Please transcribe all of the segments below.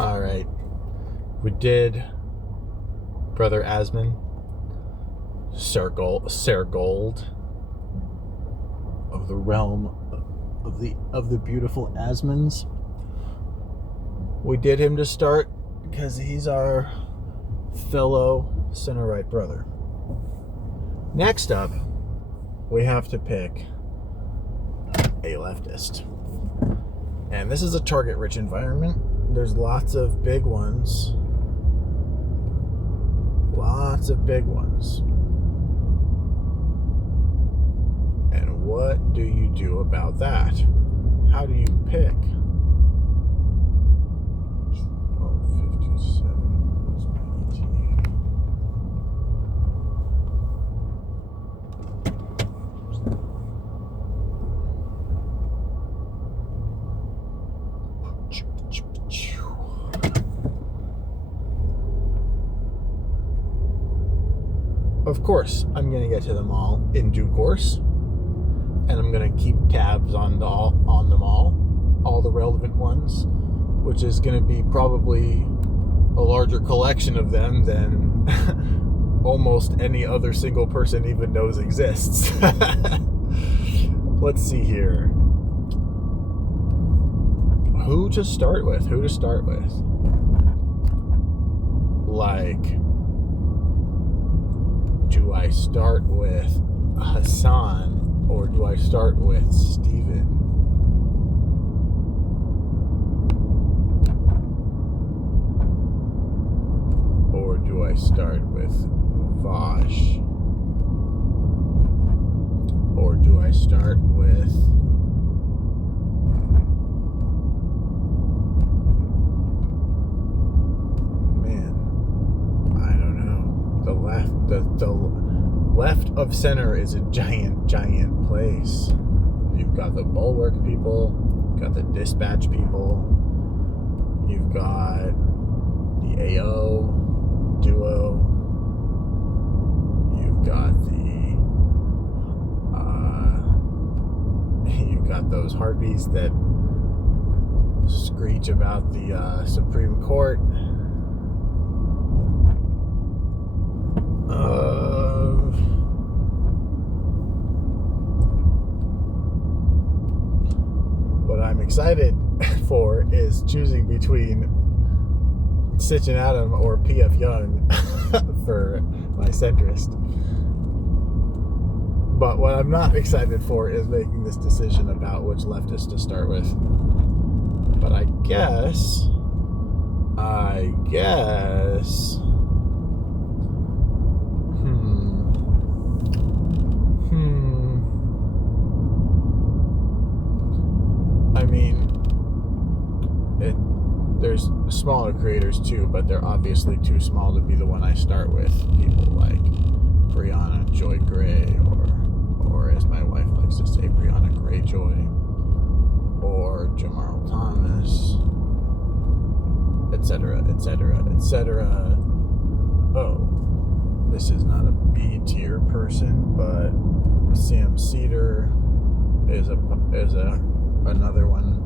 All right. We did Brother Asmund, Sergold of the realm of the beautiful Asmonds. We did him to start because he's our fellow Centerite brother. Next up, we have to pick a leftist. And this is a target-rich environment. There's lots of big ones. And what do you do about that? How do you pick? 1257 was my ETA. Of course, I'm going to get to them all in due course, and I'm going to keep tabs on them all the relevant ones, which is going to be probably a larger collection of them than almost any other single person even knows exists. Let's see here. Who to start with? Like, do I start with Hassan or do I start with Steven? Or do I start with Vosh? Or do I start with the left of center is a giant place. You've got the bulwark people, you've got the dispatch people, you've got the AO duo, you've got you've got those harpies that screech about the Supreme Court. What I'm excited for is choosing between Sitch and Adam or P.F. Young for my centrist. But what I'm not excited for is making this decision about which leftist to start with. But I guess I mean, there's smaller creators too, but they're obviously too small to be the one I start with. People like Brianna Joy Gray, or as my wife likes to say, Brianna Greyjoy, or Jamarl Thomas, etc. Oh, this is not a B tier person, but Sam Cedar is another one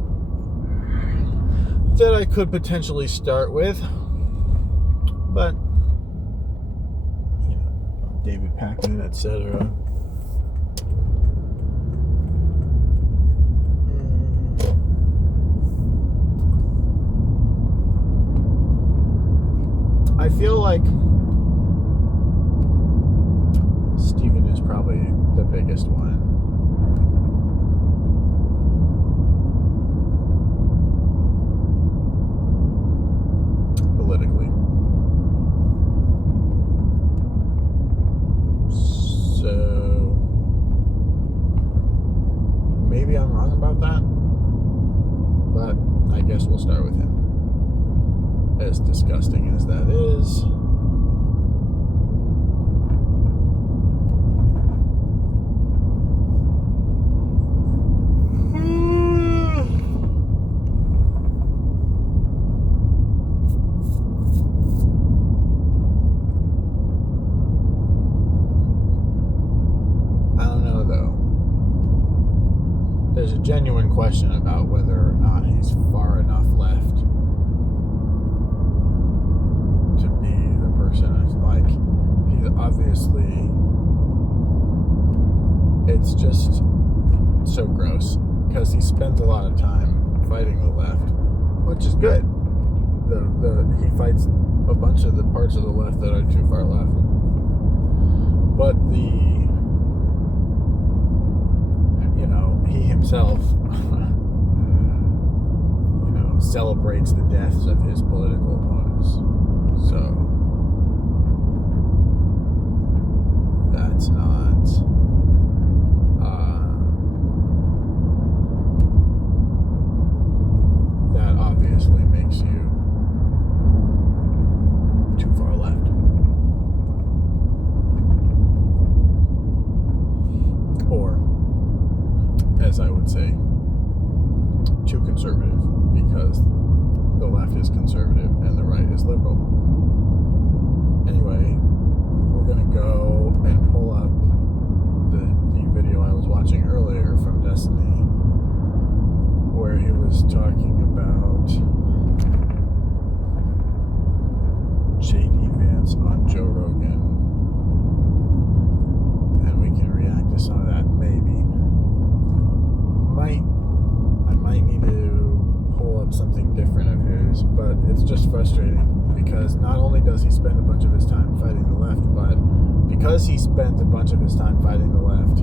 that I could potentially start with, but David Pakman, etc. I feel like Steven is probably the biggest one. Politically. So maybe I'm wrong about that, but I guess we'll start with him. As disgusting as that is. There's a genuine question about whether or not he's far enough left which is good. He fights a bunch of the parts of the left that are too far left. But he himself, celebrates the deaths of his political opponents. So that's not that obviously makes you too far left. Or, as I would say, too conservative, because the left is conservative and the right is liberal. Anyway, we're going to go and pull up the video I was watching earlier from Destiny, where he was talking about J.D. Vance on Joe Rogan, and we can react to some of that, maybe. I might need to pull up something different of his, but it's just frustrating, because not only does he spend a bunch of his time fighting the left, but because he spent a bunch of his time fighting the left,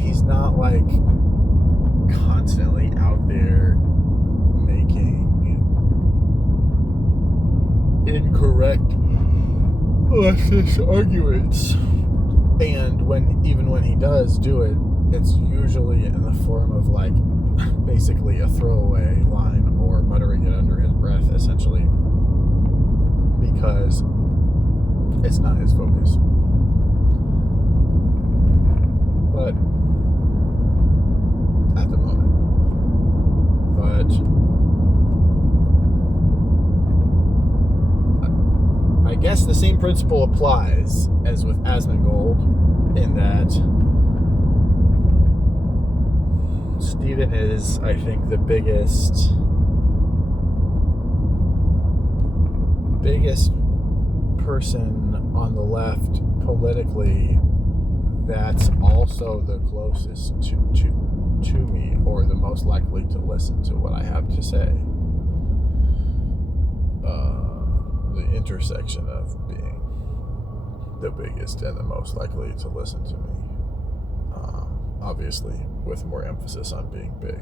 he's not like constantly out there making incorrect leftist arguments. And even when he does do it, it's usually in the form of like basically a throwaway line or muttering it under his breath, essentially, because it's not his focus. But at the moment. But I guess the same principle applies as with Asmongold, in that Stephen is, I think, the biggest person on the left politically that's also the closest to me, or the most likely to listen to what I have to say. The intersection of being the biggest and the most likely to listen to me. Obviously, with more emphasis on being big.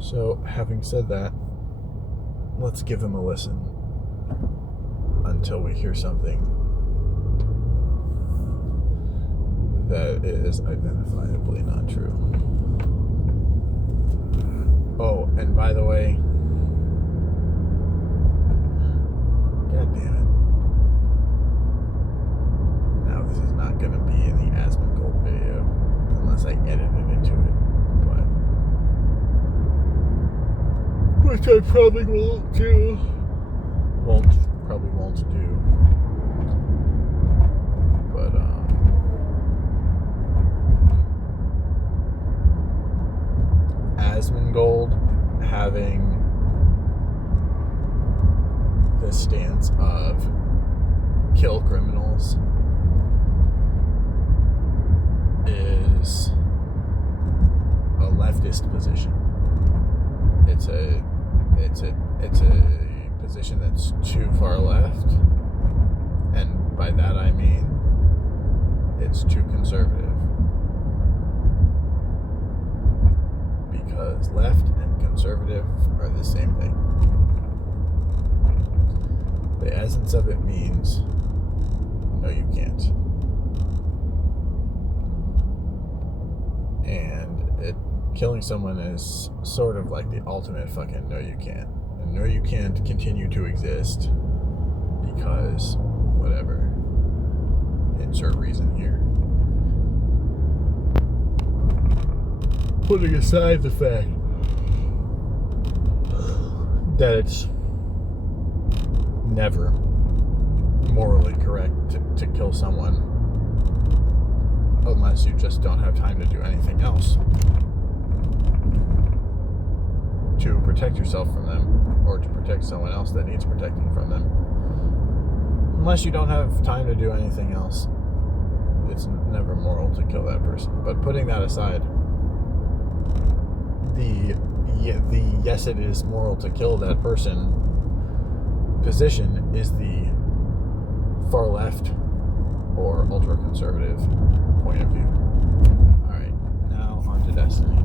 So, having said that, let's give him a listen until we hear something that is identifiably not true. Oh, and by the way, God damn it. Now this is not going to be in the Asmongold video unless I edit it into it. But which I probably won't do. Probably won't do. But Asmongold having the stance of kill criminals is a leftist position. It's a position that's too far left, and by that I mean it's too conservative, because left and conservative are the same thing. The essence of it means no, you can't. And killing someone is sort of like the ultimate fucking no, you can't. And no, you can't continue to exist because whatever. Insert reason here. Putting aside the fact that it's never morally correct to kill someone unless you just don't have time to do anything else to protect yourself from them, or to protect someone else that needs protecting from them. Unless you don't have time to do anything else, it's never moral to kill that person. But putting that aside, the yes, it is moral to kill that person position is the far left or ultra conservative point of view. All right, now on to Destiny.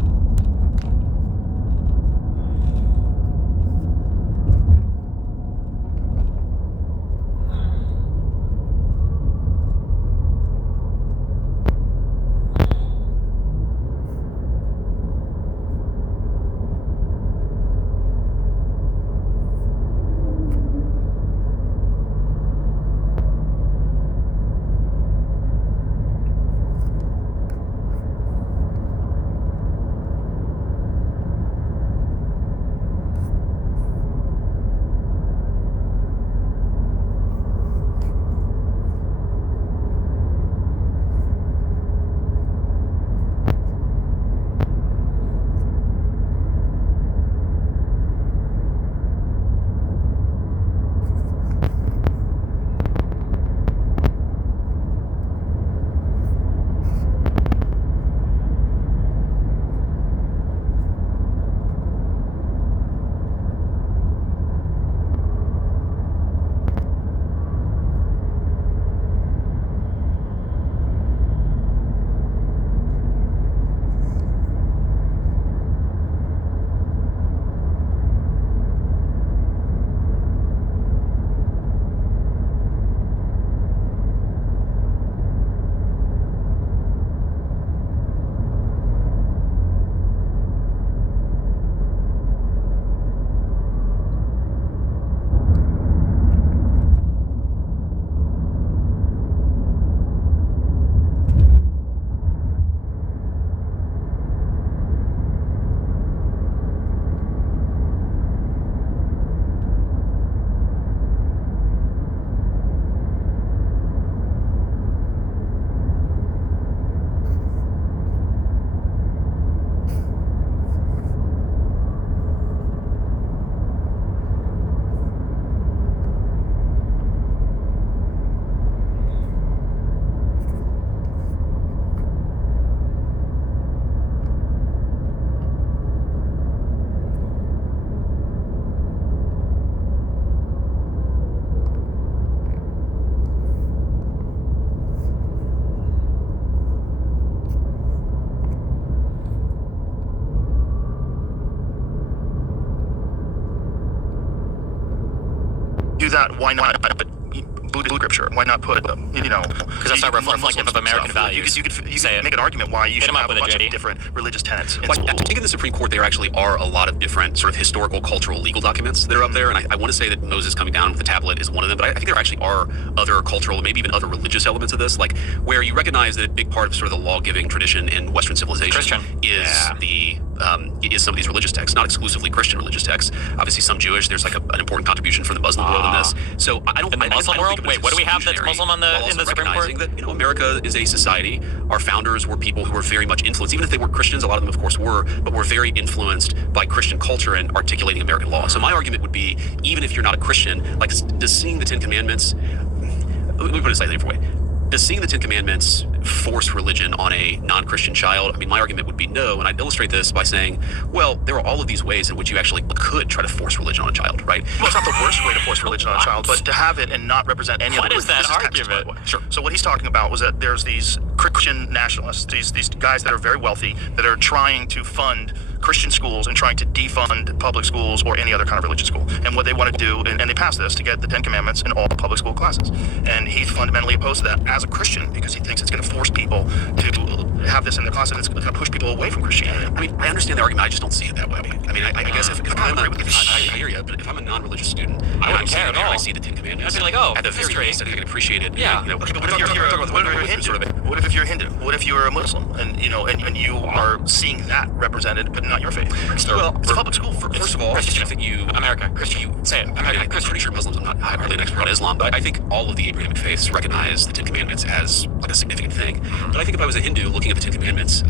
Do that, why not Buddhist scripture? Why not put, because that's not reflective of American values. You could make an argument why you should have a bunch of different religious tenets in schools. I think in the Supreme Court there actually are a lot of different sort of historical, cultural, legal documents that are up there, and I want to say that Moses coming down with the tablet is one of them, but I think there actually are other cultural, maybe even other religious elements of this, like where you recognize that a big part of sort of the law-giving tradition in Western civilization is some of these religious texts, not exclusively Christian religious texts. Obviously, some Jewish. There's like an important contribution from the Muslim world in this. So I don't. In the Muslim world? Wait, what do we have that's Muslim in the Supreme Court? That America is a society. Our founders were people who were very much influenced, even if they weren't Christians. A lot of them, of course, were, but were very influenced by Christian culture and articulating American law. So my argument would be, even if you're not a Christian, like does seeing the Ten Commandments. Let me put it slightly different way. Does seeing the Ten Commandments force religion on a non-Christian child? I mean, my argument would be no, and I'd illustrate this by saying, well, there are all of these ways in which you actually could try to force religion on a child, right? Well, it's not the worst way to force religion on a child, but to have it and not represent any of the What is that argument? Sure. So what he's talking about was that there's these Christian nationalists, these guys that are very wealthy, that are trying to fund Christian schools and trying to defund public schools or any other kind of religious school. And what they want to do, and they passed this to get the Ten Commandments in all public school classes. And he's fundamentally opposed to that as a Christian because he thinks it's going to force people to have this in their classes. It's going to push people away from Christianity. I mean, I understand the argument. I just don't see it that way. I mean, I guess if I'm I hear you, but if I'm a non-religious student, I wouldn't care at all. I see the Ten Commandments. I'd be like, oh, at the very history. least, I think I can appreciate it. Yeah. Okay, but what if you're Hindu? What if you're Hindu? What if you're a Muslim and you are seeing that represented, but not your faith? Well, it's a public school. First of all, I think Christian. Say it. I'm pretty sure Muslims. I'm not hardly an expert on Islam, but I think all of the Abrahamic faiths recognize the Ten Commandments as like a significant thing. But I think if I was a Hindu looking at the Ten Commandments,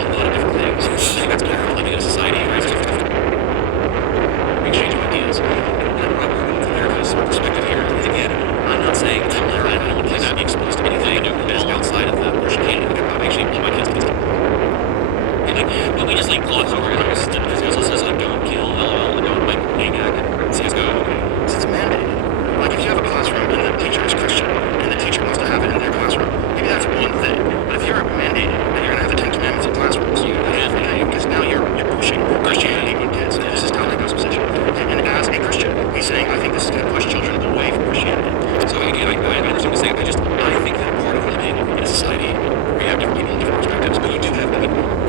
to a lot of different things. I think that's part of living in a society where there's a exchange of ideas. And what I want to America's perspective here is, again, I'm not saying that anyone cannot be exposed to anything that is outside of the Christianity. I'm actually want my kids to but we just gloss over it. Because it also says don't kill, LOL, don't maniac, CSGO. Because it's mandated. If you have a classroom and the teacher is Christian and the teacher wants to have it in their classroom, maybe that's one thing. But if you're mandated that you're going to have the Ten Commandments in classrooms, you have to, because now you're pushing Christianity on kids. And this is Taliego's position. And as a Christian, he's saying, I think this is going to push children away from Christianity. So again, I understand what you're saying. I think that part of living in a society where you have different people and different perspectives, but you do have,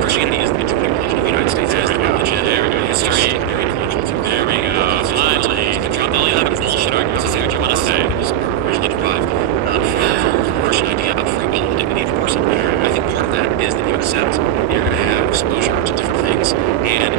Christianity is the majority religion of the United States. There's the religion, there we go, history, very influential. There we go, finally. You can drop all the other bullshit arguments to say what you want to say. It was originally derived from the Christian idea of free will and the dignity of the person. I think part of that is that you accept you're going to have exposure to different things, and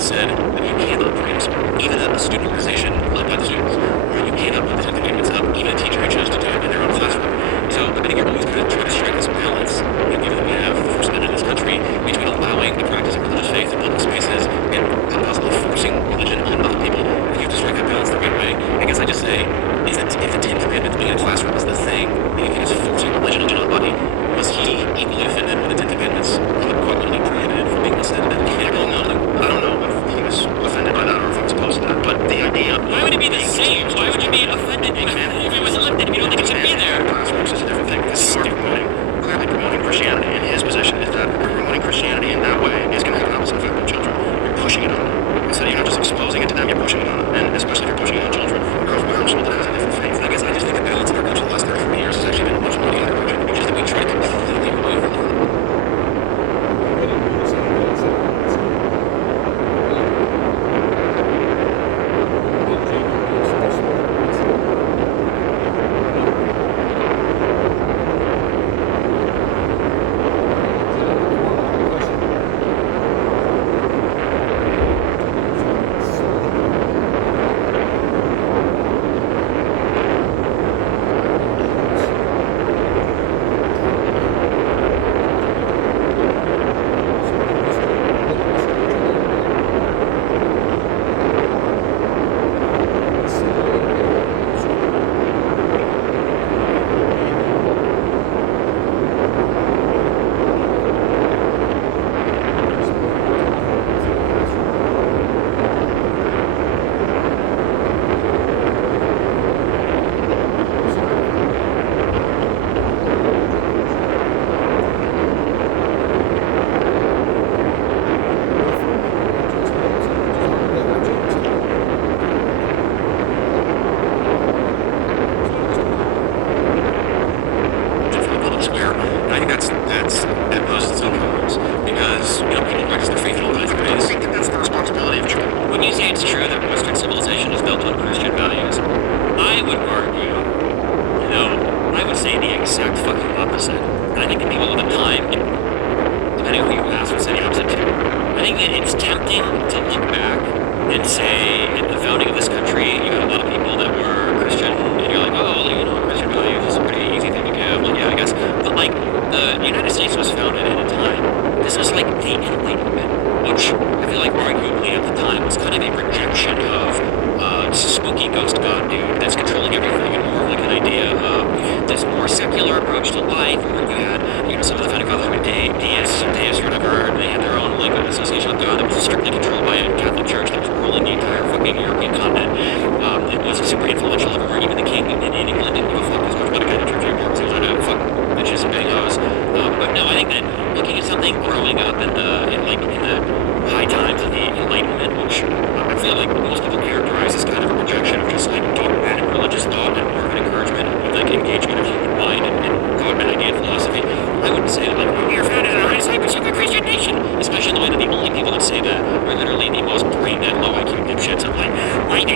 said that you can't operate even a student organization led by the students, where you can't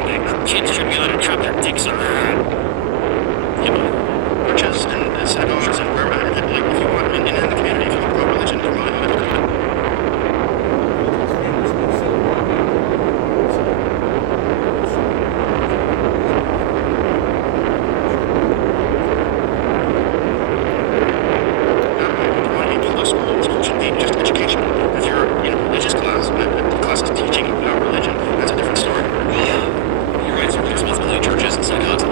think that kids should be allowed to chop their dicks around. Churches and synagogues and wherever, like, if you want, in the community, if you want to grow religion, promote it. School should be just education. If you're in a religious class, and the class is teaching about religion, that's a different story. Well, you're right. So responsibility of churches and synagogues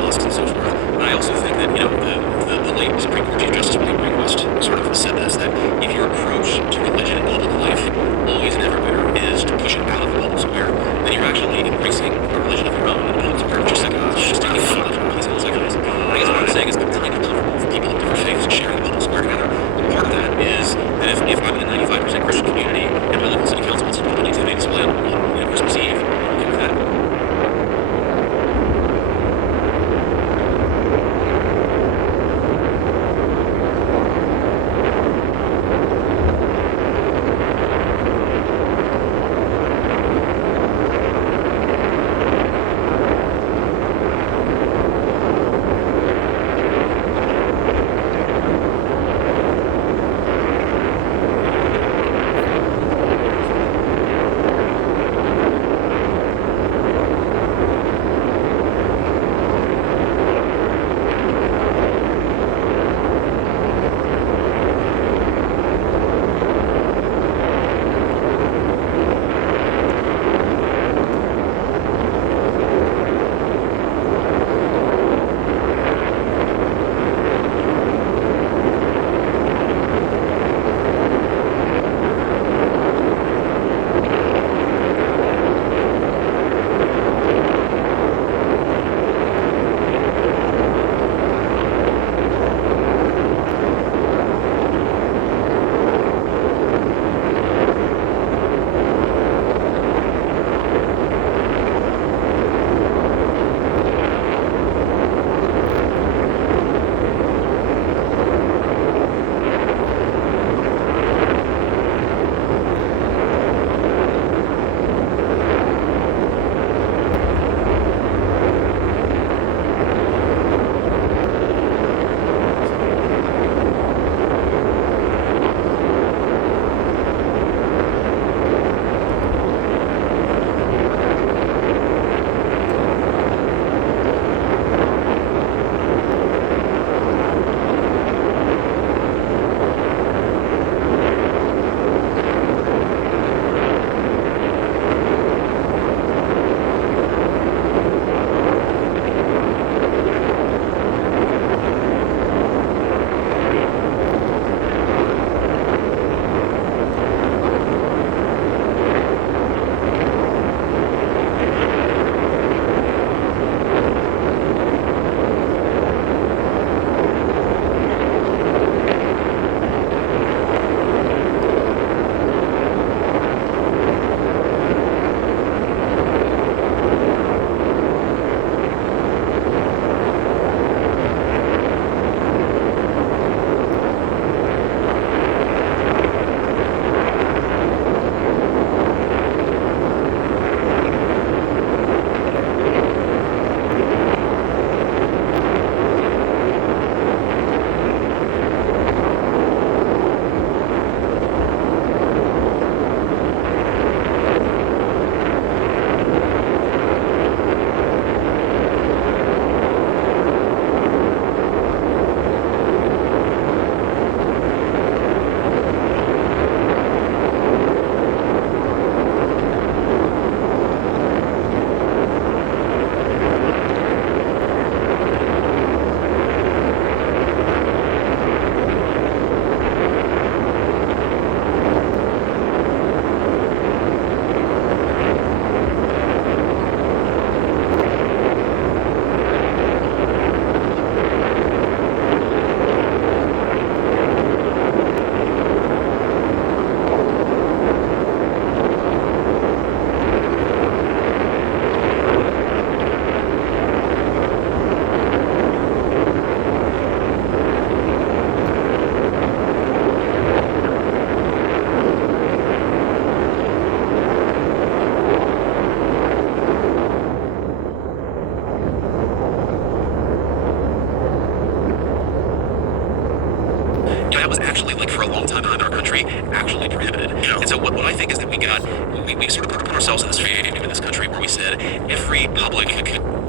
for a long time in our country actually prohibited. And so what I think is that we sort of put ourselves in this frame in this country where we said every public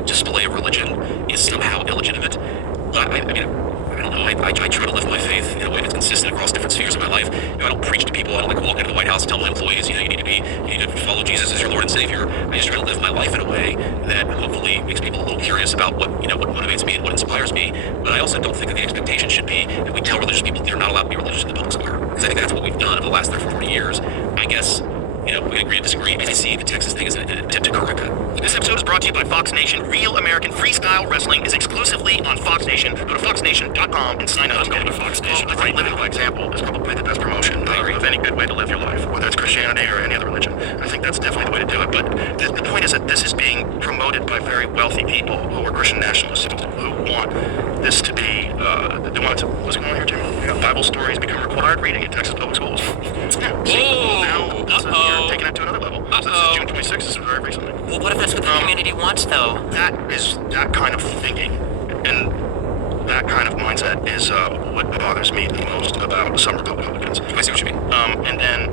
display of religion is somehow illegitimate. But I mean, I don't know. I try to live my faith in a way that's consistent across different spheres of my life. I don't preach to people. I don't walk into the White House and tell my employees, you need to follow Jesus as your Lord and Savior. I just try to live my life in a way that hopefully makes people a little curious about what motivates me and what inspires me. But I also don't think that the expectation should be that we tell religious people they're not allowed to be religious in the public square. Because I think that's what we've done over the last 30 or 40 years. I guess, we agree to disagree. I see the Texas thing as an attempt to correct that. This episode is brought to you by Fox Nation. Real American Freestyle Wrestling is exclusively on Fox Nation. Go to foxnation.com and sign up. I'm going to Fox Nation. I think living by example is probably the best promotion of any good way to live your life, whether it's Christianity or any other religion. I think that's definitely the way to do it. But the point is that this is being promoted by very wealthy people who are Christian nationalists who want this to be, they want to, what's going on here, Jim? Bible stories become required reading in Texas public schools. Now, you're taking it to another level. So this is June 26th, this is very recently. Well, what if that's what the community wants, though? That kind of thinking and that kind of mindset is what bothers me the most about some Republicans. I see what you mean. And then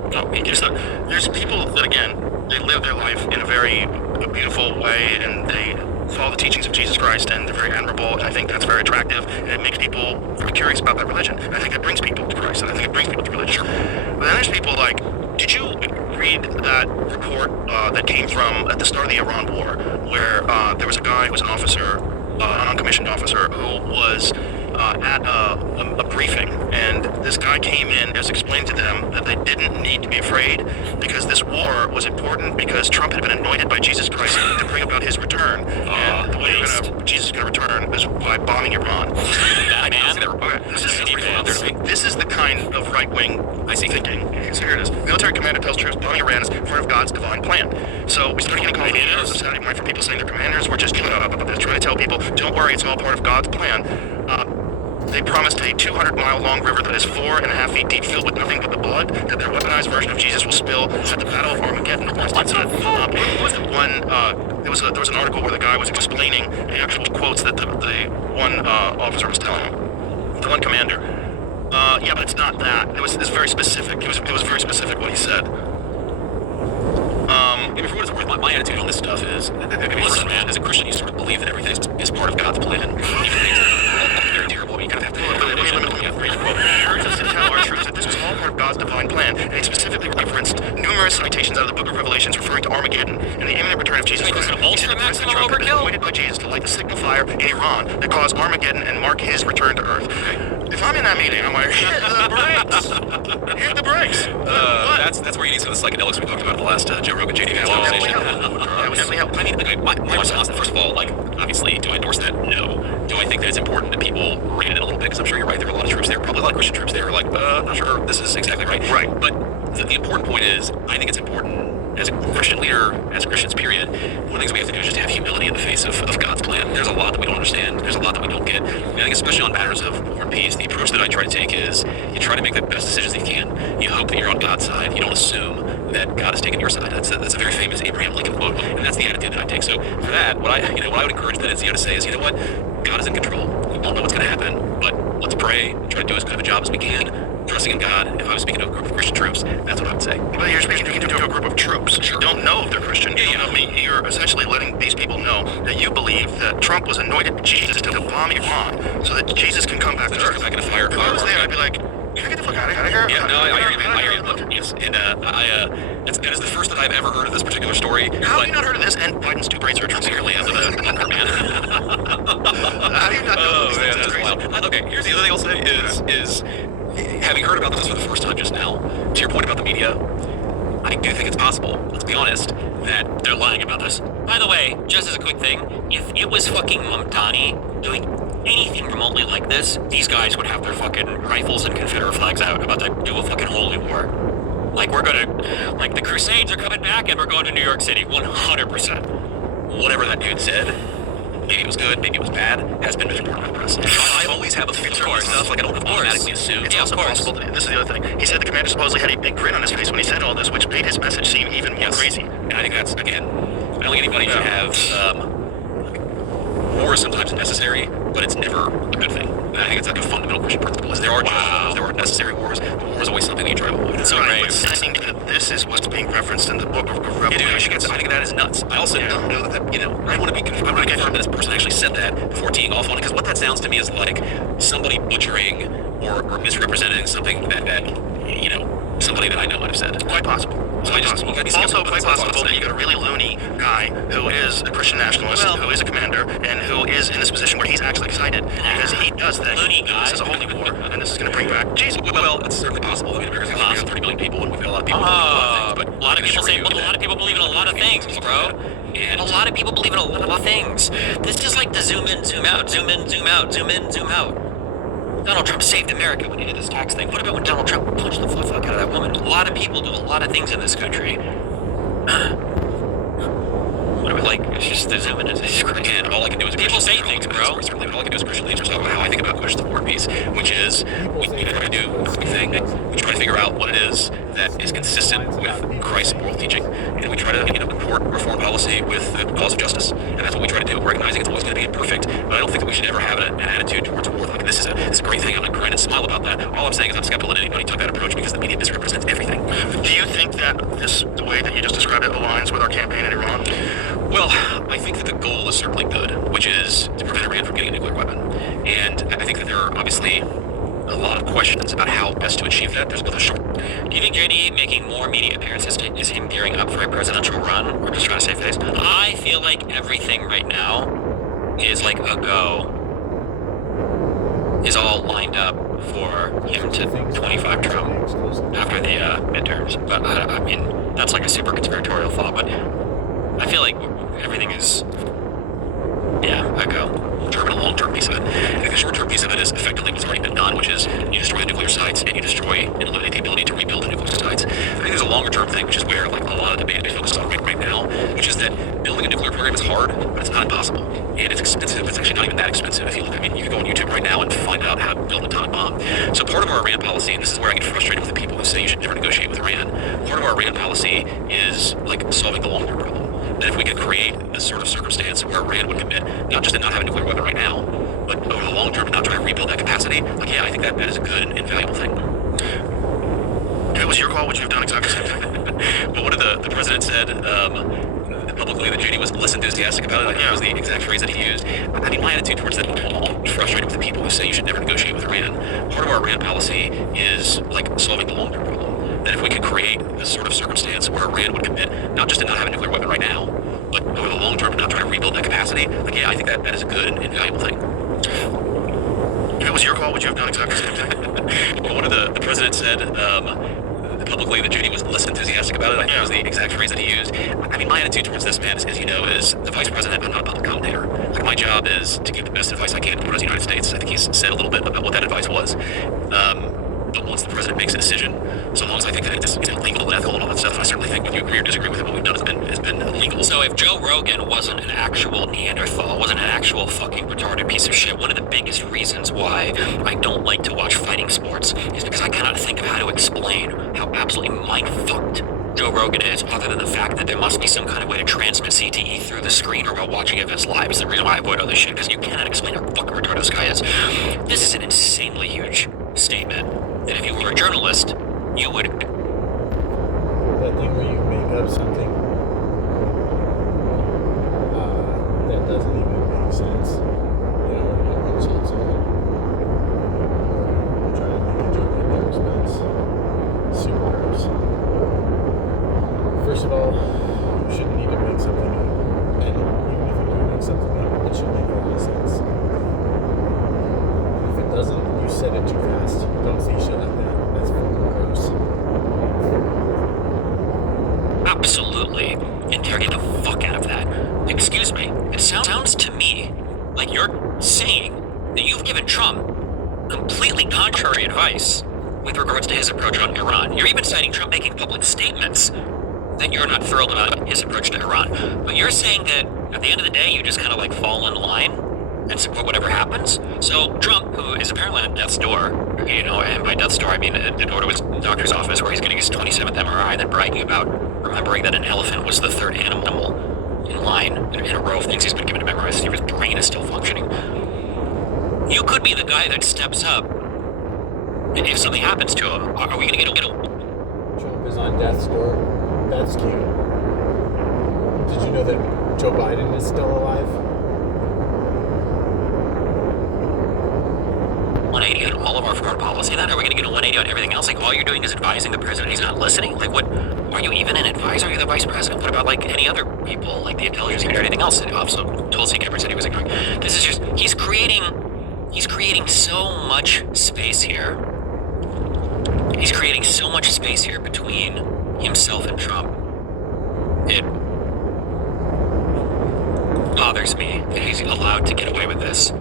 there's people that, again, they live their life in a very beautiful way, and they follow the teachings of Jesus Christ, and they're very admirable, and I think that's very attractive, and it makes people very curious about that religion. And I think it brings people to Christ, and I think it brings people to religion. But then there's people like, did you read that report that came from at the start of the Iran war, where there was a guy who was an officer, an uncommissioned officer, who was at a briefing, and this guy came in and was explained to them that they didn't need to be afraid because this war was important because Trump had been anointed by Jesus Christ to bring about his return, and the way Jesus is going to return is by bombing Iran. This is the kind of right-wing thinking. So here it is. Military commander tells troops bombing Iran is part of God's divine plan. So we started getting calls on Saturday morning from people saying their commanders were just trying to tell people, don't worry, it's all part of God's plan. They promised a 200-mile-long river that is 4.5 feet deep, filled with nothing but the blood that their weaponized version of Jesus will spill at the Battle of Armageddon. There was an article where the guy was explaining the actual quotes that the one officer was telling him, the one commander. Yeah, but it's not that. It was very specific. It was very specific what he said. For what it's worth, my attitude on this stuff is, listen, man, as a Christian, you sort of believe that everything is part of God's plan. Even things that are very terrible, you kind of have to Urge us to tell our troops that this was all part of God's divine plan, and he specifically referenced numerous citations out of the Book of Revelations referring to Armageddon and the imminent return of Jesus Christ. This is an ultra maximum overkill? Anointed by Jesus to light the signal fire in Iran that caused Armageddon and mark his return to Earth. If I'm in that meeting, I'm like, hit the brakes. Hit the brakes. That's where you need some of the psychedelics we talked about in the last Joe Rogan JD conversation. That would definitely help. I mean, my response, first of all, obviously, do I endorse that? No. Do I think that it's important that people rein it in a little bit? Because I'm sure you're right, there are a lot of troops there, probably a lot of Christian troops there, not sure this is exactly right. Right. But the important point is, I think it's important as a Christian leader, as Christians, period, one of the things we have to do is just have humility in the face of God's plan. There's a lot that we don't understand. There's a lot that we don't get. And I think especially on matters of war and peace, the approach that I try to take is you try to make the best decisions that you can. You hope that you're on God's side. You don't assume that God is taking your side. That's a very famous Abraham Lincoln quote, and that's the attitude that I take. So for that, what I would encourage then is to say is, you know what? God is in control. We don't know what's going to happen, but let's pray and try to do as good of a job as we can. Trusting in God. If I was speaking to a group of Christian troops, that's what I would say. Well, you're speaking to a group of troops. Sure. Don't know if they're Christian. You're essentially letting these people know that you believe that Trump was anointed by Jesus to bomb Iran so that Jesus can come back to Earth. Come back in a fire. If I was there, I'd be like, can I get the fuck out of here? Yeah, no, I hear you, man. I hear you. Look, yes, and that is the first that I've ever heard of this particular story. How have you not heard of this? And Biden's two brain surgery clearly after the bunker, man. How do you not know these things? That's wild. Okay, here's the other thing I'll say is having heard about this for the first time just now, to your point about the media, I do think it's possible, let's be honest, that they're lying about this. By the way, just as a quick thing, if it was fucking Mamdani doing anything remotely like this, these guys would have their fucking rifles and Confederate flags out about to do a fucking holy war. Like the Crusades are coming back and we're going to New York City, 100%. Whatever that dude said, maybe it was good, maybe it was bad, has been misreported by the press. I always have a filter on stuff, I don't automatically assume. It's also possible that, this is the other thing, he said the commander supposedly had a big grin on his face when he said all this, which made his message seem even more crazy. And I think that's, again, I don't think anybody should have, war is sometimes necessary, but it's never a good thing. And I think it's like a fundamental Christian principle, is there are necessary wars, but war war is always something that you try to avoid. So Right, brave. but saying that this is what's being referenced in the book of Yeah, Revelation. dude, I think that is nuts. I also don't know that, I want to be confirmed that this person actually said that before teeing off on it, because what that sounds to me is like somebody butchering or misrepresenting something that somebody that I know might have said. Quite possible. So I just, you gotta be Also, skeptical. quite possible that you got a really loony guy who is a Christian nationalist, who is a commander, and who is in this position where he's actually excited because he does think Loony guy. this is a holy war, and this is going to bring back Jesus. Well, it's certainly possible. I mean, America's got 30 million people, and we've got a lot of people who believe a lot of things, but A lot of people say, well, a lot of people believe in a lot of things, bro. And A lot of people believe in a lot of things. This is like the zoom in, zoom out, zoom in, zoom out, zoom in, zoom out. Donald Trump saved America when he did this tax thing. What about when Donald Trump punched the fuck out of that woman? A lot of people do a lot of things in this country. What about, like, it's just the zoom in is crazy. And all I can do is People say things, bro. All I can do is Christianly talk about how I think about questions of war and peace, which is we try to do a thing. We try to figure out what it is that is consistent with Christ's moral teaching, and we try to comport our foreign policy with the cause of justice, and that's what we try to do. Recognizing it's always going to be imperfect, but I don't think that we should ever have an attitude towards war like this is a great thing. I'm not crying and smile about that. All I'm saying is I'm skeptical that anybody took that approach because the media misrepresents everything. Do you think that the way that you just described it aligns with our campaign in Iran? Well, I think that the goal is certainly good, which is to prevent Iran from getting a nuclear weapon. And I think that there are obviously a lot of questions about how best to achieve that. There's both a short. Do you think JD making more media appearances is him gearing up for a presidential run or just trying to save face? I feel like everything right now is like a go. Is all lined up for him to 25 Trump after the midterms. But I mean, that's like a super conspiratorial thought, but I feel like everything is, a go. Short-term and long-term piece of it. I think the short-term piece of it is effectively what's already been done, which is you destroy the nuclear sites and you destroy and eliminate the ability to rebuild the nuclear sites. I think there's a longer-term thing, which is where like a lot of debate is focused on right now, which is that building a nuclear program is hard, but it's not impossible. And it's expensive. It's actually not even that expensive. If you look, you can go on YouTube right now and find out how to build an atomic bomb. So part of our Iran policy, and this is where I get frustrated with the people who say you should never negotiate with Iran, part of our Iran policy is like solving the long-term problem. That if we could create this sort of circumstance where Iran would commit, not just to not have a nuclear weapon right now, but over the long term to not try to rebuild that capacity, I think that is a good and valuable thing. If it was your call, would you have done exactly the same thing? But what did the president said publicly that JD was less enthusiastic about it? I think that was the exact phrase that he used. I mean, my attitude towards that, I'm frustrated with the people who say you should never negotiate with Iran. Part of our Iran policy is like solving the long-term problem. That if we could create this sort of circumstance where Iran would commit, not just to not have a nuclear weapon right now, but over the long term to not try to rebuild that capacity, I think that is a good and valuable thing. If it was your call, would you have done exactly the same thing? But what did the president said publicly that JD was less enthusiastic about it? I think that was the exact phrase that he used. I mean, my attitude towards this, man, is the vice president. I'm not a public commentator. Like, my job is to give the best advice I can to the President of the United States. I think he's said a little bit about what that advice was. But once the president makes a decision, so long as I think that it's illegal and ethical and all that stuff, I certainly think whether you agree or disagree with it, what we've done has been illegal. So if Joe Rogan wasn't an actual Neanderthal, wasn't an actual fucking retarded piece of shit, one of the biggest reasons why I don't like to watch fighting sports is because I cannot think of how to explain how absolutely mind-fucked Joe Rogan is, other than the fact that there must be some kind of way to transmit CTE through the screen or while watching events live. Is the reason why I avoid all this shit, because you cannot explain how fucking retarded this guy is. This is an insanely huge statement. And if you were a journalist, you would... That thing where you make up something that doesn't even make sense, and insult someone, or try to make a joke at their expense. Super gross. First of all, you shouldn't need to make something up, and even if you do make something up, it should make a lot of sense. If it doesn't, you said it too fast. Don't say shit like that. That's fucking gross. Absolutely interrogate the fuck out of that. Excuse me, it sounds to me like you're saying that you've given Trump completely contrary advice with regards to his approach on Iran. You're even citing Trump making public statements that you're not thrilled about his approach to Iran. But you're saying that at the end of the day, you just kind of like fall in line and support whatever happens. So Trump, who is apparently on death's door, and by death's door I mean the door to his doctor's office where he's getting his 27th MRI, then bragging about remembering that an elephant was the third animal in line in a row of things he's been given to memorize. His brain is still functioning. You could be the guy that steps up If something happens to him, are we gonna get a Trump is on death's door. That's cute. Did you know that Joe Biden is still alive? 180 on all of our foreign policy then? Are we going to get a 180 on everything else? Like, all you're doing is advising the president. He's not listening? Like, what? Are you even an advisor? Are you the vice president? What about, like, any other people, like the intelligence community or anything else? Also, Tulsi Gabbard said he was ignoring. This is just, he's creating so much space here. He's creating so much space here between himself and Trump. It bothers me that he's allowed to get away with this.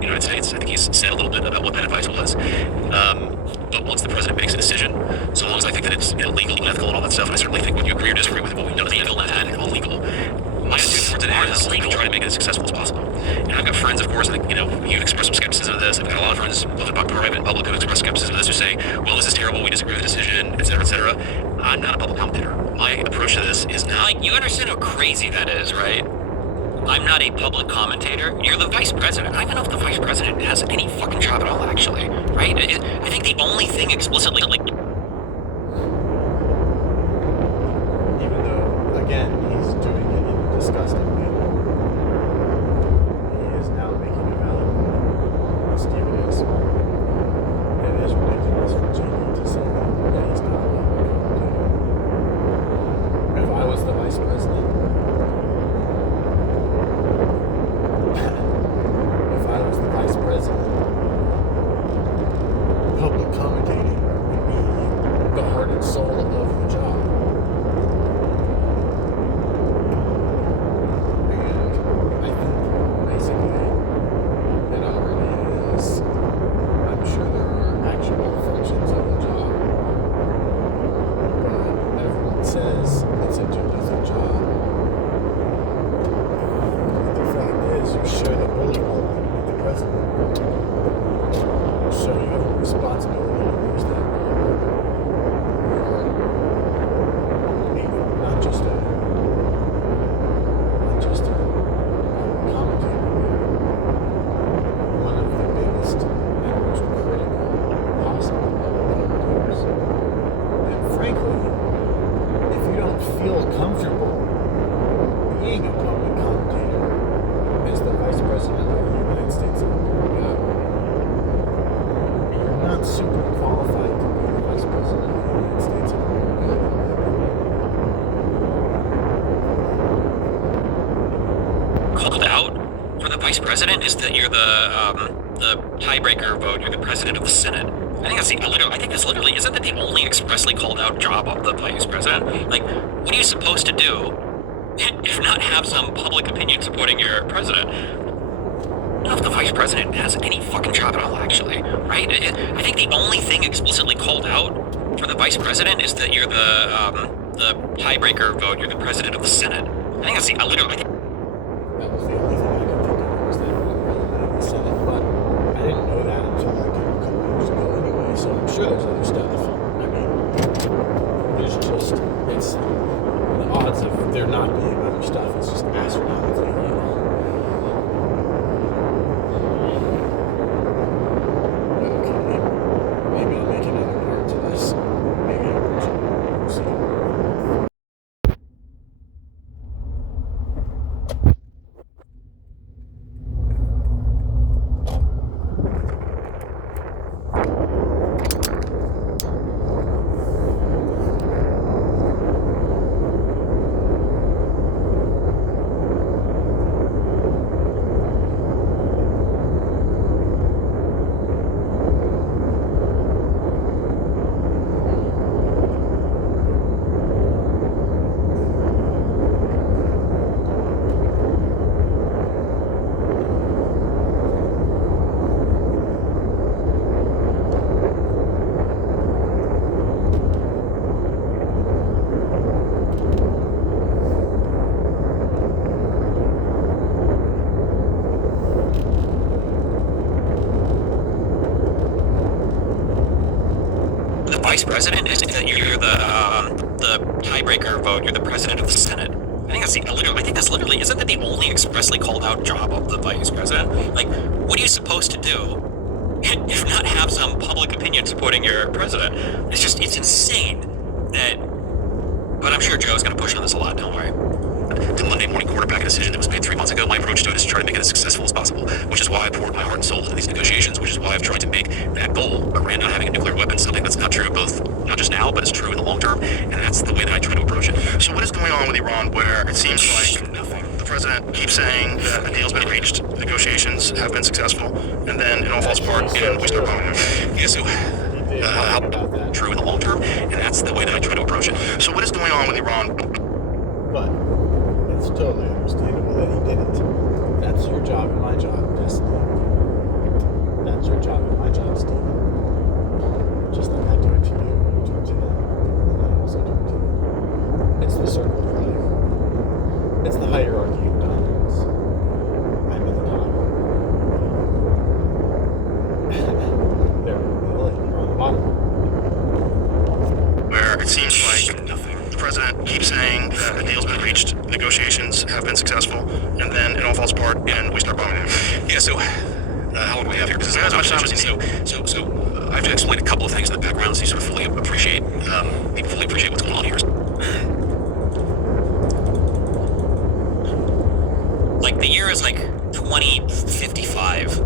United States. I think he's said a little bit about what that advice was. But once the president makes a decision, so long as I think that it's legal and ethical and all that stuff, and I certainly think whether you agree or disagree with what we've done is legal and illegal, my attitude towards it is to try to make it as successful as possible. And I've got friends, of course, I think, you've expressed some skepticism of this. I've got a lot of friends, both in private and public, who express skepticism of this, who say, well, this is terrible, we disagree with the decision, et cetera, et cetera. I'm not a public commentator. My approach to this is not... Like, you understand how crazy that is, right? I'm not a public commentator. You're the vice president. I don't even know if the vice president has any fucking job at all, actually. Right? I think the only thing explicitly, like... Even though, again, he's doing it in a disgusting way. He is now making a valid point. Steve, it is. It is ridiculous for Jamie to say that he's not a public commentator. If I was the vice president, public commentating would be the heart and soul of the job. And I think basically it already is. I'm sure there are actual functions of the job, but everyone says it's a do-nothing job. The fact is, you share the bully pulpit with the president. So you have a responsibility to use that or not just a commentator, one of the biggest and most critical possible public commentators. And frankly, if you don't feel comfortable being a public commentator as the Vice President of the United States of America, not super qualified to be the Vice President of the United States of America. Called out for the vice president is that you're the tiebreaker vote. You're the president of the Senate. I think that's literally, isn't that the only expressly called out job of the vice president? Like, what are you supposed to do if not have some public opinion supporting your president? I don't know if the vice president has any fucking job at all, actually, right? I think the only thing explicitly called out for the vice president is that you're the tiebreaker vote. You're the president of the Senate. I think that's that was the only thing I could think of, was that you're the president of the Senate, but I didn't know that until like a couple years ago anyway, so I'm sure there's other stuff. I mean, it's the odds of there not being other stuff is just astronomically low. Maybe I'll make another part to this. Maybe I won't. We'll see. vice president is that you're the tiebreaker vote. You're the president of the Senate. I think that's literally, isn't that the only expressly called out job of the vice president? Like, what are you supposed to do if not have some public opinion supporting your president. It's insane that. But I'm sure Joe's going to push on this a lot, don't worry. The Monday morning quarterback decision that was made 3 months ago, my approach to it is to try to make it as successful as possible, which is why I poured my heart and soul into these negotiations, which is why I've tried to make that goal, Iran not having a nuclear weapon, something that's not true both, not just now, but it's true in the long term, and that's the way that I try to approach it. So what is going on with Iran where it seems like the president keeps saying that a deal's been reached, negotiations have been successful, and then it all falls apart and we start bombing them? Yeah, so true in the long term, and that's the way that I try to approach it. So what is going on with Iran? But it's totally understandable that he didn't. That's your job and my job, Destiny. That's your job and my job, Stephen. Just like I do it to you, you do it to them, and I also do it to you. It's the circle of life. It's the hierarchy of dominance. I'm at the top. There, you're on the bottom. Where it seems like the president keeps saying that a deal's been reached, negotiations have been successful, and then it all falls apart and we start bombing them. Yeah, so how long do we have here? Because as much time as you need. So I have to explain a couple of things in the background so you sort of fully appreciate, people fully appreciate what's going on here. Like, the year is like 2055.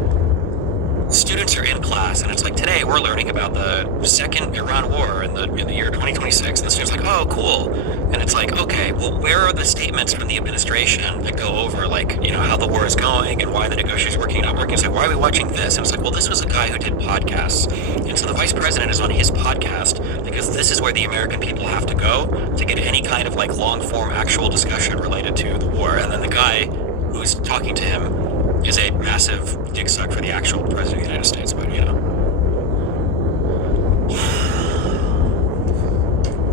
Students are in class, and it's like, today we're learning about the second Iran war in the year 2026. And the student's like, oh, cool. And it's like, okay, well, where are the statements from the administration that go over, like, you know, how the war is going and why the negotiations are working, not working? It's like, why are we watching this? And it's like, well, this was a guy who did podcasts. And so the vice president is on his podcast because this is where the American people have to go to get any kind of, like, long-form actual discussion related to the war. And then the guy who's talking to him is a massive dick suck for the actual president of the United States, but, you know.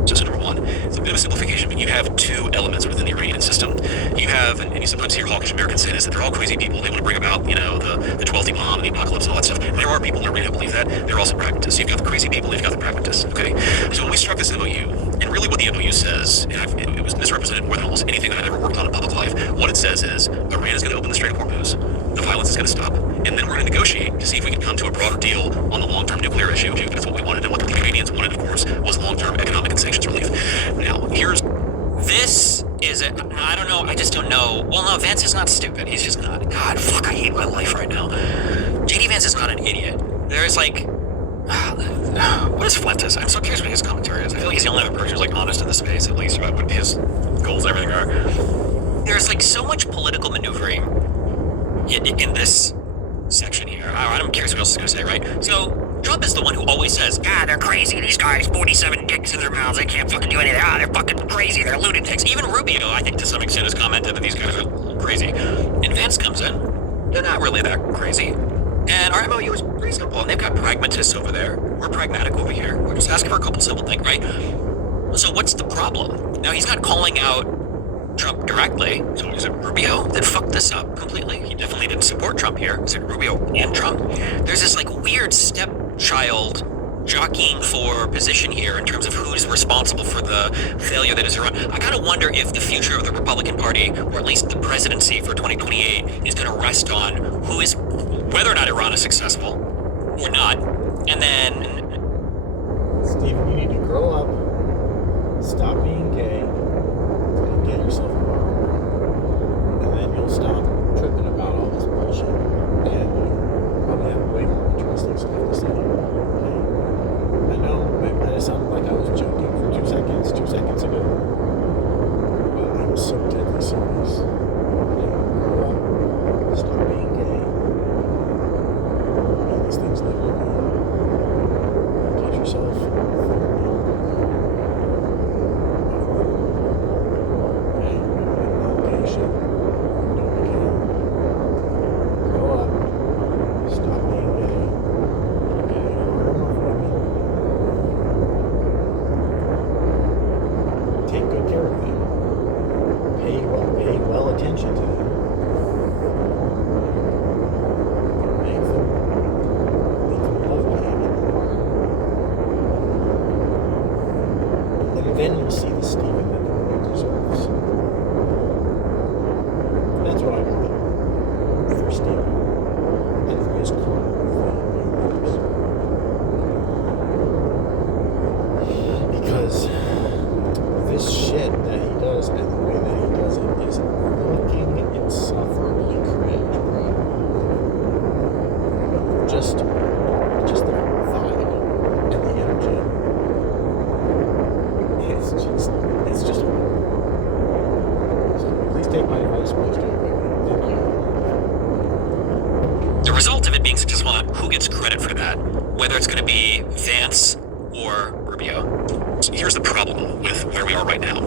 Just number one, it's a bit of a simplification, but you have two elements within the Iranian system. You have, and you sometimes hear hawkish Americans say this, that they're all crazy people. They want to bring about, you know, the 12th Imam and the apocalypse and all that stuff. And there are people in Iran who believe that. They're also pragmatists. You've got the crazy people, you've got the pragmatists, okay? So when we struck this MOU, and really what the MOU says, and it was misrepresented more than almost anything that I've ever worked on in public life, what it says is, Iran is going to open the Strait of Hormuz, the violence is going to stop, and then we're going to negotiate to see if we can come to a broader deal on the long-term nuclear issue. That's what we wanted, and what the Iranians wanted, of course, was long-term economic and sanctions relief. Now, here's... This is a, I don't know, I just don't know. Well, no, Vance is not stupid. He's just not. God, fuck, I hate my life right now. JD Vance is not an idiot. There's like, what is Flentis? I'm so curious what his commentary is. I feel like he's the only other person who's like honest in the space, at least about what his goals and everything are. There's like so much political maneuvering in this section here. I'm curious what else he's going to say, right? So, Trump is the one who always says, they're crazy, these guys, 47 dicks in their mouths, they can't fucking do anything, they're fucking crazy, they're lunatics. Even Rubio, I think to some extent, has commented that these guys are crazy. And Vance comes in, they're not really that crazy. And our MOU is reasonable, and they've got pragmatists over there. We're pragmatic over here. We're just asking for a couple simple things, right? So what's the problem? Now, he's not calling out Trump directly. So is it Rubio that fucked this up completely? He definitely didn't support Trump here. Is it Rubio and Trump? There's this like weird stepchild jockeying for position here in terms of who's responsible for the failure that is Iran. I gotta wonder if the future of the Republican Party, or at least the presidency for 2028, is gonna rest on whether or not Iran is successful or not. And then, Stephen, you need to grow up, stop being gay, and get yourself a partner. And then you'll stop tripping about all this bullshit. And you'll probably have way more interesting stuff to say. Okay? I know it might have sounded like I was joking for 2 seconds ago. But I'm so deadly serious. Okay? Grow up, stop being gay. All these things live with you. Get yourself a partner. Shit. Nobody can. Grow up. Stop being gay. Get a harem of women. Take good care of them. Pay well take my advice, please do. Thank you. The result of it being successful, who gets credit for that? Whether it's going to be Vance or Rubio. So here's the problem with where we are right now.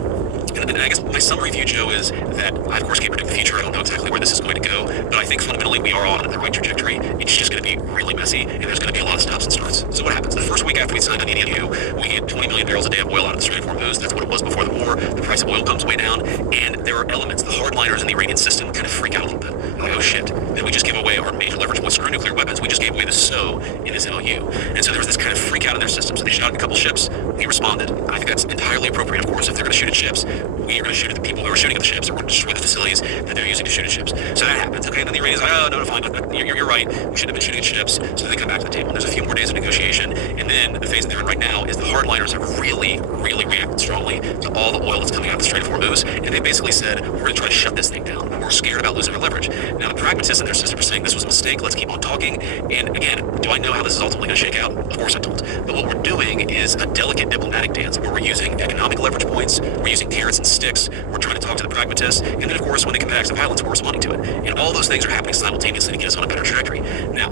And I guess my summary view, Joe, is that I, of course, can't predict the future. I don't know exactly where this is going to go, but I think fundamentally we are on the right trajectory. It's just going to be really messy, and there's going to be a lot of stops and starts. So what happens? The first week after we signed on the EDU, we get 20 million barrels a day of oil out of the Strait of Hormuz. That's what it was before the war. The price of oil comes way down, and there are elements. The hardliners in the Iranian system kind of freak out a little bit. They're like, oh shit, did we just give away our major leverage with screw nuclear weapons? We just gave away the SO in this MOU. And so there was this kind of freak out in their system. So they shot at a couple ships. We responded. I think that's entirely appropriate, of course. If they're going to shoot at ships, we are going to shoot at the people who are shooting at the ships, or we're going to destroy the facilities that they're using to shoot at ships. So that happens. Okay, and then the Iranians are like, oh, no, fine. You're right. We shouldn't have been shooting at ships. So they come back to the table. And there's a few more days of negotiation. And then the phase that they're in right now is the hardliners have really, really reacted strongly to all the oil that's coming out of the Strait of Hormuz. And they basically said, we're going to try to shut this thing down. We're scared about losing our leverage. Now, the pragmatists in their system are saying this was a mistake. Let's keep on talking. And again, do I know how this is ultimately going to shake out? Of course I don't. But what we're doing is a delicate diplomatic dance where we're using economic leverage points, we're using carrots and sticks, we're trying to talk to the pragmatists, and then of course when they come back to violence, we're responding to it. And all those things are happening simultaneously to get us on a better trajectory. Now,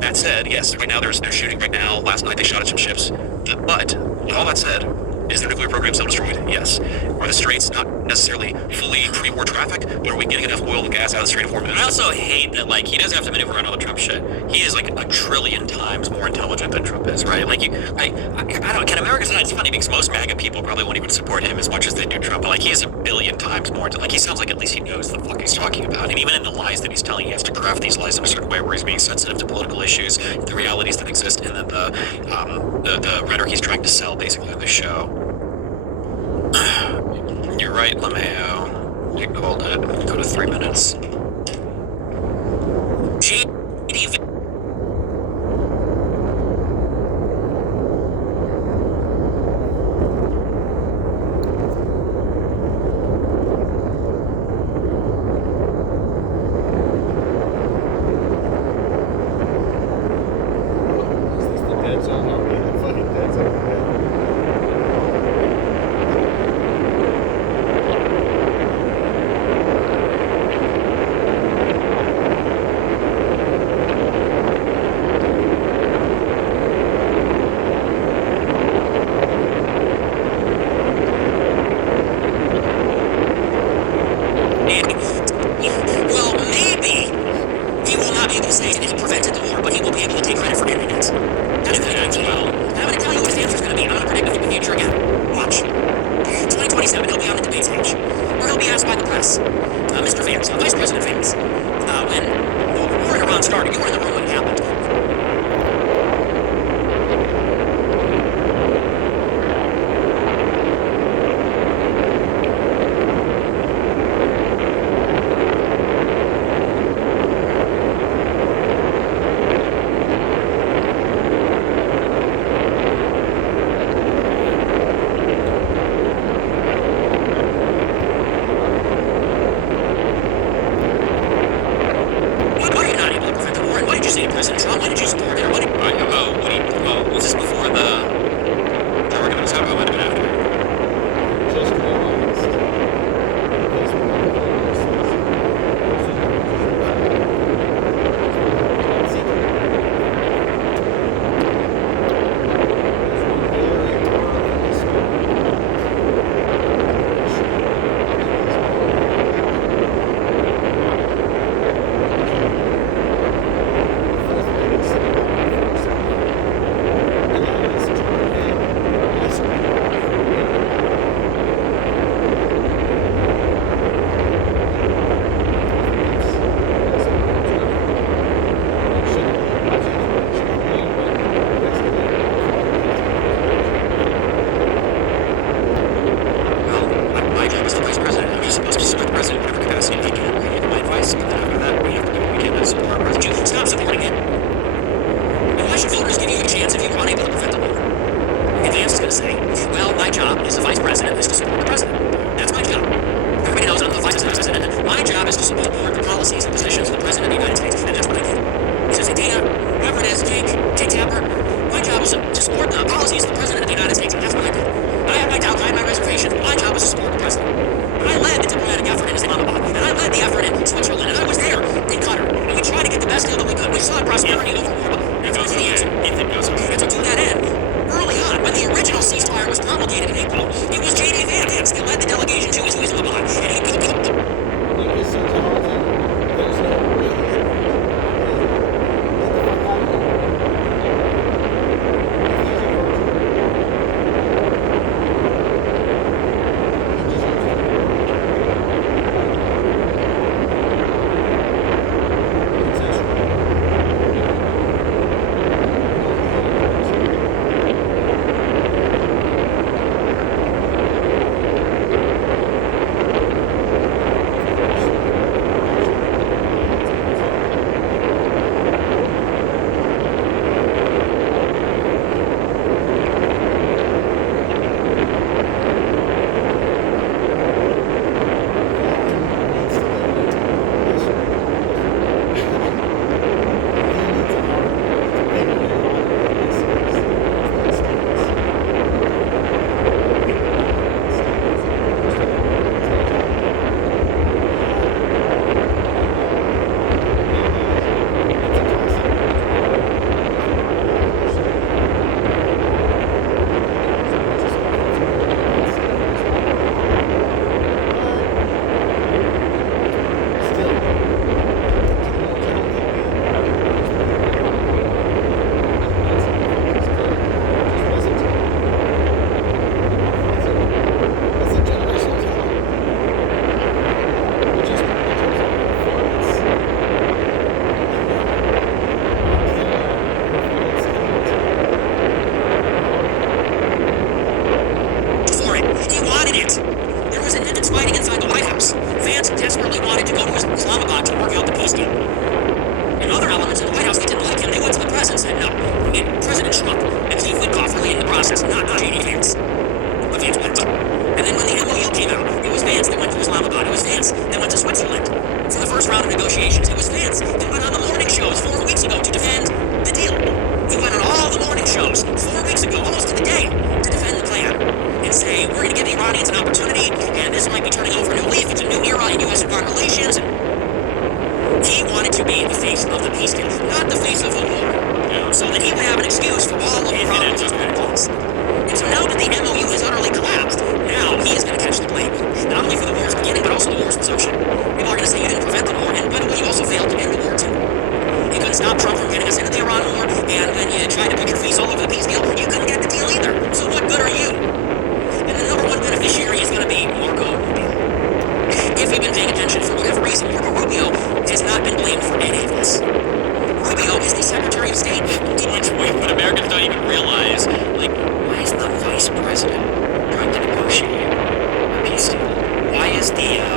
that said, yes, right now they're shooting right now. Last night they shot at some ships. But with all that said, is their nuclear program still destroyed? Yes. Are the straits not necessarily fully pre-war traffic, but are we getting enough oil and gas out of the Strait of Hormuz? I also hate that, like, he doesn't have to maneuver around all the Trump shit. He is, like, a trillion times more intelligent than Trump is, right? Like, I don't, can Americans, it's funny because most MAGA people probably won't even support him as much as they do Trump, but, like, he is a billion times more, like, he sounds like at least he knows the fuck he's talking about. And even in the lies that he's telling, he has to craft these lies in a certain way where he's being sensitive to political issues, the realities that exist, and then the rhetoric he's trying to sell, basically, on the show. You're right, LeMayo. You called it. Go to 3 minutes. GDV. Is this the dead zone? Are we in the fucking dead zone? Well, maybe he will not be able to say that he prevented the war, but he will be able to take credit for ending it. That's good as well. I'm going to tell you what his answer is going to be. I'm going to predict the future again. Watch. 2027, he'll be on the debate stage, or he'll be asked by the press, Mr. Vance, Vice President Vance, when the war in Iran started, you were in the room when it happened. Why are you not able to prevent the war, and really wanted to go to Islamabad to work out the peace deal. And other elements in the White House, they didn't like him. They went to the press and said no. And President Trump and Steve Witkoff really in the process, not J.D. Vance. But Vance went. And then when the MOU came out, it was Vance that went to Islamabad. It was Vance that went to Switzerland for the first round of negotiations. It was Vance that went on the morning shows 4 weeks ago to defend the deal. He went on all the morning shows 4 weeks ago, almost to the day, to defend the plan and say, we're going to give the Iranians an opportunity, and this might be turning over a new leaf. It's a new era in U.S.-Iran relations. And he wanted to be the face of the peace deal, not the face of the war, so that he would have an excuse for all of the problems he's going to cause. And so now that the MOU has utterly collapsed, now he is going to catch the blame. Not only for the war's beginning, but also the war's inception. People are going to say you didn't prevent the war, and by the way, you also failed to end the war too. You couldn't stop Trump from getting us into the Iran war, and then you tried to put your face all over the peace deal. You couldn't get the deal either. So what good are you? And the number one beneficiary is going to be Marco Rubio. If you've been paying attention, for whatever reason, Marco Rubio has not been blamed for any of this. Rubio is the Secretary of State. But Americans don't even realize, like, why is the vice president trying to negotiate a peace deal? Why is the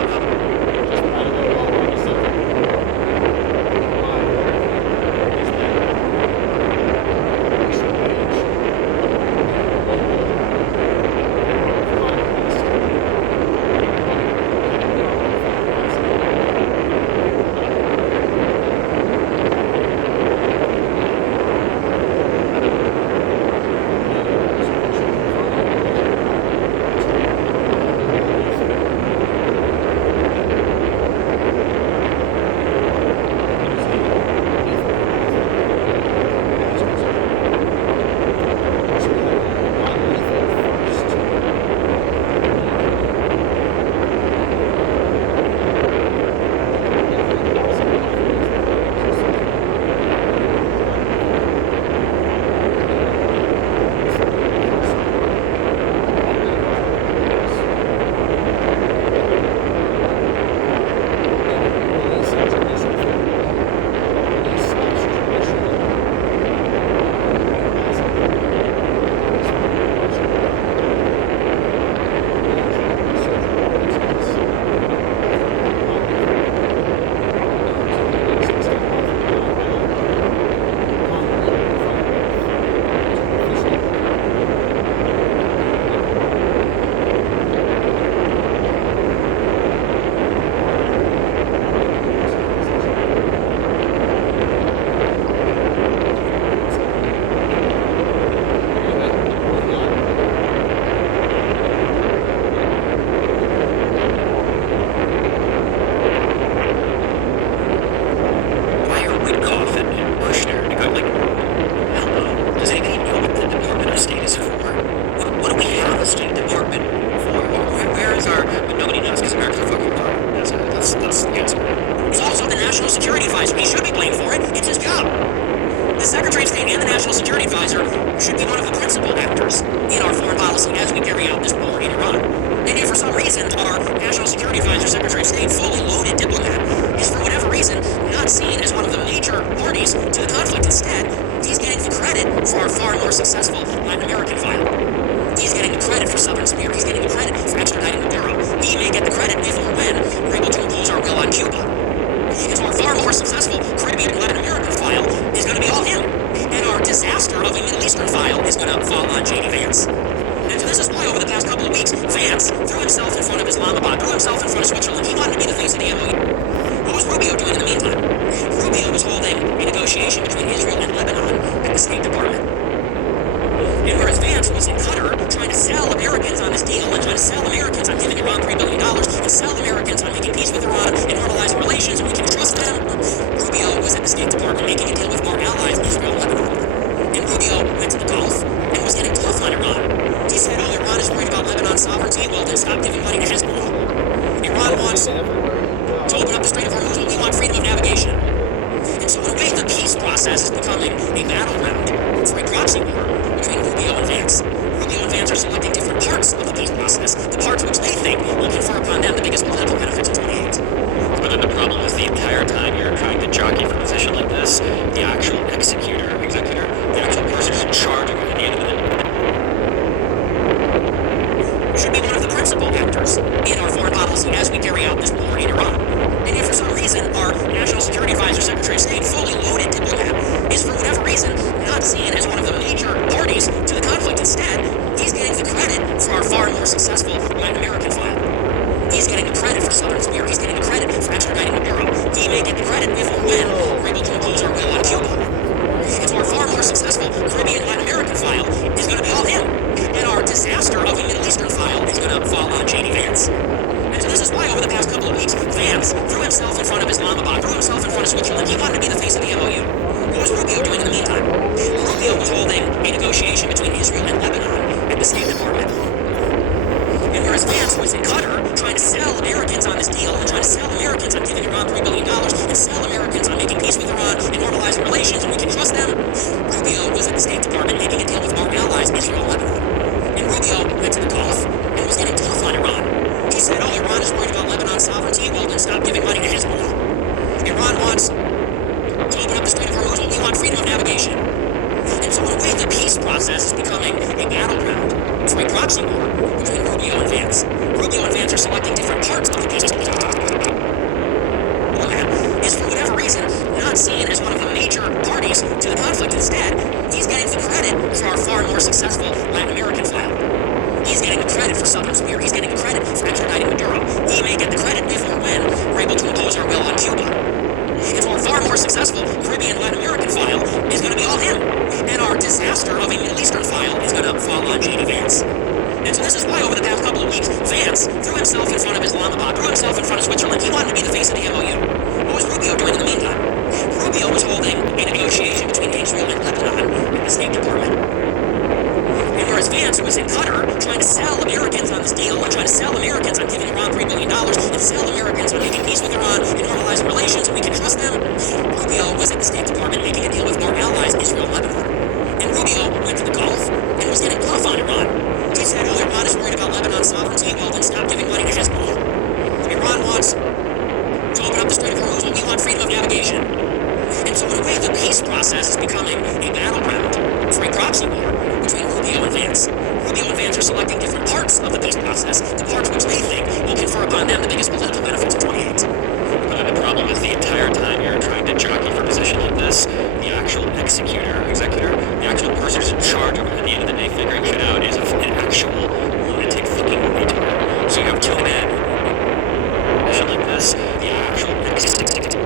should be one of the principal actors in our foreign policy as we carry out this war in Iran. Secretary of State, fully loaded diplomat, is for whatever reason not seen as one of the major parties to the conflict. Instead, he's getting the credit for our far more successful Latin American file. He's getting the credit for Southern Spear. He's getting the credit for extraditing Maduro. He may get the credit if and when we're able to impose our will on Cuba. And so our far more successful Caribbean Latin American file is going to be all him. And our disaster of a Middle Eastern file is going to fall on J.D. Vance. And so this is why over the past couple of weeks, Vance threw himself in front of Islamabad, threw himself in front of Switzerland. He wanted to be the face of the MOU. What was Rubio doing in the meantime? Rubio was holding a negotiation between Israel and Lebanon at the State Department. And whereas Vance was in Qatar trying to sell Americans on this deal and trying to sell Americans on giving Iran $3 billion and sell Americans on making peace with Iran and normalizing relations and we can trust them, Rubio was at the State Department making a deal with our allies, Israel and Lebanon. And Rubio went to the Gulf and was getting tough on Iran. He said, oh, Iran is worried about Lebanon's sovereignty, well, then stop giving money to Hezbollah. Iran wants to open up the Strait of Hormuz, well, we want freedom of navigation. And so in a way, the peace process is becoming a battleground for a proxy war between Rubio and Vance. Rubio and Vance are selecting different parts of the peace. Is for whatever reason not seen as one of the major parties to the conflict. Instead, he's getting the credit for our far more successful Latin American file. He's getting the credit for Southern Spear. He's getting the credit for extraditing Maduro. He may get the credit if or when we're able to impose our will on Cuba. And so our far more successful Caribbean Latin American file is going to be all him. And our disaster of a Middle Eastern file is going to fall on J.D. Vance. And so this is why over the past couple of weeks, Vance threw himself in front of Islamabad, threw himself in front of Switzerland. He wanted to be the face of the MOU. What was Rubio doing in the meantime? Rubio was holding a negotiation between Israel and Lebanon at the State Department. And whereas Vance was in Qatar trying to sell Americans on this deal and trying to sell Americans on giving Iran $3 billion and sell Americans on making peace with Iran and normalizing relations and we can trust them, Rubio was at the State Department making a deal with our allies, Israel and Lebanon. And Rubio went to the Gulf and was getting tough on Iran. He said, oh, Iran is worried about Lebanon's sovereignty, well, then stop giving money to Hezbollah. Iran wants to open up the Strait of Hormuz, well, we want freedom of navigation. And so in a way, the peace process is becoming a battleground for a proxy war between Rubio and Vance. Rubio and Vance are selecting different parts of the peace process, the parts which they think will confer upon them the biggest political benefits in 28. The problem is the entire time you're trying to jockey for position like this, the actual executor, the actual person who's in charge of it at the end of the day figuring shit out is an actual lunatic fucking retard. So you have two men position like this, the actual executor,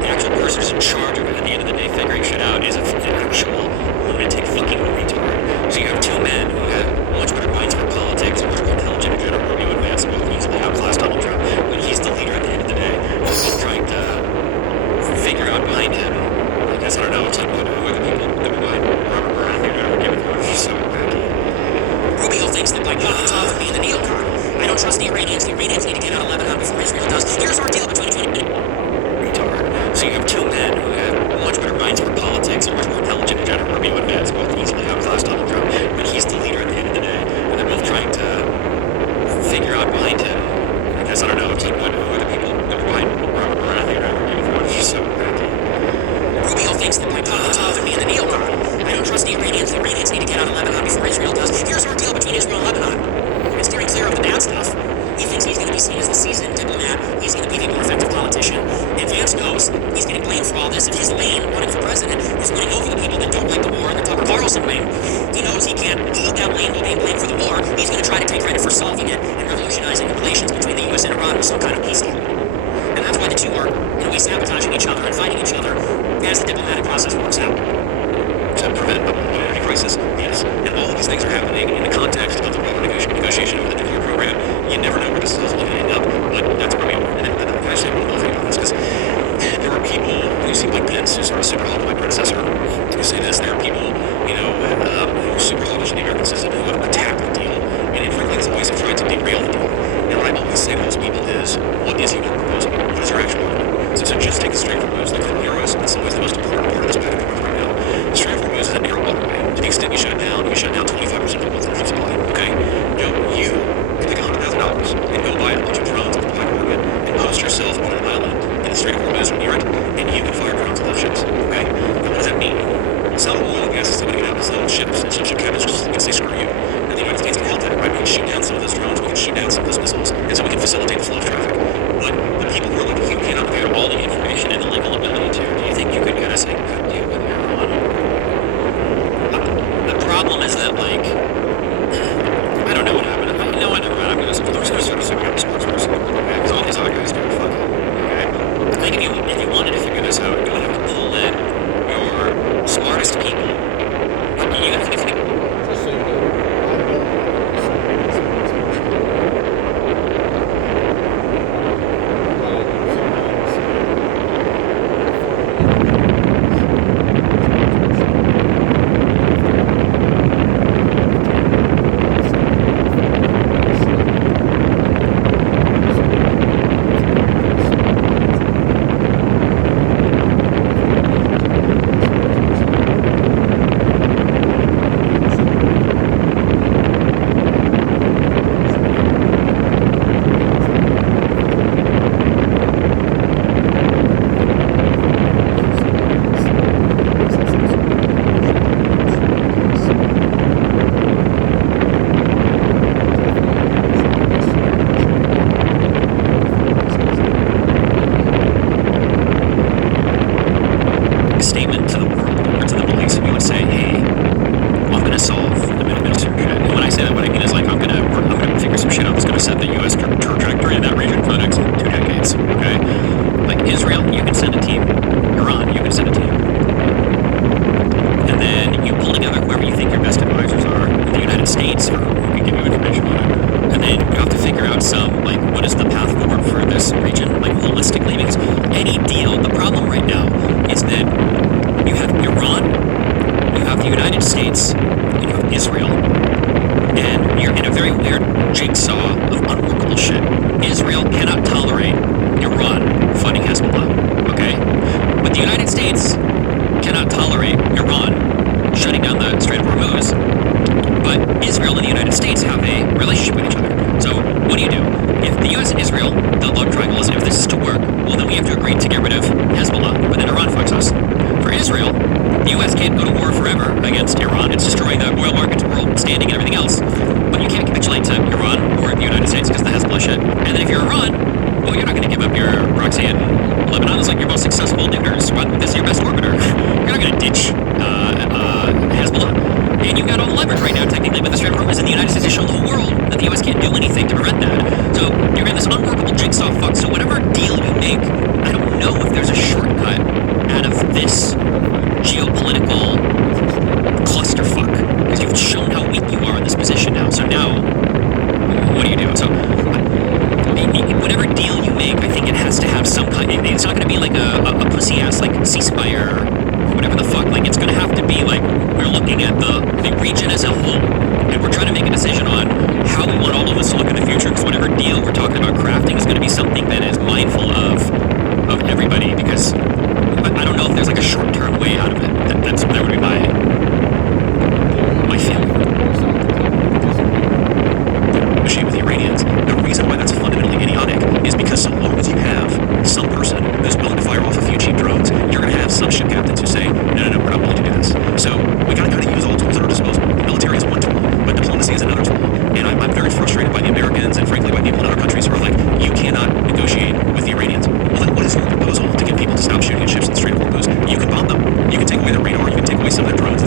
the actual person who's in charge of it at the end of the day figuring shit out is an actual lunatic fucking retard. So you have two men who have much better minds for politics, much more intelligent in general, Rubio and Vance, both easily outclassed Donald Trump, but he's the leader at the end of the day. We're both trying to figure out behind him. I guess I don't know, it's like who are the people that we might rubber around here to give it to him. He's so wacky. Rubio thinks that by Gorbachev and being the neocon, I don't trust the Iranians. The Iranians need to get out of Lebanon before Israel does. Here's our deal between retard. So you have two men who have much better minds for politics and much more intelligent in general, Rubio and Vance, both easily outclassed Donald Trump, but he's the leader at the end of the day, and they're both trying to figure out behind him. I guess I don't know, it's like who are the people that are behind Robert around here to give it to him. He's so wacky. Rubio thinks that by Gorbachev and being the neocon, I don't trust the Iranians. The Iranians need to get out of Lebanon before Israel does. Here's our deal between Israel and Lebanon. And steering clear of the bad stuff. He thinks he's going to be seen as the seasoned diplomat. He's going to be the more effective politician. And Vance knows he's getting blamed for all this. If his lane, running for president, is winning over the people that don't like the war and the Tucker Carlson lane, he knows he can't hold that lane while being blamed for the war. He's going to try to take credit for solving it and revolutionizing the relations between the U.S. and Iran with some kind of peace deal. And that's why the two are, in a way, sabotaging each other and fighting each other as the diplomatic process works out. To prevent a nuclear crisis? Yes. And all of these things are happening in the context of the broader negotiation over the nuclear program. You never know where this is ultimately going to end up, but that's where we are. And I just say one little thing about this, because there are people who seem like Pence, who sort of super my predecessor, who say this. There are people, who super hawkish in the American system who have attacked the deal, and frankly, this voice have tried to derail the deal. And what I always say to those people is, what is your proposal? What is your actual argument? So just take the Strait of Hormuz, like the narrowest, in some ways the most important part of this back and forth right now. The Strait of Hormuz is a narrow waterway. To the extent you shut it down 25% of the world's energy supply. Okay? You can take $100,000 and go buy a bunch of drones at the black market and post yourself on an island in the Strait of Hormuz or near it, and you can fire drones at that ship. if you wanted to figure this out, you would have to pull in your smartest people. You have to think. Just so you know, Statement to the world or to the police, we would say, hey, I'm going to solve the Middle Eastern shit. And when I say that, what I mean is like I'm gonna figure some shit out that's going to set the U.S. trajectory in that region for the next 2 decades. Okay, like Israel, you can send a team. Iran, you can send a team. And then you pull together whoever you think your best advisors are in the United States, or who can give you information on it. And then you have to figure out some like what is the path forward for this region, like holistically, because any deal. The problem right now is that you have Iran, you have the United States, and you have Israel. And you're in a very weird jigsaw of unworkable shit. Israel cannot tolerate Iran funding Hezbollah, okay? But the United States cannot tolerate Iran shutting down the Strait of Hormuz. But Israel and the United States have a relationship with each other. So what do? If the U.S. and Israel, the love triangle is, if this is to work, well then we have to agree to get rid of Hezbollah, but then Iran fucks us. For Israel, the U.S. can't go to war forever against Iran. It's destroying the oil markets, world standing, and everything else. But you can't capitulate to Iran or the United States because of the Hezbollah shit. And then if you're Iran, well, you're not going to give up your Roxanne. Lebanon is like your most successful nukers. This is your best orbiter. You're not going to ditch Hezbollah. And you've got all the leverage right now, technically, with the Strait of Hormuz, and the United States has shown the whole world that the U.S. can't do anything to prevent that. So you're in this unworkable jigsaw fuck. So whatever deal you make, I don't know if there's a shortcut out of this geopolitical clusterfuck, because you've shown how weak you are in this position now. So now, what do you do? So whatever deal you make, I think it has to have some kind. It's not going to be like a pussy ass like ceasefire or whatever the fuck. Like it's going to have to be like we're looking at the region as a whole, and we're trying to make a decision on how we want all of us to look in the future. Because whatever deal we're talking about crafting is going to be something that is mindful of everybody. Because I don't know if there's like a short-term way out of it. That would be my feeling. Machine with the Iranians. The reason why that's fundamentally idiotic is because so long as you have some person who's willing to fire off a few cheap drones, you're going to have some ship captains who say, no, we're not willing to do this. So we got to kind of use all tools at our disposal. The military is one tool, but diplomacy is another tool. And I'm very frustrated by the Americans and frankly by people in other countries who are like, you cannot negotiate with the Iranians. Well, then what is your proposal to get people to stop shooting at ships in the Strait of Hormuz? You can bomb them. You can take away their radar. You can take away some of their drones.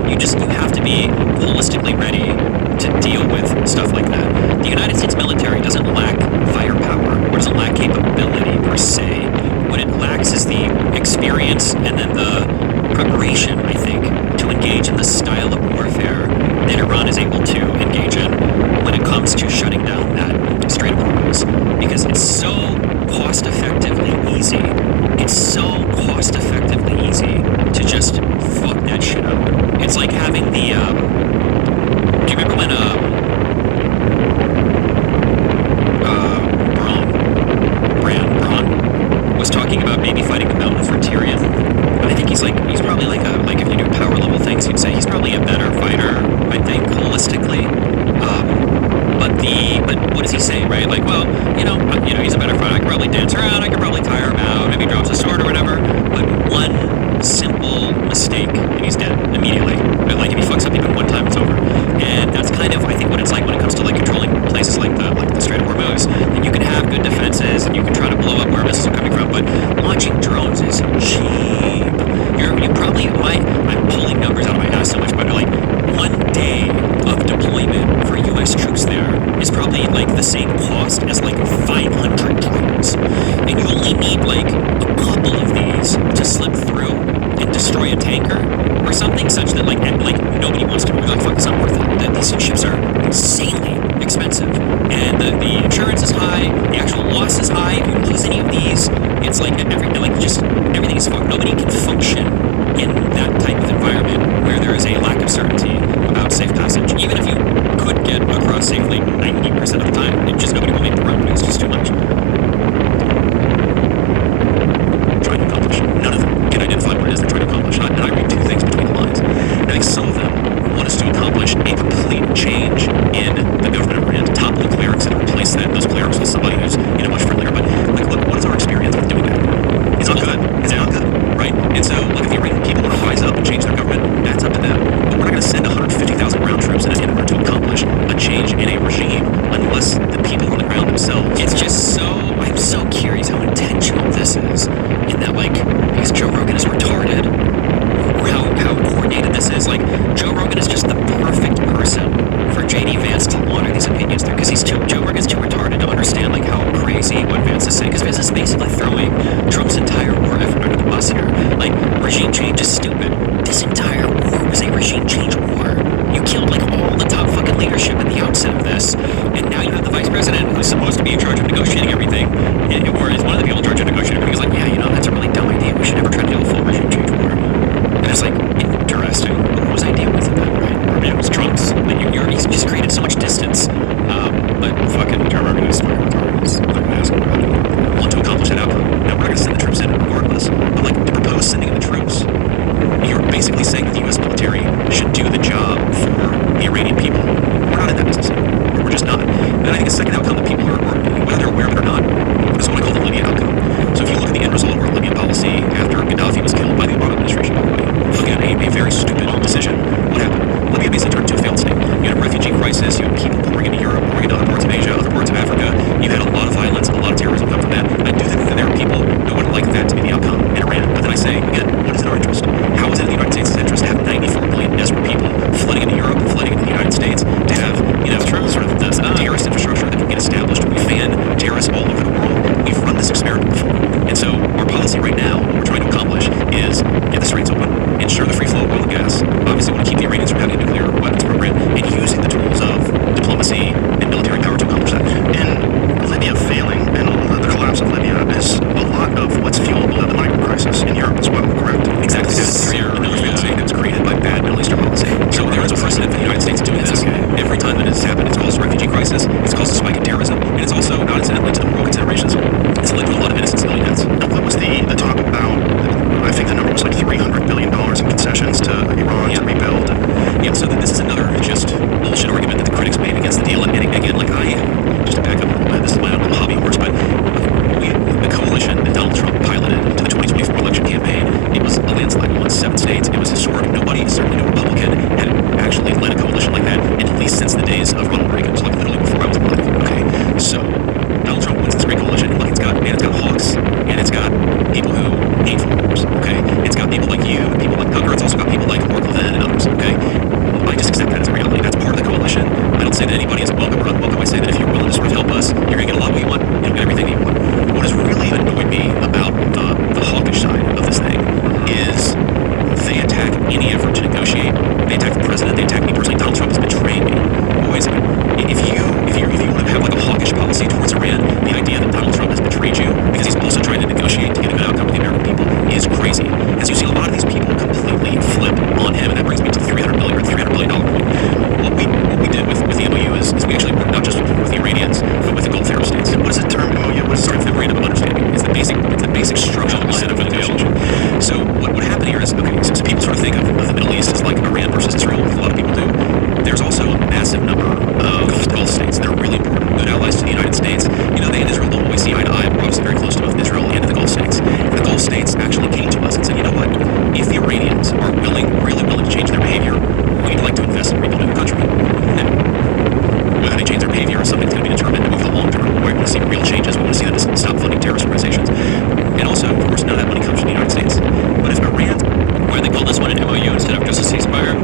like you have to be holistically ready to deal with stuff like that. The United States military doesn't lack firepower or doesn't lack capability per se. What it lacks is the experience and then the preparation, I think, to engage in the style of warfare that Iran is able to engage in when it comes to shutting down that Strait of Hormuz. Because it's so cost-effectively easy. It's so cost-effectively easy to just fuck that shit up. It's like having the, do you remember when, Braun was talking about maybe fighting the mountain for Tyrion? I think he's probably like if you do power level things, you'd say he's probably a better fighter, I think, holistically. But what does he say, right? Like, well, he's a better fighter. I could probably dance around. I could probably tire him out. Maybe he drops a sword or whatever. But one simple mistake and he's dead immediately. Like if he fucks up even one time, it's over. And that's kind of, I think, what it's like when it comes to like controlling places like the Strait of Hormuz. And you can have good defenses and you can try to blow up where missiles are coming from, but launching drones is cheap. You probably might. I'm pulling numbers out of my ass so much, but like 1 day of deployment for U.S. troops there is probably like the same cost as like 500 drones. And you only need like a couple of these to slip through and destroy a tanker or something such that like nobody wants to move. Like, fuck, it's not worth it. These ships are insanely expensive. And the insurance is high, the actual loss is high. If you lose any of these, it's like everything is fucked. Nobody can function in that type of environment where there is a lack of certainty about safe passage. Even if you could get across safely 90% of the time, nobody will make the run. It's just too much. Trying to accomplish. None of them can identify what it is they're trying to accomplish. And I read two things between the lines. And I think some of them want us to accomplish a complete change in the government of Iran, to topple the clerics and replace those clerics with somebody who's much friendlier. But like, look, what is our experience with doing that? It's not good. It's not good, right? And so, like, if the Iranian people want to rise up and change their government, that's up to them. But we're not going to send 150,000 ground troops in an order to accomplish a change in a regime unless the people on the ground themselves. It's just so, I'm so curious how intentional this is. In that, like, because Joe Rogan is retarded, or how coordinated this is. Like, Joe Rogan is just the perfect person for J.D. Vance to launder these opinions through, because Joe Rogan's too retarded to understand, like, how crazy what Vance is saying, because Vance is basically throwing Trump's entire war effort under the bus here. Like, regime change is stupid. This entire war was a regime change war. You killed, like, all the top fucking leadership at the outset of this, and now you have the vice president who's supposed to be in charge of negotiating everything, or is one of the people in charge of negotiating everything. He's like, yeah, that's a really dumb idea. We should never try to do a full regime change war. And it's like, interesting. Whose idea was it then, right? Or maybe it was Trump's. Like, he's just created so much distance. But fucking Joe Rogan is smart. Want to accomplish that outcome. Now, we're not going to send the troops in regardless, but like to propose sending in the troops, you're basically saying that the U.S. military should do the job for the Iranian people. We're not in that business. We're just not. And I think a second outcome that people are, whether they're aware of it or not, is what I call the Libya outcome. So if you look at the end result of our Libyan policy after Gaddafi was killed by the Obama administration, again, a very stupid decision. What happened? Libya basically turned into a failed state. You had a refugee crisis, you had people pouring into Europe, pouring into other parts of Asia, other parts of Africa. You had a lot of violence, a lot of terrorism come from that. I do think that there are people who would like that to be the outcome in Iran. But then I say, again, what is in our interest? How is it in the United States' interest to have 94 million desperate people flooding into Europe, flooding into the United States, to have, sort of the terrorist infrastructure that can get established? We fan terrorists all over the world. We've run this experiment before. And so our policy right now, what we're trying to accomplish is get the straits open, ensure the free flow of oil and gas. Obviously, we want to keep the Iranians from having a nuclear weapons program, and using the tools of diplomacy and military power to accomplish that. And Libya failing and the collapse of Libya is a lot of what's fueled the migrant crisis in Europe as well, correct? Exactly. That's another failed state that was created by bad Middle Eastern policy. So there is a precedent for the United States doing this. Every time that it's happened, it's caused a refugee crisis, it's caused a spike in terrorism, and it's also, not incidentally to the moral considerations, it's led to a lot of innocent civilian deaths. Now, what was the talk about? I think the number was like $300 billion in concessions to Iran to rebuild. solution. I don't say that anybody is welcome or unwelcome. I say that if you're willing to sort of help us, you're going to get a lot of what you want. You'll get everything that you want. What has really annoyed me about the hawkish side of this thing is they attack any effort to negotiate. They attack the president. They attack me personally. Donald Trump is betraying me. Wait a second. If you want to have like a hawkish policy towards Iran, the idea that Donald Trump has betrayed you because he's also trying to negotiate to get a good outcome for the American people is crazy. As you see, a lot of these people completely flip on him, and that brings me to the $300 billion point. What we did with the MOU is we actually worked not just with the Iranians, but with the Gulf Arab states. What is the term MOU? What is the memorandum of understanding? It's the basic structure of the negotiation. So what happened here is, okay, so people sort of think of the Middle East as like Iran versus Israel, like a lot of people do. There's also a massive number of Gulf states that are really important, good allies to the United States. You know, they and Israel don't always see eye to eye. We're obviously very close to both Israel and the Gulf states. And the Gulf states actually came to us and said, you know what, if the Iranians are really willing to change their behavior, we'd like to invest in rebuilding the country. Now, whether they change their behavior is something that's going to be determined over the long term. We're going to see real changes. We want to see them stop funding terrorist organizations. And also, of course, none of that money comes from the United States. But if Iran... Why they call this one an MOU instead of just a ceasefire?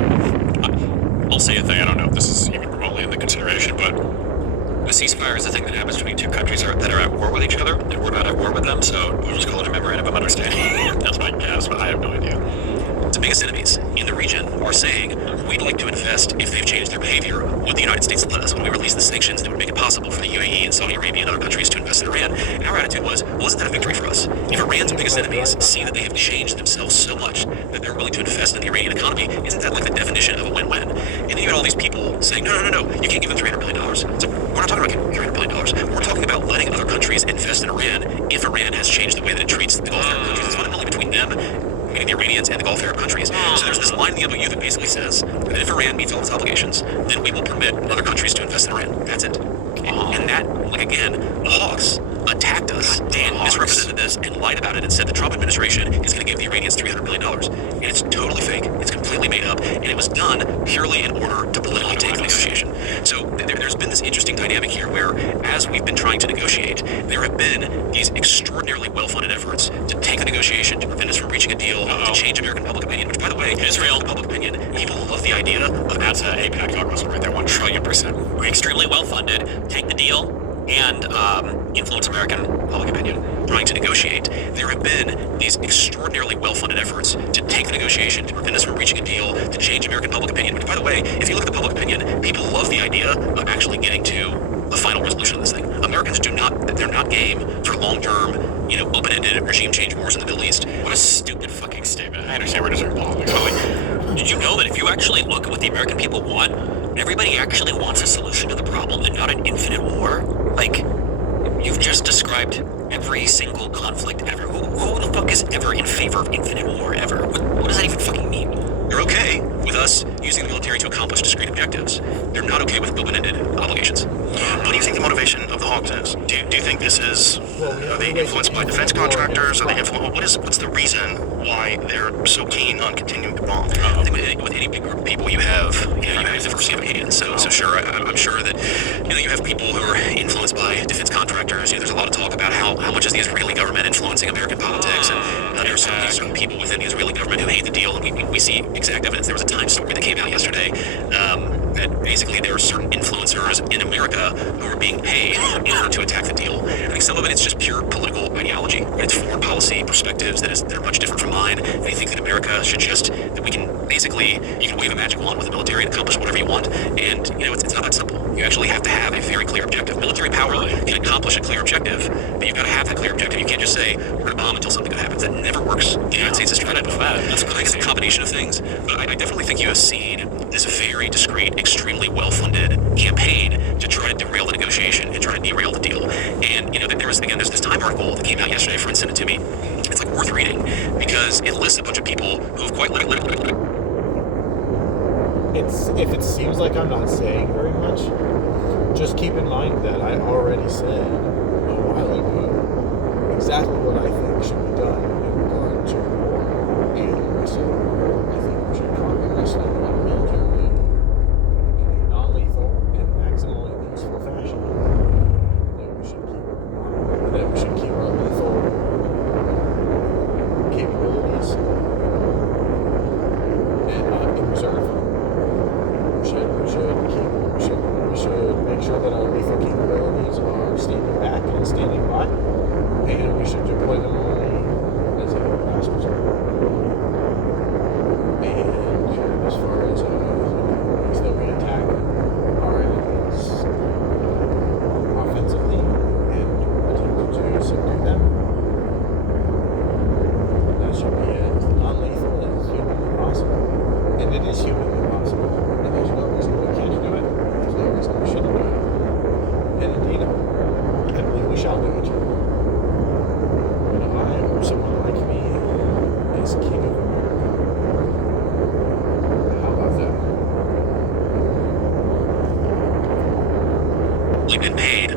I'll say a thing, I don't know if this is even remotely in the consideration, but a ceasefire is a thing that happens between two countries that are at war with each other, and we're not at war with them, so we'll just call it a memorandum of understanding. That's my guess, but I have no idea. The biggest enemies in the region are saying, we'd like to invest if they've changed their behavior. Would the United States let us when we release the sanctions that would make it possible for the UAE and Saudi Arabia and other countries to invest in Iran? And our attitude was, well, isn't that a victory for us? If Iran's biggest enemies see that they have changed themselves so much that they're willing to invest in the Iranian economy, isn't that like the definition of a win-win? And then you had all these people saying, no, you can't give them $300 billion. So we're not talking about giving $300 billion. We're talking about letting other countries invest in Iran if Iran has changed the way that it treats the Gulf Arab countries. It's fundamentally between them, meaning the Iranians, and the Gulf Arab countries. So there's this line in the MOU that basically says that if Iran meets all its obligations, then we will permit other countries to invest in Iran. That's it. And that, like again, the hawks attacked us and misrepresented this and lied about it and said the Trump administration is going to give the Iranians $300 billion. And it's totally fake. It's completely made up. And it was done purely in order to politically take the negotiation. So there's been this interesting dynamic here where, as we've been trying to negotiate, there have been these extraordinarily well-funded efforts to take the negotiation, to prevent us from reaching a deal, to change American public opinion, which, by the way, Israel public opinion, people love the idea of That's an APAC algorithm right there, 1 trillion%. We're extremely well-funded. Take the deal and influence American public opinion. trying to negotiate. There have been these extraordinarily well-funded efforts to take the negotiation, to prevent us from reaching a deal, to change American public opinion, which, by the way, if you look at the public opinion, people love the idea of actually getting to a final resolution of this thing. Americans they're not game for long-term, open-ended regime change wars in the Middle East. What a stupid fucking statement. I understand where deserved politics, but did you know that if you actually look at what the American people want, everybody actually wants a solution to the problem and not an infinite war? Like, you've just described every single conflict ever. Who the fuck is ever in favor of infinite war ever? What does that even fucking mean? They're okay with us using the military to accomplish discrete objectives. They're not okay with open-ended obligations. What do you think the motivation of the Hawks is? Do you think this is, are they influenced by defense contractors? Are they what's the reason why they're so keen on continuing to bomb? I think with any big group of people, you have diversity of opinions. So sure, I'm sure that you have people who are influenced by defense contractors. There's a lot of talk about how much is the Israeli government influencing American politics, and there are certain people within the Israeli government who hate the deal, and we see exact evidence. There was a Times story that came out yesterday that basically there are certain influencers in America who are being paid in order to attack the deal. I think some of it is just pure political ideology. It's foreign policy perspectives that are much different from mine. They think that America should that we can basically, you can wave a magic wand with the military and accomplish whatever you want. And, it's not that simple. You actually have to have a very clear objective. Military power can accomplish a clear objective, but you've got to have that clear objective. You can't just say, we're going to bomb until something good happens. That never works. The United States has tried it before. That's a combination of things. But I definitely think you have seen this very discreet, extremely well-funded campaign to try to derail the negotiation and try to derail the deal. And, there's this Time article that came out yesterday. A friend sent it to me. It's like worth reading because it lists a bunch of people who have quite literally. If it seems like I'm not saying very much, just keep in mind that I already said a while ago exactly what I think should be done in regard to war and the rest of the world. I think we should conquer the rest of the world militarily in a non-lethal and maximally peaceful fashion. That we should keep our lethal capabilities in reserve. We should been paid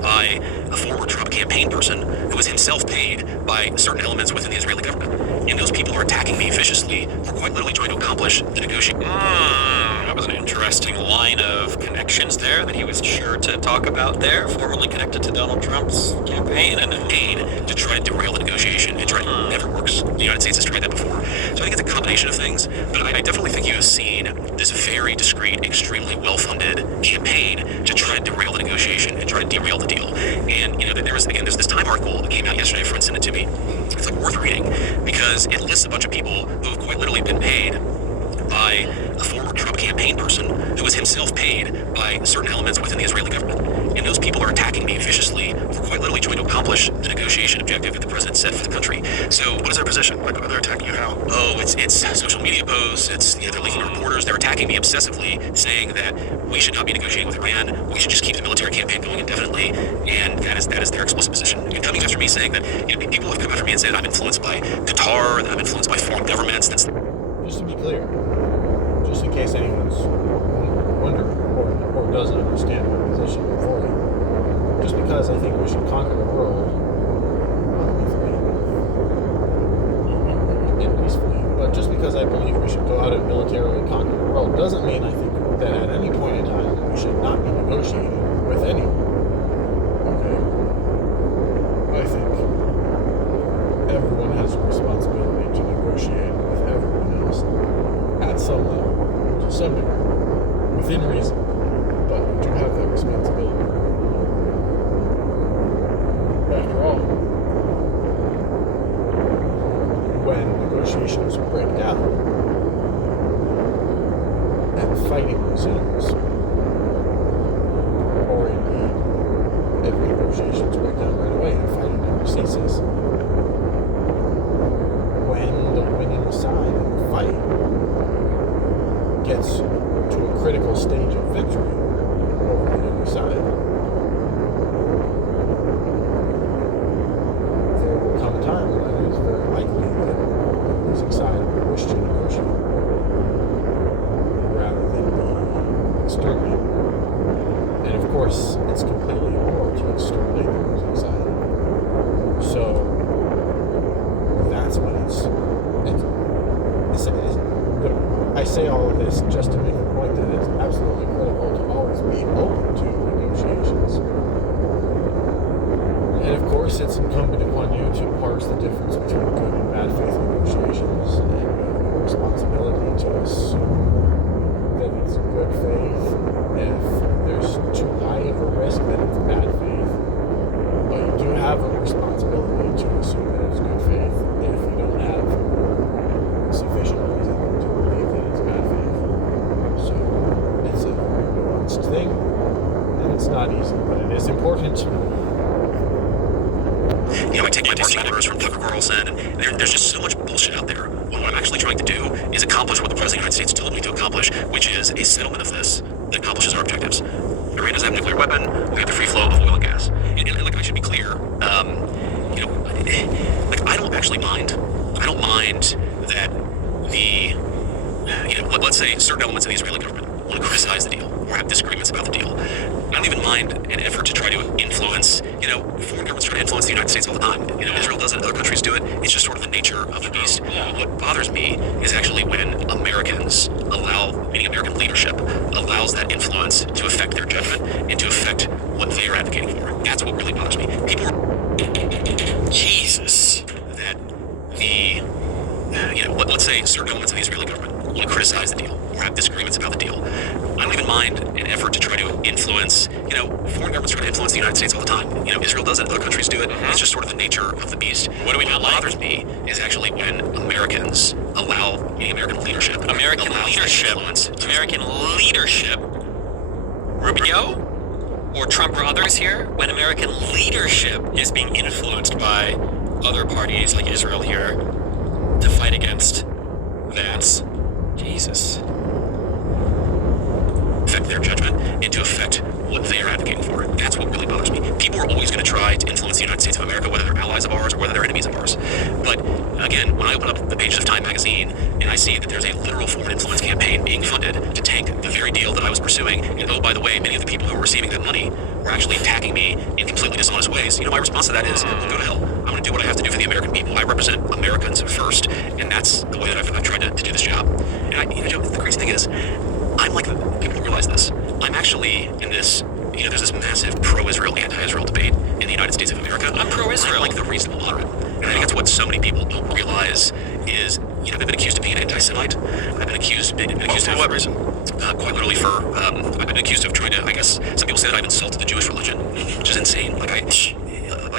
by a former Trump campaign person who was himself paid by certain elements within the Israeli government. And those people are attacking me viciously for quite literally trying to accomplish the negotiation. That was an interesting line of connections there that he was sure to talk about there, formerly connected to Donald Trump's campaign and paid to try to derail the negotiation and try to never works. The United States has tried that before. So I think it's a combination of things, but I definitely think you have seen this very discreet, extremely well-funded campaign to try to derail the negotiation and try to derail the deal. And there's this Time article that came out yesterday. A friend sent it to me. It's like worth reading because it lists a bunch of people who have quite literally been paid by a former Trump campaign person who was himself paid by certain elements within the Israeli government. And those people are attacking me viciously for quite literally trying to accomplish the negotiation objective that the president set for the country. So What is their position? Like, they're attacking you how? it's social media posts, they're leaking reporters, they're attacking me obsessively, saying that we should not be negotiating with Iran, we should just keep the military campaign going indefinitely, and that is their explicit position. And coming after me saying that, people have come after me and said I'm influenced by Qatar, that I'm influenced by foreign governments, Just to be clear, just in case anyone's wondering or doesn't understand my position fully, just because I think we should conquer the world and peacefully, but just because I believe we should go out and militarily conquer the world doesn't mean I think that at any point in time we should not be negotiating with anyone. Okay? I think everyone has a responsibility to negotiate with everyone else at some level, to some degree, within reason, but you do have that responsibility. After all, when negotiations break down and fighting resumes, or indeed, if negotiations break down right away and fighting never ceases, when the winning side in the fight gets to a critical stage of victory over the other side, there will come a time when it is very likely that the losing side will wish to negotiate rather than be exterminated. And of course, it's completely immoral to exterminate the losing side. So that's when I say all of this just to make the point that it's absolutely critical to always be open to negotiations. And of course, it's incumbent upon you to parse the difference between good and bad faith negotiations, and you have no responsibility to assume that it's good faith if there's too high of a risk that it's bad faith. But you do have a responsibility to assume that it's good faith if you don't have sufficient reason to believe that it's bad faith. So it's a very nuanced thing, and it's not easy, but it is important. I take my marching orders from Tucker Carlson, and there's just so much bullshit out there. What I'm actually trying to do is accomplish what the President of the United States told me to accomplish, which is a settlement of this that accomplishes our objectives. Iran doesn't have a nuclear weapon, we have the free flow of oil and gas. And like, I should be clear, I don't actually mind. I don't mind that let's say certain elements of the Israeli government want to criticize the deal or have disagreements about the deal. I don't even mind an effort to try to influence, foreign governments try to influence the United States all the time. Israel does it, other countries do it. It's just sort of the nature of the beast. What bothers me is actually when Americans meaning American leadership, allows that influence to affect their judgment and to affect what they're advocating for. That's what really bothers me. People are... Jesus. That let's say certain elements of the Israeli government want to criticize the deal or have disagreements about the deal. I don't even mind an effort to try to influence, foreign governments try to influence the United States all the time. Israel does it, other countries do it. It's just sort of the nature of the beast. What do we not like? What bothers me is actually when Americans American leadership, Rubio or Trump or others here, when American leadership is being influenced by other parties like Israel here to fight against Vance. Jesus. Affect their judgment and to affect what they are advocating for. That's what really bothers me. People are always going to try to influence the United States of America, whether they're allies of ours or whether they're enemies of ours. But again, when I open up the pages of Time magazine and I see that there's a literal foreign influence campaign being funded to tank the very deal that I I was pursuing, and oh, by the way, many of the people who were receiving that money were actually attacking me in completely dishonest ways, my response to that is, go to hell. I'm going to do what I have to do for the American people. I represent Americans first, and that's the way that I've tried to do this job. And Joe, the crazy thing is, I'm like, people don't realize this, I'm actually in this, there's this massive pro-Israel, anti-Israel debate in the United States of America. I'm pro-Israel. I'm like the reasonable moderate. And I think that's what so many people don't realize is, I've been accused of being an anti-Semite. I've been accused For of what reason? quite literally I've been accused of trying to, I guess, some people say that I've insulted the Jewish religion, which is insane. I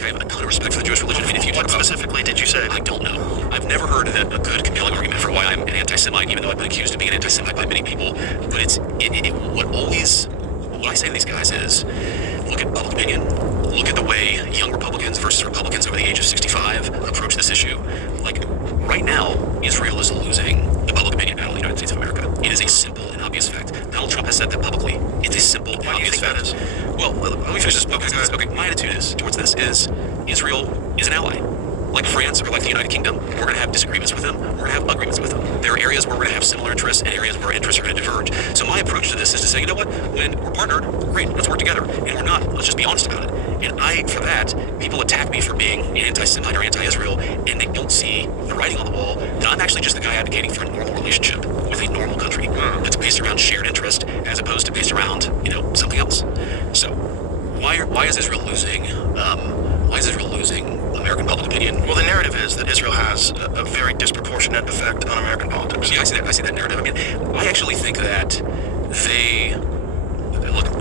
have a ton of respect for the Jewish religion. If you What specifically did you say? I don't know. I've never heard a good, compelling argument for why I'm an anti-Semite, even though I've been accused of being an anti-Semite by many people. But what I say to these guys is, look at public opinion. Look at the way young Republicans versus Republicans over the age of 65 approach this issue. Like, right now, Israel is losing the public opinion battle in the United States of America. It is a simple and obvious fact. Donald Trump has said that publicly. It's a simple and obvious fact. Why do you think that is? Well, let me finish this. Okay, my attitude towards this is Israel is an ally. Like France or like the United Kingdom, we're going to have disagreements with them. We're going to have agreements with them. There are areas where we're going to have similar interests and areas where our interests are going to diverge. So my approach to this is to say, you know what? When we're partnered, great, let's work together. And we're not, let's just be honest about it. And for that, people attack me for being an anti-Semite or anti-Israel, and they don't see the writing on the wall that I'm actually just the guy advocating for a normal relationship with a normal country that's based around shared interest as opposed to based around, something else. So why is Israel losing? Why is Israel losing American public opinion? Well, the narrative is that Israel has a very disproportionate effect on American politics. Yeah, I see that narrative. I mean, I actually think that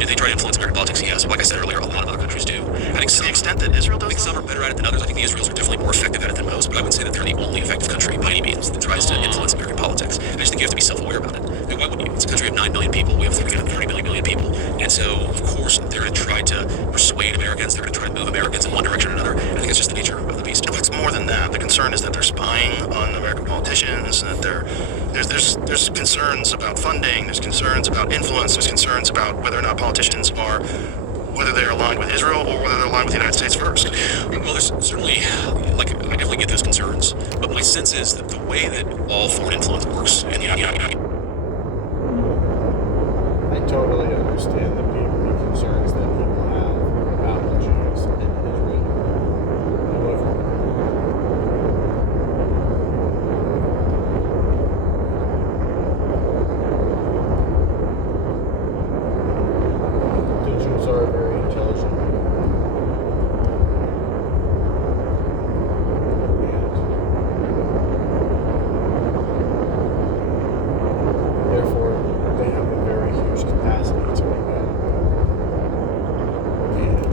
do they try to influence American politics? Yes. Like I said earlier, a lot of other countries do. I think To the extent that Israel does some are better at it than others. I think the Israelis are definitely more effective at it than most, but I wouldn't say that they're the only effective country by any means that tries to influence American politics. I just think you have to be self-aware about it. I mean, why wouldn't you? It's a country of 9 million people. We have 30 million people. And so, of course, they're going to try to persuade Americans. They're going to try to move Americans in one direction or another. I think it's just the nature of the beast. Well, it's more than that. The concern is that they're spying on American politicians, and that there's concerns about funding, there's concerns about influence, there's concerns about whether or not politicians are, whether they're aligned with Israel or whether they're aligned with the United States first. Well, there's certainly, I definitely get those concerns, but my sense is that the way that all foreign influence works in the United States. I totally understand the concerns that people have about the Jews in Israel. However, the Jews are very intelligent. And therefore, they have a very huge capacity to rebel. And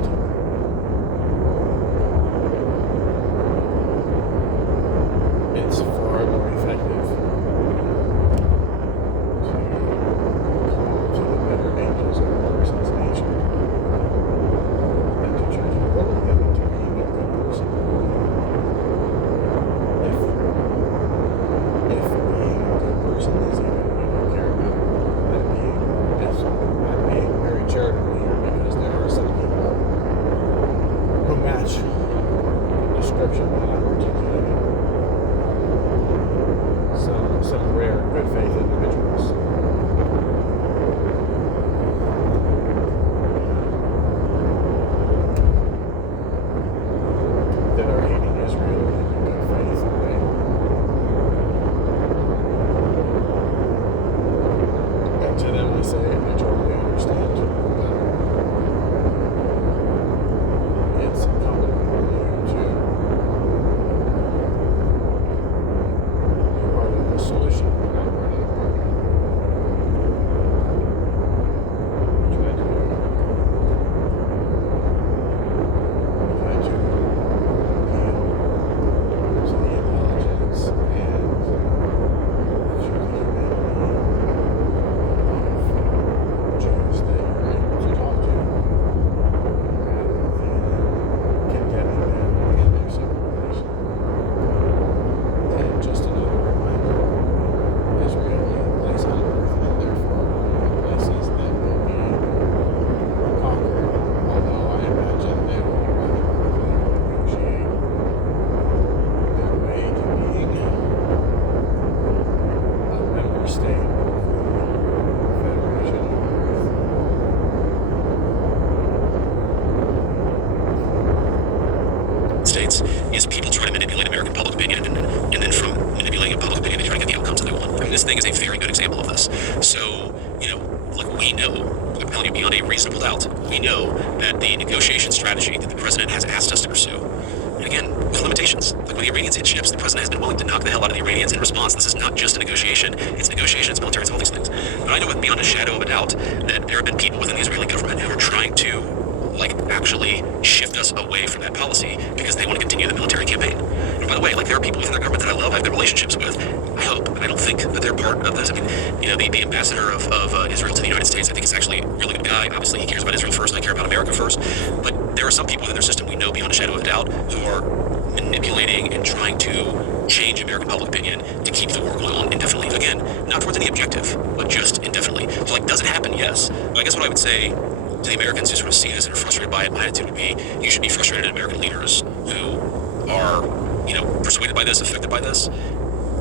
is people try to manipulate American public opinion, and then from manipulating public opinion, they try to get the outcomes that they want. And this thing is a very good example of this. So, like we know, I'm telling you beyond a reasonable doubt, we know that the negotiation strategy that the president has asked us to pursue, and again, with limitations. Like when the Iranians hit ships, the president has been willing to knock the hell out of the Iranians in response. This is not just a negotiation, it's negotiation, it's military, it's all these things. But I know with beyond a shadow of a doubt that there have been people within the Israeli government who are trying to actually shift us away from that policy because they want to continue the military campaign. And by the way, there are people within the government that I love, I have good relationships with. I hope, and I don't think that they're part of this. I mean, the ambassador of Israel to the United States, I think is actually a really good guy. Obviously, he cares about Israel first, and I care about America first. But there are some people within their system we know beyond a shadow of a doubt who are manipulating and trying to change American public opinion to keep the war going on indefinitely. Again, not towards any objective, but just indefinitely. So, does it happen? Yes. But I guess what I would say to the Americans who sort of see this and are frustrated by it, my attitude would be, you should be frustrated at American leaders who are, persuaded by this, affected by this.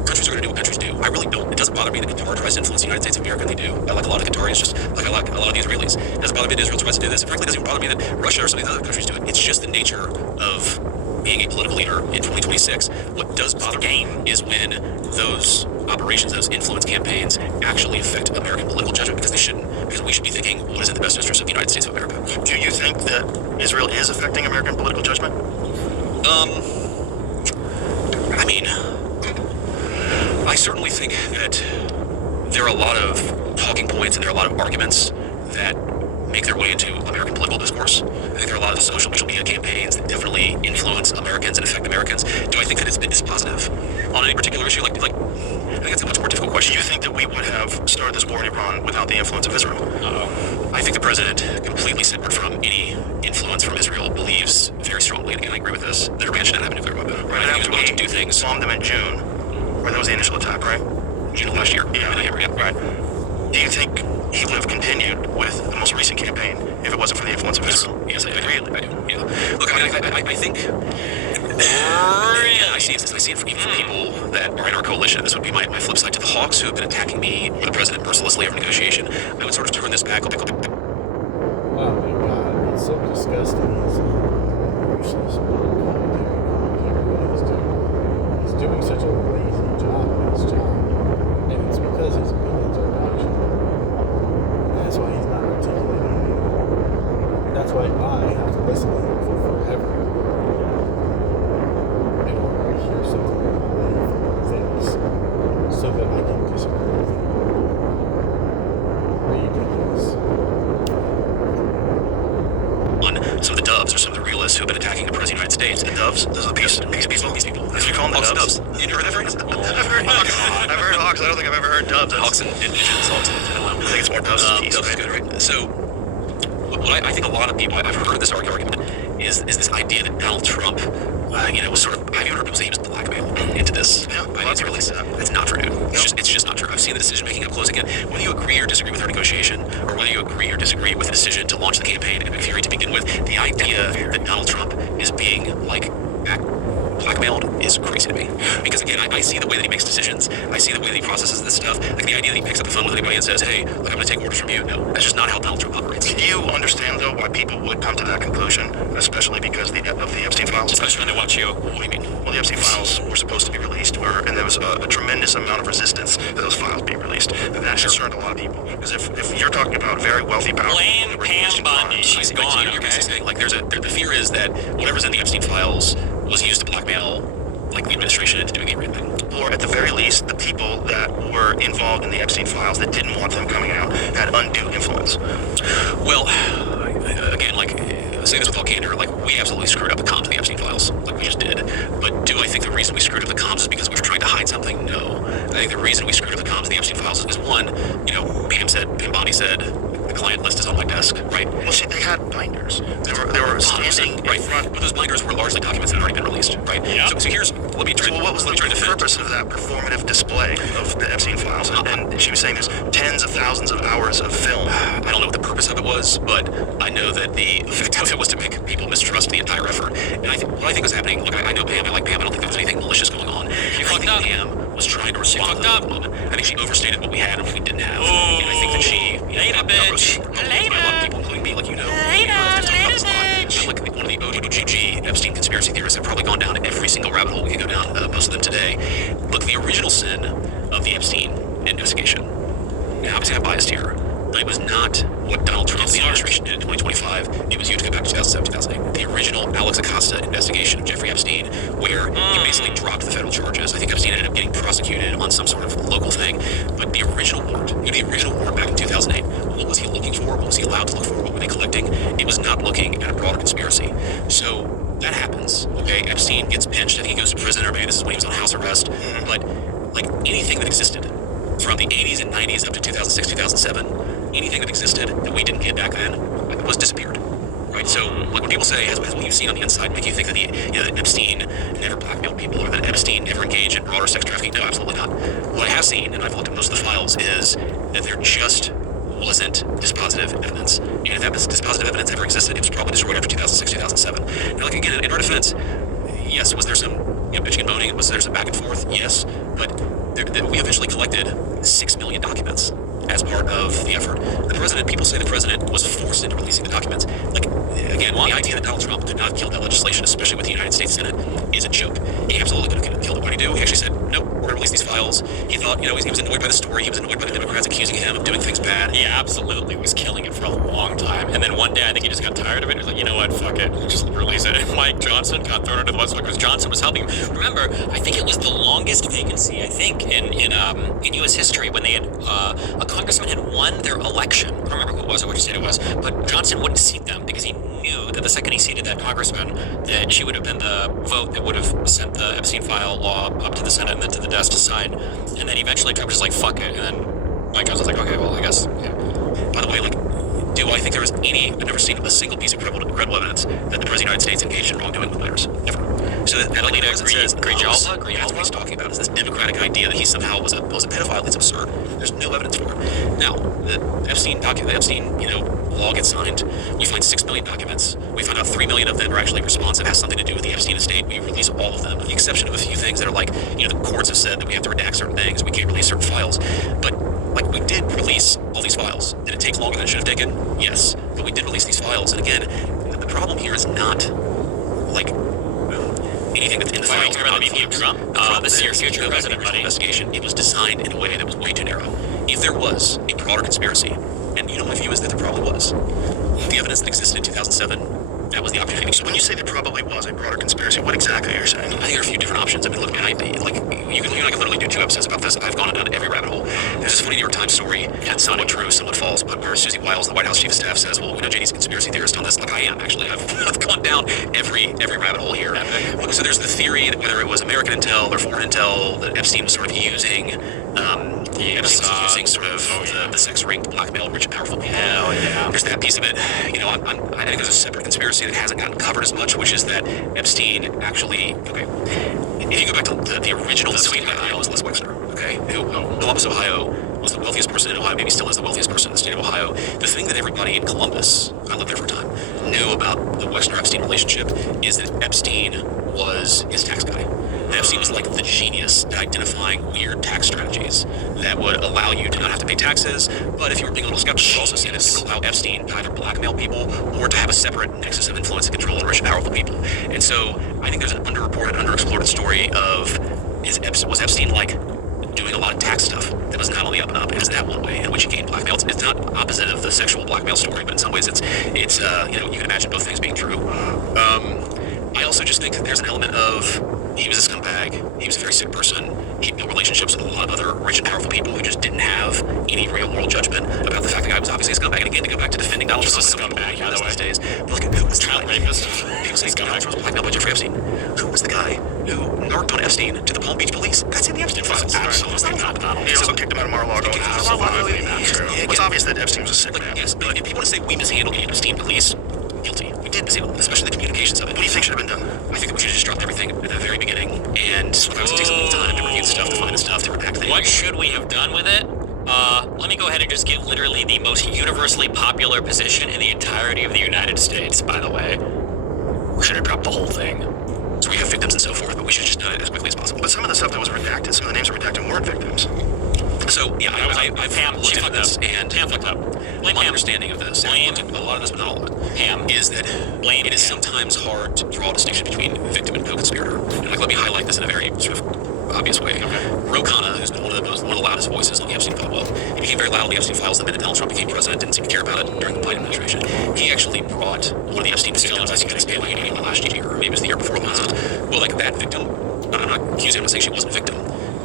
Countries are going to do what countries do. I really don't. It doesn't bother me that Qatar tries to influence the United States of America, and they do. I like a lot of Qataris, just like I like a lot of the Israelis. It doesn't bother me that Israel tries to do this. It frankly doesn't even bother me that Russia or some of these other countries do it. It's just the nature of being a political leader in 2026. What does bother me is when those operations, those influence campaigns actually affect American political judgment, because they shouldn't. Because we should be thinking, what is in the best interest of the United States of America? Do you think that Israel is affecting American political judgment? I mean, I certainly think that there are a lot of talking points and there are a lot of arguments that make their way into American political discourse. I think there are a lot of social media campaigns that definitely influence Americans and affect Americans. Do I think that it's been dispositive on any particular issue? I think it's a much more difficult question. Do you think that we would have started this war in Iran without the influence of Israel? I think the president, completely separate from any influence from Israel, believes very strongly, and again, I agree with this, that Iran should not have a nuclear weapon. Right, I think he was willing to do things. Bombed them in June, where that was the initial attack, right? June of last year. Yeah, right. Do you think he would have continued with the most recent campaign if it wasn't for the influence of Israel? Yes, I do. Yeah. Look, I think. I see it from people that are in our coalition. This would be my flip side to the hawks who have been attacking me or the president mercilessly over negotiation. I would sort of turn this back. Oh my God, it's so disgusting. He's useless commentary what he's doing. He's doing such a lazy job at his job. And it's because his opinions are doctrinal. That's why he's not articulating it. That's why I have to listen to him for forever in order to hear something that he thinks, so that I can disagree with him. Ridiculous. Some of the doves are some of the realists who have been attacking the President of the United States. The doves? Those are these people? These people. As we call them, the doves. You never heard that phrase? I've heard hawks. I've heard hawks. I don't think I've ever heard doves. Hawks and pigeons. Hawks and, I don't know. I think it's more doves. Doves is good, right? So, what I think a lot of people, I've heard this argument, is this idea that Donald Trump, was sort of, have you heard people say he was blackmailed into this? Yeah, I think really that's not true. It's just not true. I've seen the decision making up close again. Whether you agree or disagree with our negotiation, or whether you agree or disagree with the decision to launch the campaign in McFury to begin with, the idea that Donald Trump is being blackmailed is crazy to me. Because again, I see the way that he makes decisions. I see the way that he processes this stuff. Like the idea that he picks up the phone with anybody and says, hey, look, I'm going to take orders from you. No, that's just not how Donald Trump operates. Can you understand, though, why people would come to that conclusion, especially because of the Epstein files? Especially when they watch you. What do you mean? Well, the Epstein files were supposed to be released, and there was a tremendous amount of resistance to those files being released. And that concerned a lot of people. Because if you're talking about very wealthy, powerful people that were Pam Bundy. She's gone. You're basically saying, the fear is that whatever's in the Epstein files was used to blackmail the administration into doing the Iran thing. Or at the very least, the people that were involved in the Epstein files that didn't want them coming out had undue influence. Well, again, I say this with all candor, we absolutely screwed up the comms of the Epstein files, we just did. But do I think the reason we screwed up the comms is because we were trying to hide something? No. I think the reason we screwed up the comms of the Epstein files is one, Pam Bondi said, the client list is on my desk, right? Well, see, they had binders. They were standing in front. But those binders were largely documents that had already been released, right? Yeah. So here's, let me try. So what was the purpose of that performative display of the Epstein files? And she was saying there's tens of thousands of hours of film. I don't know what the purpose of it was, but I know that the effect of it was to make people mistrust the entire effort. And what I think was happening, look, I know Pam, I like Pam, I don't think there was anything malicious going on. I think Pam was trying to respond to the moment. I think she overstated what we had and what we didn't have. Oh, and I think that she, later, bitch. Later. A lot of people, including me, Later, bitch. one of the OGG Epstein conspiracy theorists have probably gone down every every single rabbit hole we can go down, most of them today. Look, the original sin of the Epstein investigation, and obviously I'm biased here, but it was not what Donald Trump and the administration did in 2025. It was you to go back to 2007, 2008. The original Alex Acosta investigation of Jeffrey Epstein, where he basically dropped the federal charges. I think Epstein ended up getting prosecuted on some sort of local thing. But the original warrant, back in 2008, what was he looking for? What was he allowed to look for? What were they collecting? It was not looking at a broader conspiracy. So that happens. Okay, Epstein gets pinched. I think he goes to prison, or maybe this is when he was on house arrest. But like anything that existed from the 80s and 90s up to 2006, 2007, anything that existed that we didn't get back then was disappeared. Right? So, like when people say, has what you've seen on the inside make you think that that Epstein never blackmailed people, or that Epstein never engaged in broader sex trafficking? No, absolutely not. What I have seen, and I've looked at most of the files, is that there just wasn't dispositive evidence. And if that dispositive evidence ever existed, it was probably destroyed after 2006, 2007. Now, like again, in our defense, yes, was there some bitching and moaning? Was there some back and forth? Yes. But we eventually collected 6 million documents as part of the effort. The president, people say the president was forced into releasing the documents. Like, again, the idea that Donald Trump could not have killed that legislation, especially with the United States Senate, is a joke. He absolutely could have killed it. What did he do? He actually said, nope, we're going to release these files. He thought, he was annoyed by the story. He was annoyed by the Democrats accusing him of doing things bad. He absolutely was killing it for a long time. And then one day, I think he just got tired of it. He was like, you know what, fuck it. Just release it. And Mike Johnson got thrown under the bus because Johnson was helping him. Remember, I think it was the longest vacancy, in U.S. history when they had, a congressman had won their election. I don't remember who it was or which state it was, but Johnson wouldn't seat them because he knew that the second he seated that congressman, that she would have been the vote that would have sent the Epstein file law up to the Senate and then to the desk to sign. And then eventually Trump was just like, fuck it. And then Mike Johnson was like, okay, well, I guess, yeah. By the way, do I think there was I've never seen a single piece of credible evidence that the President of the United States engaged in wrongdoing with minors. Never. So that what he's talking about is this democratic idea that he somehow was a pedophile. It's absurd. There's no evidence for it. Now, the Epstein law gets signed. We find 6 million documents. We find out 3 million of them are actually responsive, has something to do with the Epstein estate. We release all of them, with the exception of a few things that are like, the courts have said that we have to redact certain things, we can't release certain files. But we did release all these files. Did it take longer than it should have taken? Yes. But we did release these files. And again, the problem here is not anything that's in the files. About the VP of Trump? This is your future president, buddy. Investigation. It was designed in a way that was way too narrow. If there was a broader conspiracy, and my view is that there probably was, the evidence that existed in 2007, that was the opportunity. So when you say there probably was a broader conspiracy, what exactly are you saying? I think there are a few different options. I mean, look, man, you can literally do 2 episodes about this. I've gone down every rabbit hole. There's this funny New York Times story, somewhat true, somewhat false, but where Susie Wiles, the White House chief of staff, says, well, JD's a conspiracy theorist on this. Like, I am, actually. I've gone down every rabbit hole here. So there's the theory that whether it was American intel or foreign intel, that Epstein was sort of using, the sex ring to blackmail rich and powerful people. Hell yeah. There's that piece of it. I think there's a separate conspiracy that hasn't gotten covered as much, which is that Epstein actually, if you go back to the original Sweet guy, was Les Wexner, who Columbus, Ohio, was the wealthiest person in Ohio, maybe still is the wealthiest person in the state of Ohio. The thing that everybody in Columbus, I lived there for a time, knew about the Wexner-Epstein relationship is that Epstein was his tax guy. That Epstein was like the genius at identifying weird tax strategies that would allow you to not have to pay taxes, but if you were being a little skeptical, also said it would allow Epstein to either blackmail people or to have a separate nexus of influence and control on rich and powerful people. And so I think there's an underreported, underexplored story of, was Epstein doing a lot of tax stuff that was not on the up and up? Is that one way in which he gained blackmail? It's not opposite of the sexual blackmail story, but in some ways it's you can imagine both things being true. I also just think that there's an element of, he was a scumbag, he was a very sick person, he built relationships with a lot of other rich and powerful people who just didn't have any real moral judgment about the fact that the guy was obviously a scumbag. And again, to go back to defending Donald Trump, scumbag, by the way. These days. But look, who was the child rapist? People say Donald Trump was blackmailed by Jeffrey Epstein. Who was the guy who narked on Epstein to the Palm Beach police? That's in the Epstein files. Absolutely not Donald. He also kicked him out of Mar-a-Lago. It's obvious that Epstein was a sick man. Yes, but if you want to say we mishandled the Epstein police, guilty. We did mishandle them, especially the communications of it. What do you think should have been done? I think that we should have just dropped everything at the very beginning, and sometimes it takes a little time to review the stuff, to find the stuff, to redact things. What should we have done with it? Let me go ahead and just give literally the most universally popular position in the entirety of the United States, by the way. We should have dropped the whole thing. So we have victims and so forth, but we should have just done it as quickly as possible. But some of the stuff that was redacted, some of the names that were redacted weren't victims. So yeah, I've looked into this, and Pam fucked up. Blame my Pam. understanding of this, and I've looked at a lot of this, but not all of it, Pam. is that Blame it is Pam. sometimes hard to draw a distinction between victim and co-conspirator. And like, let me highlight this in a very sort of obvious way. Ro Khanna, who's been one of the loudest voices on the Epstein file, well, he became very loud on the Epstein files the minute Donald Trump became president. Didn't seem to care about it during the Biden administration. He actually brought one of the Epstein victims, I think it was Kayla last year, or maybe it was the year before last. Well, like that victim, I'm not accusing him of saying she wasn't a victim.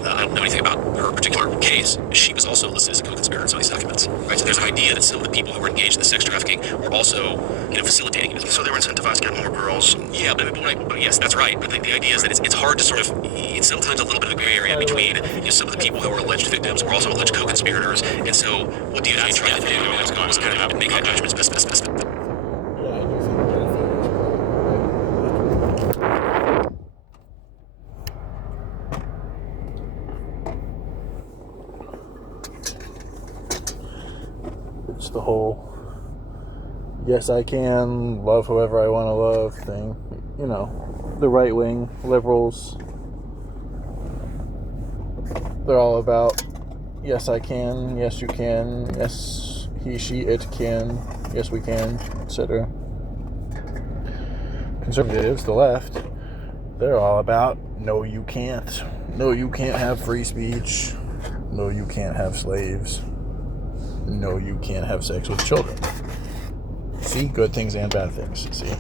I don't know anything about her particular case. She was also listed as a co-conspirator in some of these documents. Right? So there's an idea that some of the people who were engaged in the sex trafficking were also, facilitating it. So they were incentivized to get more girls. Yeah, but yes, that's right. But the idea is that it's hard to sort of, it's sometimes a little bit of a gray area between some of the people who are alleged victims were also alleged co-conspirators. And so what DOJ tried to do was kind of make that judgment specific. It's the whole yes I can love whoever I want to love thing. You know, the right wing liberals, they're all about yes I can, yes you can, yes he, she, it can, yes we can, etc. Conservatives, the left, they're all about no you can't. No you can't have free speech. No you can't have slaves. No, you can't have sex with children. See, good things and bad things. See?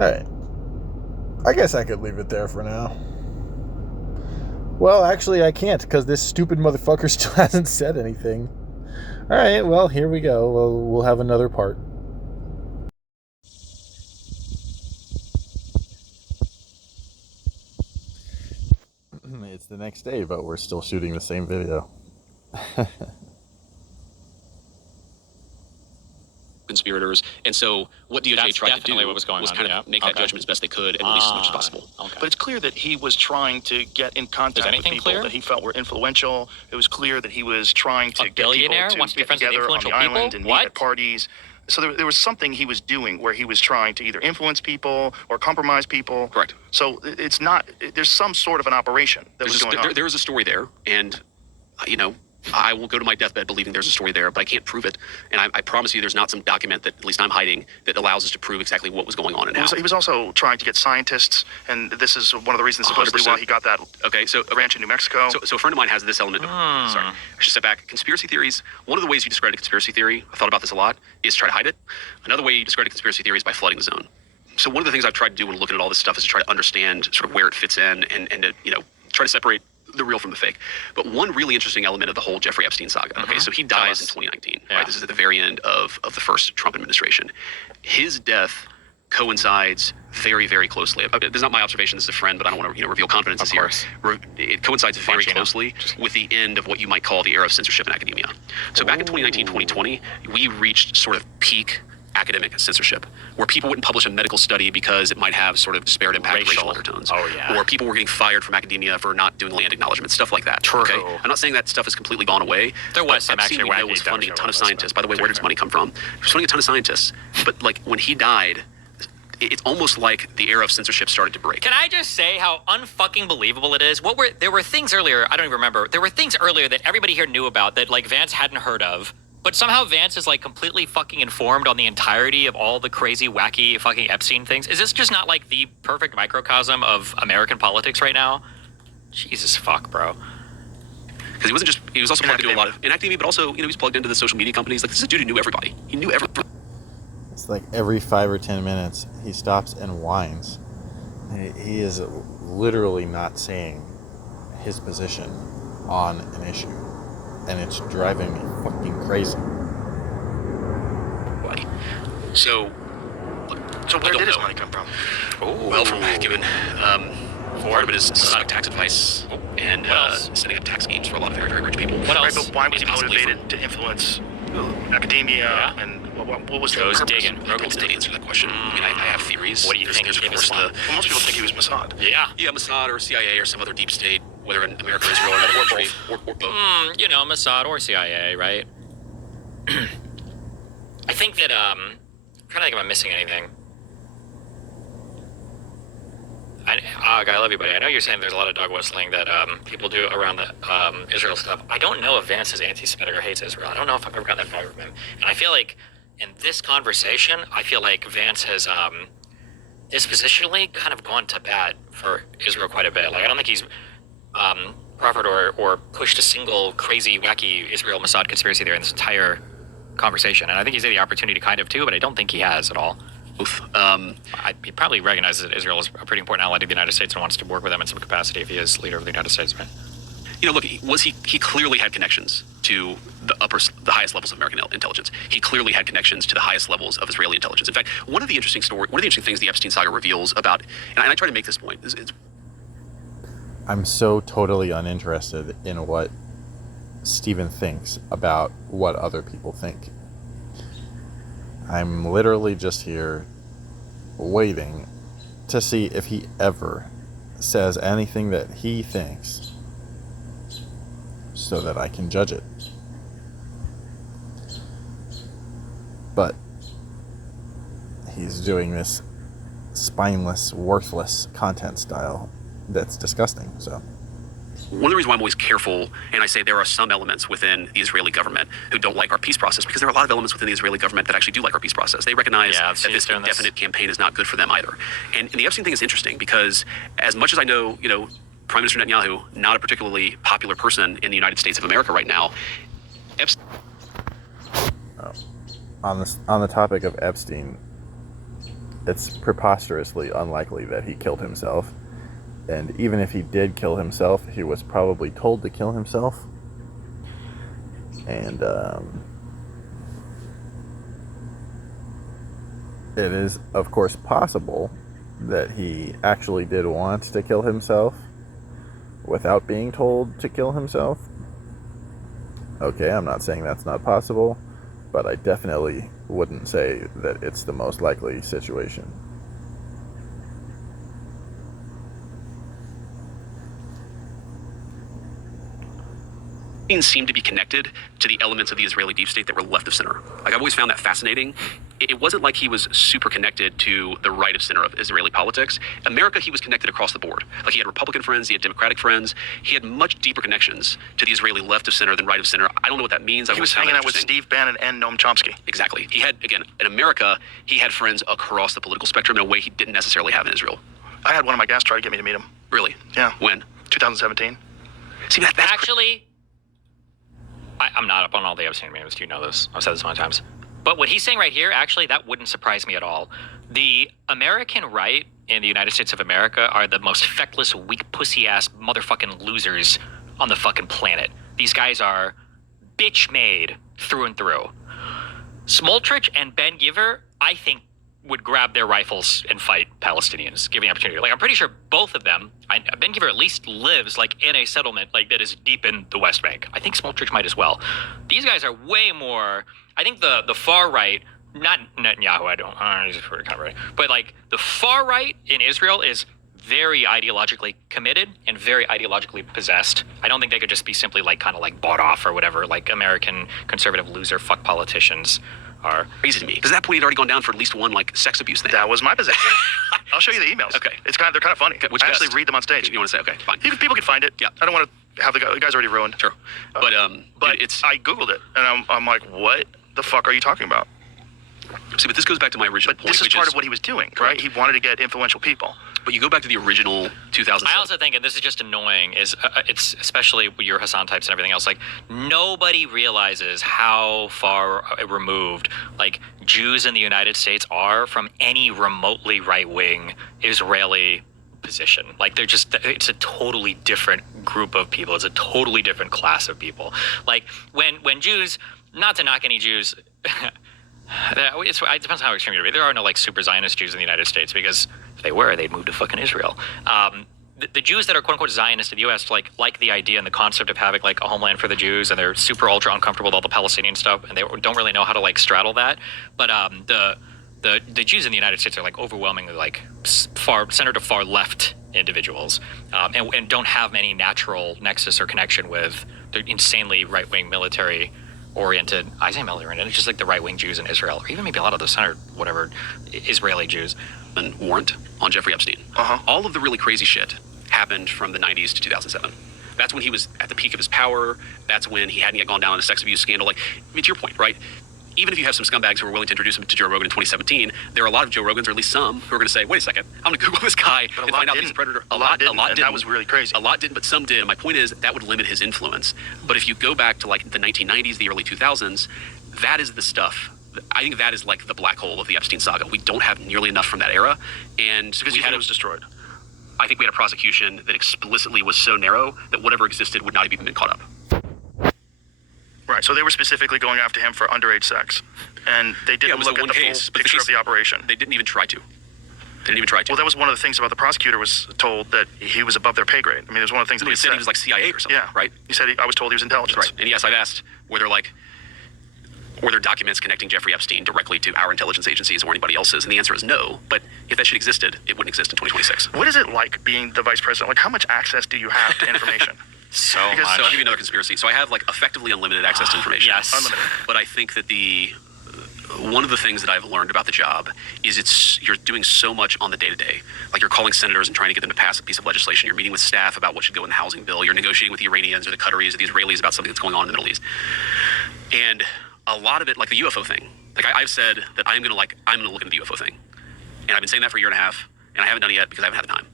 Alright. I guess I could leave it there for now. Well, actually, I can't, because this stupid motherfucker still hasn't said anything. Alright, well, here we go. We'll have another part. It's the next day, but we're still shooting the same video. Conspirators, and so what DOJ That's tried to do what was going on, kind of make that judgment as best they could and release as much as possible. Okay. But it's clear that he was trying to get in contact with anything people clear? that he felt were influential. It was clear that he was trying to A get people billionaire to wants to be get friends with together on the influential people? island and meet What? at parties. So there was something he was doing where he was trying to either influence people or compromise people. Correct. So it's not, there's some sort of an operation that was going on. There is a story there, and I will go to my deathbed believing there's a story there, but I can't prove it. And I promise you there's not some document that at least I'm hiding that allows us to prove exactly what was going on and how. He was also trying to get scientists, and this is one of the reasons supposedly 100%. why he got that So ranch in New Mexico. So a friend of mine has this element. Sorry, I should step back. Conspiracy theories. One of the ways you discredit a conspiracy theory, I thought about this a lot, is try to hide it. Another way you discredit a conspiracy theory is by flooding the zone. So one of the things I've tried to do when looking at all this stuff is to try to understand sort of where it fits in and to try to separate the real from the fake. But one really interesting element of the whole Jeffrey Epstein saga. Okay, so he dies in 2019. Yeah. Right, this is at the very end of the first Trump administration. His death coincides very, very closely. This is not my observation. This is a friend, but I don't want to reveal confidences here. It coincides very closely with the end of what you might call the era of censorship in academia. So back in 2019, 2020, we reached sort of peak academic censorship, where people wouldn't publish a medical study because it might have sort of disparate impact, racial undertones. Oh, yeah. Or people were getting fired from academia for not doing land acknowledgement, stuff like that. True. Okay? I'm not saying that stuff has completely gone away. There was but some Epstein, actually we know, wacky was funding a ton of stuff. scientists. By the way, where does money come from? He was funding a ton of scientists. But like when he died, it's almost like the era of censorship started to break. Can I just say how unfucking believable it is? There were things earlier, I don't even remember. There were things earlier that everybody here knew about that like Vance hadn't heard of. But somehow Vance is like completely fucking informed on the entirety of all the crazy, wacky fucking Epstein things. Is this just not like the perfect microcosm of American politics right now? Jesus fuck, bro. Because he was also plugged into a lot of in academia, but also he was plugged into the social media companies. Like this is a dude who knew everybody. He knew everyone. It's like every 5 or 10 minutes he stops and whines. He is literally not saying his position on an issue, and it's driving me fucking crazy. So where did his money come from? Well, from given part of it is systematic tax advice and setting up tax schemes for a lot of very, very rich people. What else? Right, but why was he motivated to influence academia and what was the Joe's purpose? digging. People didn't answer that question. I mean, I have theories. What do you think There's is of course Islam? Well, most people think he was Mossad. Yeah. Mossad or CIA or some other deep state, whether in America, Israel, or another country, or both. Mossad or CIA, right? I think that I'm trying to think if I'm missing anything. I love you, buddy. I know you're saying there's a lot of dog whistling that people do around the Israel stuff. I don't know if Vance is anti-Semitic or hates Israel. I don't know if I've ever gotten that vibe from him. And I feel like in this conversation, I feel like Vance has dispositionally kind of gone to bat for Israel quite a bit. Like, I don't think he's proffered or pushed a single crazy, wacky Israel Mossad conspiracy theory in this entire conversation. And I think he's had the opportunity kind of too, but I don't think he has at all. He probably recognizes that Israel is a pretty important ally to the United States and wants to work with them in some capacity if he is leader of the United States, right? You know, look, he clearly had connections to the highest levels of American intelligence. He clearly had connections to the highest levels of Israeli intelligence. In fact, one of the interesting things the Epstein saga reveals about, and I try to make this point, is I'm so totally uninterested in what Stephen thinks about what other people think. I'm literally just here waiting to see if he ever says anything that he thinks so that I can judge it. But he's doing this spineless, worthless content style that's disgusting. So one of the reasons why I'm always careful, and I say there are some elements within the Israeli government who don't like our peace process, because there are a lot of elements within the Israeli government that actually do like our peace process. They recognize that this indefinite campaign is not good for them either. And the Epstein thing is interesting because as much as I know, Prime Minister Netanyahu, not a particularly popular person in the United States of America right now, Epstein... On the topic of Epstein, it's preposterously unlikely that he killed himself. And even if he did kill himself, he was probably told to kill himself. And it is, of course, possible that he actually did want to kill himself without being told to kill himself. Okay, I'm not saying that's not possible, but I definitely wouldn't say that it's the most likely situation. seemed to be connected to the elements of the Israeli deep state that were left of center. Like, I've always found that fascinating. It wasn't like he was super connected to the right of center of Israeli politics. America, he was connected across the board. Like, he had Republican friends, he had Democratic friends. He had much deeper connections to the Israeli left of center than right of center. I don't know what that means. He was hanging out with Steve Bannon and Noam Chomsky. Exactly. He had, again, in America, he had friends across the political spectrum in a way he didn't necessarily have in Israel. I had one of my guys try to get me to meet him. Really? Yeah. When? 2017. See, that's actually, I'm not up on all the Epstein memes. You know this. I've said this many times. But what he's saying right here, actually, that wouldn't surprise me at all. The American right in the United States of America are the most feckless, weak, pussy-ass motherfucking losers on the fucking planet. These guys are bitch-made through and through. Smoltrich and Ben Giver, I think, would grab their rifles and fight Palestinians, given the opportunity. Like, I'm pretty sure both of them, Ben Giver at least lives, like, in a settlement, like, that is deep in the West Bank. I think Smoltrich might as well. These guys are way more, I think the far right, not Netanyahu, he's kind of right, but, like, the far right in Israel is very ideologically committed and very ideologically possessed. I don't think they could just be simply, like, kind of, like, bought off or whatever, like American conservative loser fuck politicians are. Crazy to me. Because at that point, he'd already gone down for at least one, like, sex abuse thing. That was my position. I'll show you the emails. Okay. They're kind of funny. Okay, which I best? actually read them on stage. You want to say, okay, fine. People can find it. Yeah. I don't want to have the guy's already ruined. Sure. But it's... I Googled it, and I'm like, what the fuck are you talking about? See, but this goes back to my original point. This is part of what he was doing, right? He wanted to get influential people. But you go back to the original 2007. I also think, and this is just annoying, is it's especially your Hassan types and everything else, like, nobody realizes how far removed, like, Jews in the United States are from any remotely right-wing Israeli position. Like, they're just, it's a totally different group of people. It's a totally different class of people. Like, when Jews, not to knock any Jews, it depends on how extreme you're. There are no, like, super Zionist Jews in the United States, because if they were, they'd move to fucking Israel. The Jews that are quote unquote Zionist in the U.S. like the idea and the concept of having, like, a homeland for the Jews, and they're super ultra uncomfortable with all the Palestinian stuff, and they don't really know how to, like, straddle that. But the Jews in the United States are, like, overwhelmingly, like, far center to far left individuals, and don't have any natural nexus or connection with the insanely right wing military oriented, I say military oriented, it's just like the right-wing Jews in Israel, or even maybe a lot of the center, whatever, Israeli Jews. And warrant on Jeffrey Epstein. All of the really crazy shit happened from the 90s to 2007. That's when he was at the peak of his power. That's when he hadn't yet gone down in a sex abuse scandal. Like, I mean, to your point, right? Even if you have some scumbags who are willing to introduce him to Joe Rogan in 2017, there are a lot of Joe Rogans, or at least some, who are going to say, wait a second, I'm going to Google this guy and find out he's a predator. A lot didn't, and that was really crazy. A lot didn't, but some did. And my point is, that would limit his influence. But if you go back to like the 1990s, the early 2000s, that is the stuff. I think that is like the black hole of the Epstein saga. We don't have nearly enough from that era. And Because you had it was destroyed. I think we had a prosecution that explicitly was so narrow that whatever existed would not have even been caught up. Right, so they were specifically going after him for underage sex. And they didn't look at the full picture of the operation. They didn't even try to. Well, that was one of the things about the prosecutor was told that he was above their pay grade. I mean, it was one of the things that he said he was like CIA or something, right? He said, I was told he was intelligence. Right, and yes, I've asked were there documents connecting Jeffrey Epstein directly to our intelligence agencies or anybody else's, and the answer is no. But if that shit existed, it wouldn't exist in 2026. What is it like being the vice president? Like, how much access do you have to information? So much. So I'll give you another conspiracy. So I have like effectively unlimited access to information. Yes. Unlimited. But I think that one of the things that I've learned about the job is you're doing so much on the day-to-day. Like you're calling senators and trying to get them to pass a piece of legislation. You're meeting with staff about what should go in the housing bill. You're negotiating with the Iranians or the Qataris or the Israelis about something that's going on in the Middle East. And a lot of it, like the UFO thing, like I've said that I'm gonna look into the UFO thing. And I've been saying that for a year and a half, and I haven't done it yet because I haven't had the time.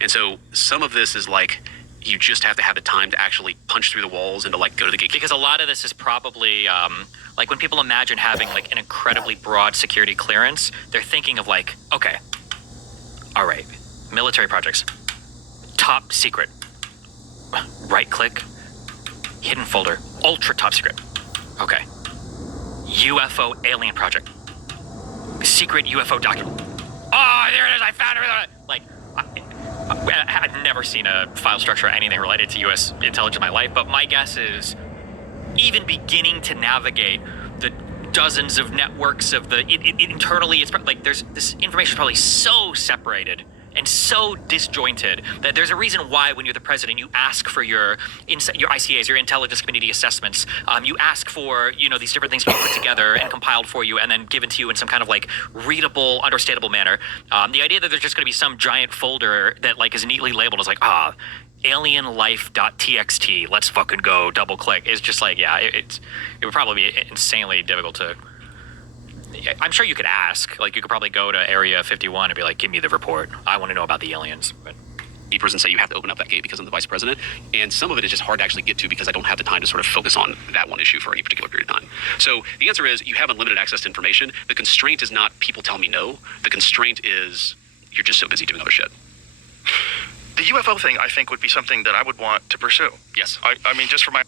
And so some of this is like, you just have to have the time to actually punch through the walls and to like go to the gate. Because a lot of this is probably like when people imagine having like an incredibly broad security clearance, they're thinking of like, okay, all right, military projects, top secret, right click, hidden folder, ultra top secret. Okay, UFO alien project, secret UFO document. Oh, there it is! I found it. Like. I've never seen a file structure or anything related to U.S. intelligence in my life, but my guess is even beginning to navigate the dozens of networks of internally, it's like this information is probably so separated and so disjointed that there's a reason why when you're the president, you ask for your ICAs, your intelligence community assessments. You ask for, these different things to be put together and compiled for you and then given to you in some kind of like readable, understandable manner. The idea that there's just going to be some giant folder that like is neatly labeled as like, alienlife.txt, let's fucking go, double click, is just like, it would probably be insanely difficult to. I'm sure you could ask. Like, you could probably go to Area 51 and be like, give me the report. I want to know about the aliens. But Keepers and say you have to open up that gate because I'm the vice president. And some of it is just hard to actually get to because I don't have the time to sort of focus on that one issue for any particular period of time. So the answer is you have unlimited access to information. The constraint is not people tell me no. The constraint is you're just so busy doing other shit. The UFO thing, I think, would be something that I would want to pursue. Yes. I mean, just for my...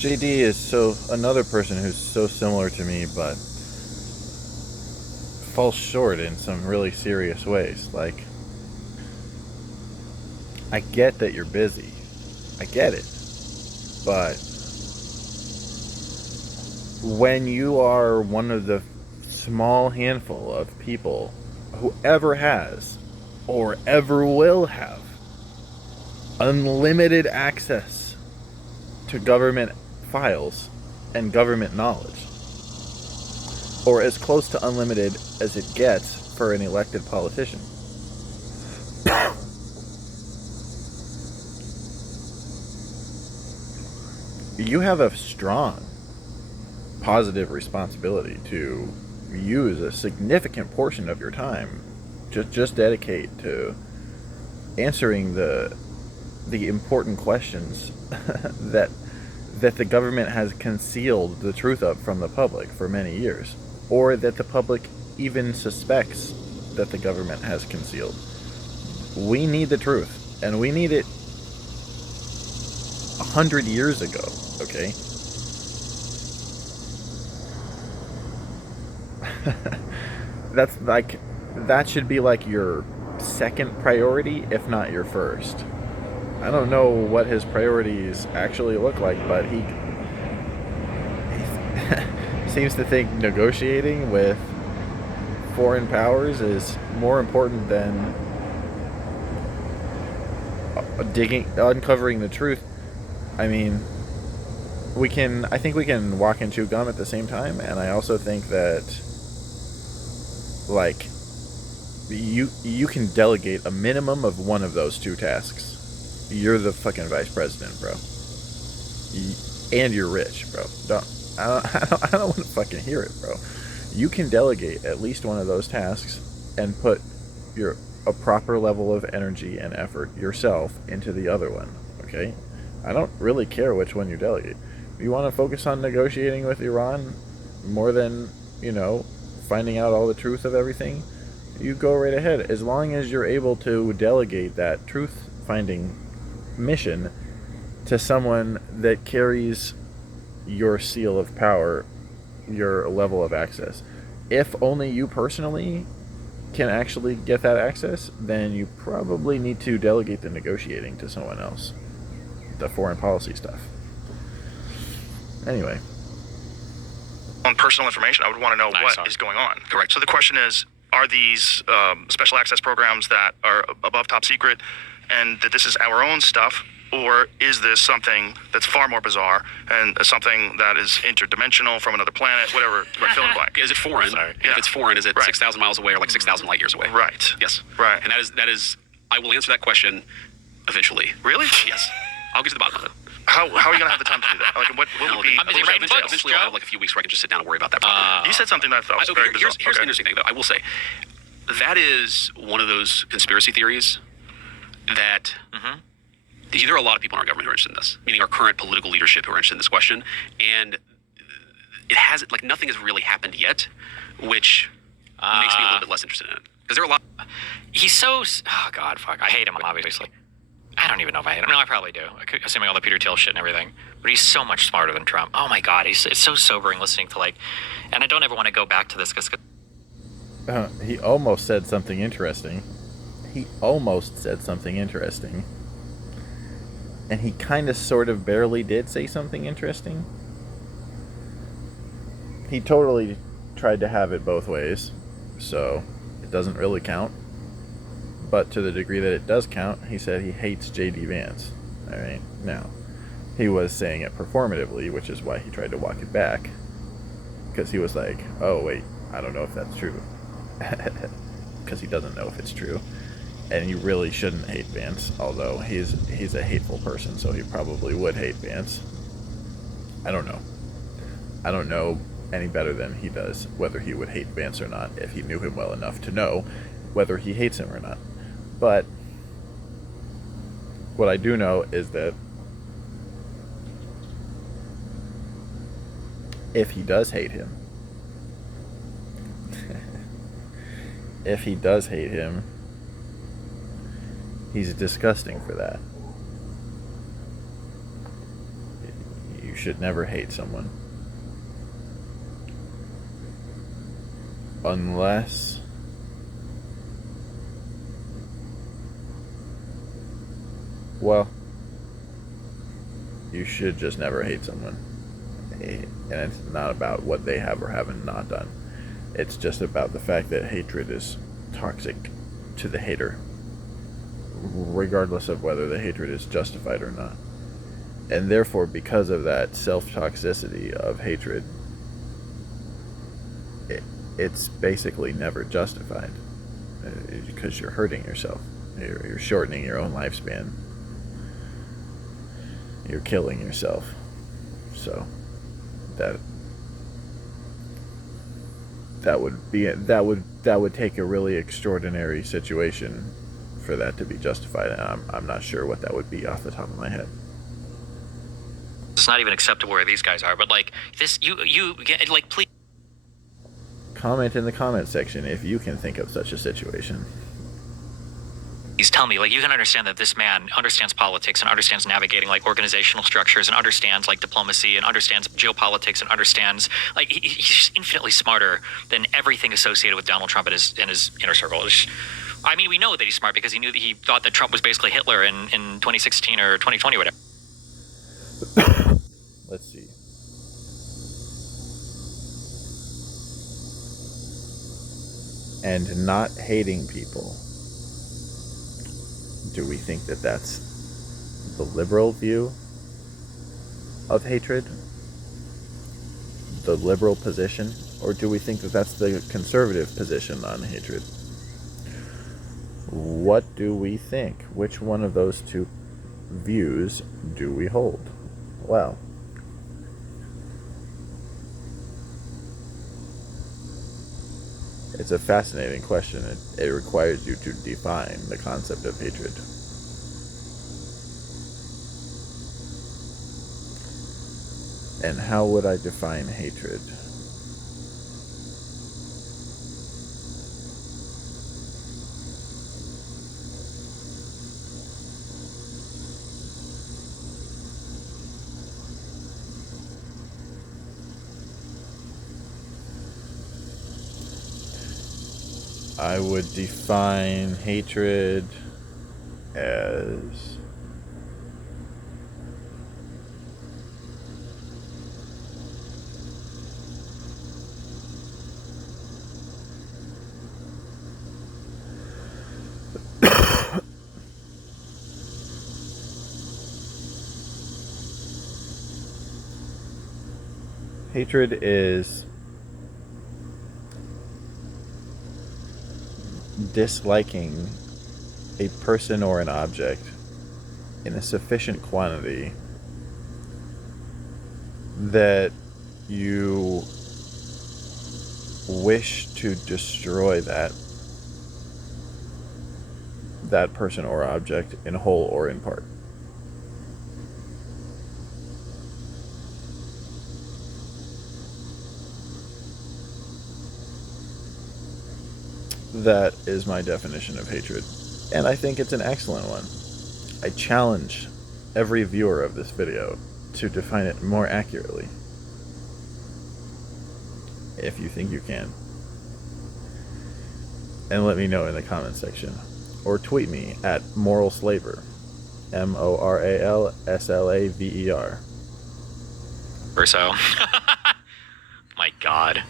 JD is another person who's so similar to me, but falls short in some really serious ways. Like, I get that you're busy. I get it. But when you are one of the small handful of people who ever has or ever will have unlimited access to government files and government knowledge, or as close to unlimited as it gets for an elected politician, you have a strong positive responsibility to use a significant portion of your time just dedicate to answering the important questions that the government has concealed the truth of from the public for many years, or that the public even suspects that the government has concealed. We need the truth, and we need it 100 years ago, okay? That should be like your second priority, if not your first. I don't know what his priorities actually look like, but he seems to think negotiating with foreign powers is more important than uncovering the truth. I mean, I think we can walk and chew gum at the same time, and I also think that, like, you can delegate a minimum of one of those two tasks. You're the fucking vice president, bro. And you're rich, bro. I don't want to fucking hear it, bro. You can delegate at least one of those tasks and put a proper level of energy and effort yourself into the other one, okay? I don't really care which one you delegate. If you want to focus on negotiating with Iran more than, finding out all the truth of everything, you go right ahead. As long as you're able to delegate that truth-finding mission to someone that carries your seal of power, your level of access. If only you personally can actually get that access, then you probably need to delegate the negotiating to someone else. The foreign policy stuff. Anyway. On personal information, I would want to know what is going on. Correct. So the question is, are these special access programs that are above top secret, and that this is our own stuff, or is this something that's far more bizarre and something that is interdimensional from another planet, whatever, fill in the blank? Is it foreign? If it's foreign, is it 6,000 miles away or like 6,000 light years away? Right. Yes. Right. And that is, I will answer that question eventually. Really? Yes. I'll get to the bottom of it. How are you going to have the time to do that? Like, what would be... I'm busy writing books, Eventually I'll have like a few weeks where I can just sit down and worry about that problem. You said something that I thought was very bizarre. Here's the interesting thing, though. I will say, that is one of those conspiracy theories that... There are a lot of people in our government who are interested in this, meaning our current political leadership who are interested in this question, and it hasn't, like, nothing has really happened yet, which makes me a little bit less interested in it. Because there are a lot... He's so... Oh, God, fuck. I hate him, obviously. I don't even know if I hate him. No, I probably do, assuming all the Peter Thiel shit and everything. But he's so much smarter than Trump. Oh, my God. It's so sobering listening to, like... And I don't ever want to go back to this because... He almost said something interesting. And he kind of sort of barely did say something interesting. He totally tried to have it both ways, so it doesn't really count. But to the degree that it does count, he said he hates J.D. Vance. All right, now, he was saying it performatively, which is why he tried to walk it back. Because he was like, oh, wait, I don't know if that's true. Because he doesn't know if it's true. And you really shouldn't hate Vance, although he's a hateful person, so he probably would hate Vance. I don't know. I don't know any better than he does whether he would hate Vance or not if he knew him well enough to know whether he hates him or not. But what I do know is that if he does hate him, he's disgusting for that. You should never hate someone. Unless... Well, you should just never hate someone. And it's not about what they have or haven't not done. It's just about the fact that hatred is toxic to the hater, regardless of whether the hatred is justified or not. And therefore, because of that self-toxicity of hatred, it's basically never justified. Because you're hurting yourself. You're shortening your own lifespan. You're killing yourself. So that would take a really extraordinary situation for that to be justified, and I'm not sure what that would be off the top of my head. It's not even acceptable where these guys are, but like this, you like, please. Comment in the comment section if you can think of such a situation. Please tell me, like, you can understand that this man understands politics and understands navigating like organizational structures and understands like diplomacy and understands geopolitics and understands like he's just infinitely smarter than everything associated with Donald Trump and his inner circle. I mean, we know that he's smart because he thought that Trump was basically Hitler in 2016 or 2020 or whatever. Let's see. And not hating people. Do we think that that's the liberal view of hatred, the liberal position, or do we think that that's the conservative position on hatred? What do we think? Which one of those two views do we hold? Well, it's a fascinating question. It requires you to define the concept of hatred. And how would I define hatred? I would define hatred as hatred is disliking a person or an object in a sufficient quantity that you wish to destroy that person or object in whole or in part. That is my definition of hatred, and I think it's an excellent one. I challenge every viewer of this video to define it more accurately, if you think you can. And let me know in the comment section, or tweet me at moralslaver, MORALSLAVER. Or so. My God.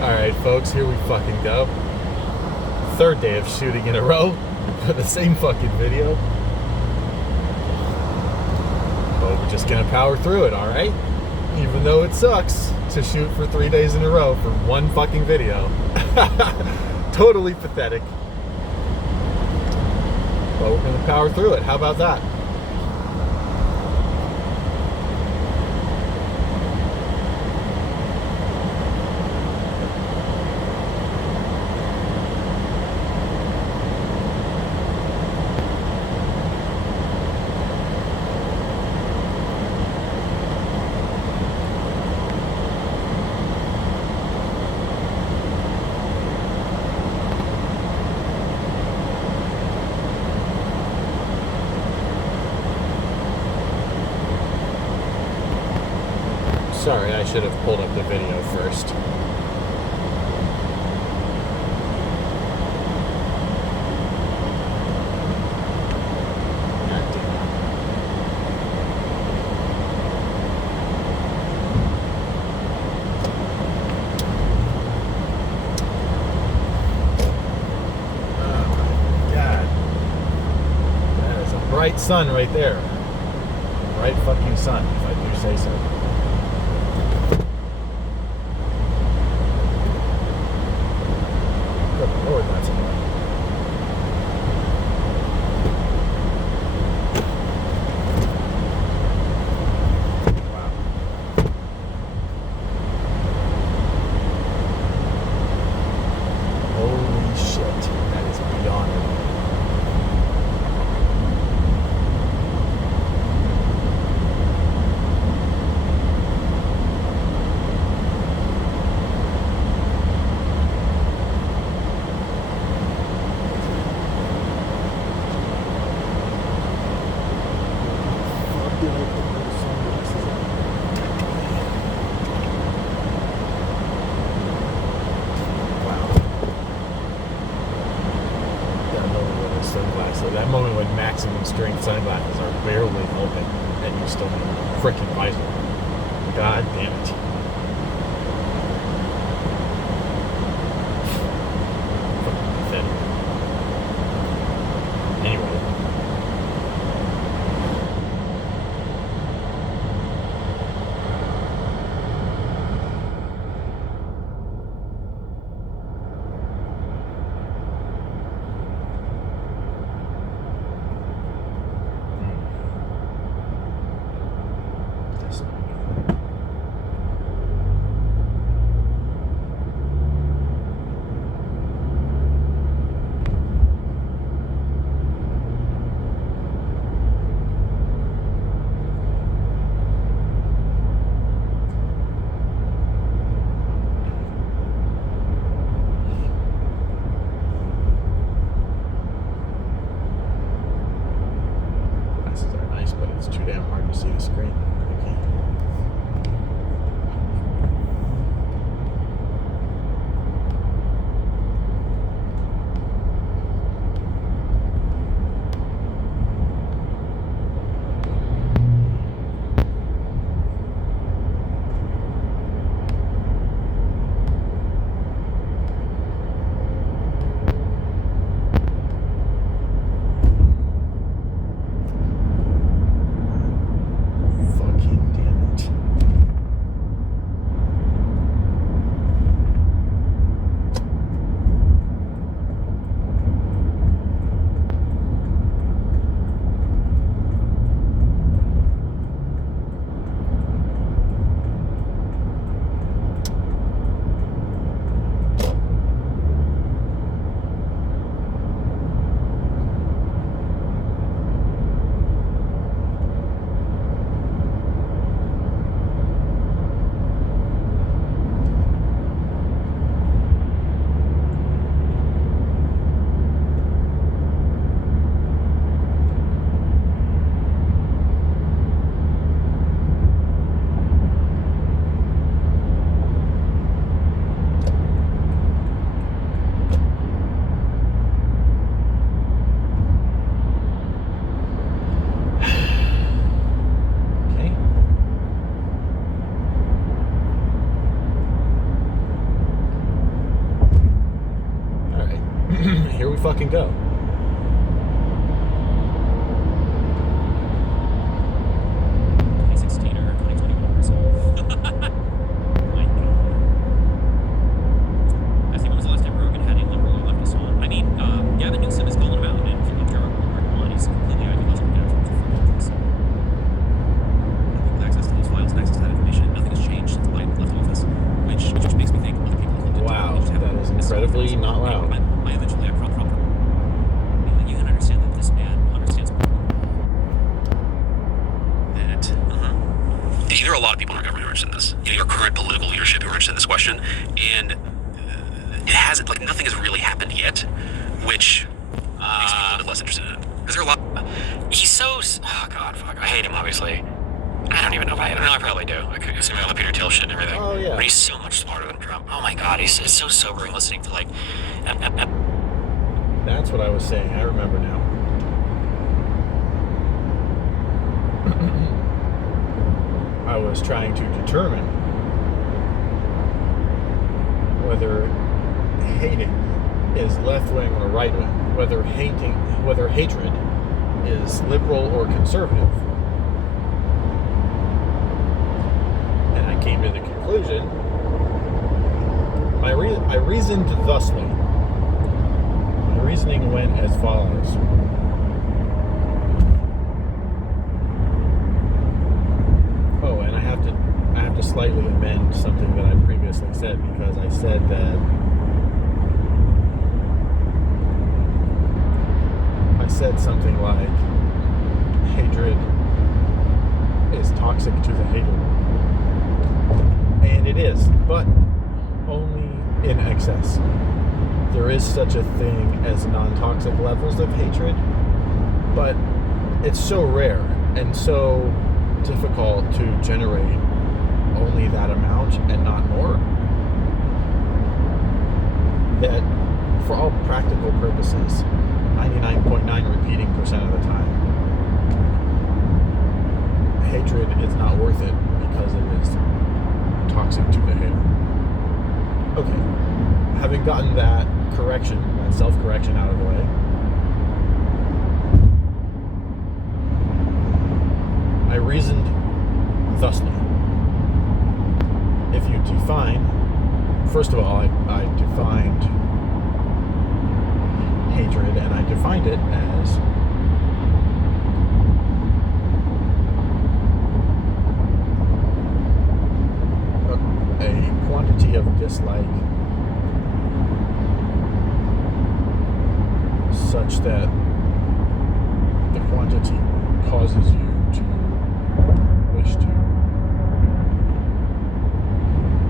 Alright folks, here we fucking go. Third day of shooting in a row for the same fucking video. But we're just gonna power through it, alright? Even though it sucks to shoot for 3 days in a row for one fucking video. Totally pathetic. But we're gonna power through it. How about that? Sorry, I should have pulled up the video first. God damn it. Oh my God. That is a bright sun right there. Bright fucking sun, if I do say so. Lord, that's annoying. Wow. Holy shit. That is beyond annoying. that moment when maximum strength sunglasses are barely open and you still need a freaking visor. God damn it. Fucking pathetic. Anyway. But it's too damn hard to see the screen. Okay. Fucking damn it. Okay. Alright. Here we fucking go. 2016 or 2021 or so. My God. I think when was the last time Rogan had a liberal or leftist on? I mean, Gavin Newsom is calling him out, and if Joe Rogan he's completely ideological down to so. With access to those files and access to that information, nothing has changed since Biden left office, which makes me think other people included. Wow, that is incredibly not loud. I eventually you can understand that this man understands that there are a lot of people in our government who are interested in this. You know, your current political leadership who are interested in this question, and it hasn't, like, nothing has really happened yet, which makes me a little bit less interested in it. Because there are a lot. He's so. Oh God, fuck. I hate him, obviously. I don't even know if I hate him. No, I probably do. I could assume all the Peter Thiel shit and everything. Oh, yeah. But he's so much smarter than Trump. Oh my God, it's so sobering listening to, like. That's what I was saying. I remember now. I was trying to determine whether hating is left-wing or right-wing, whether hatred is liberal or conservative. And I came to the conclusion, I reasoned thusly. My reasoning went as follows. Oh, and I have to slightly amend something that I previously said, because I said that something like hatred is toxic to the hater. And it is, but only in excess. There is such a thing as non-toxic levels of hatred, but it's so rare and so difficult to generate only that amount and not more, that for all practical purposes, I 99.9 repeating percent of the time. Hatred is not worth it because it is toxic to the hair. Okay, having gotten that correction, that self-correction out of the way, I reasoned thusly. If you define, first of all, I defined hatred, and I defined it as a quantity of dislike such that the quantity causes you to wish to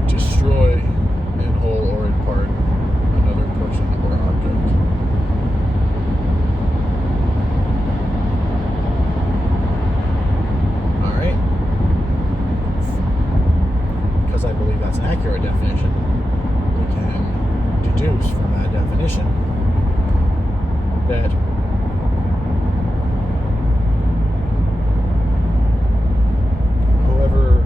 destroy in whole or in part another person or object. Alright? Because I believe that's an accurate definition, we can deduce from that definition that whoever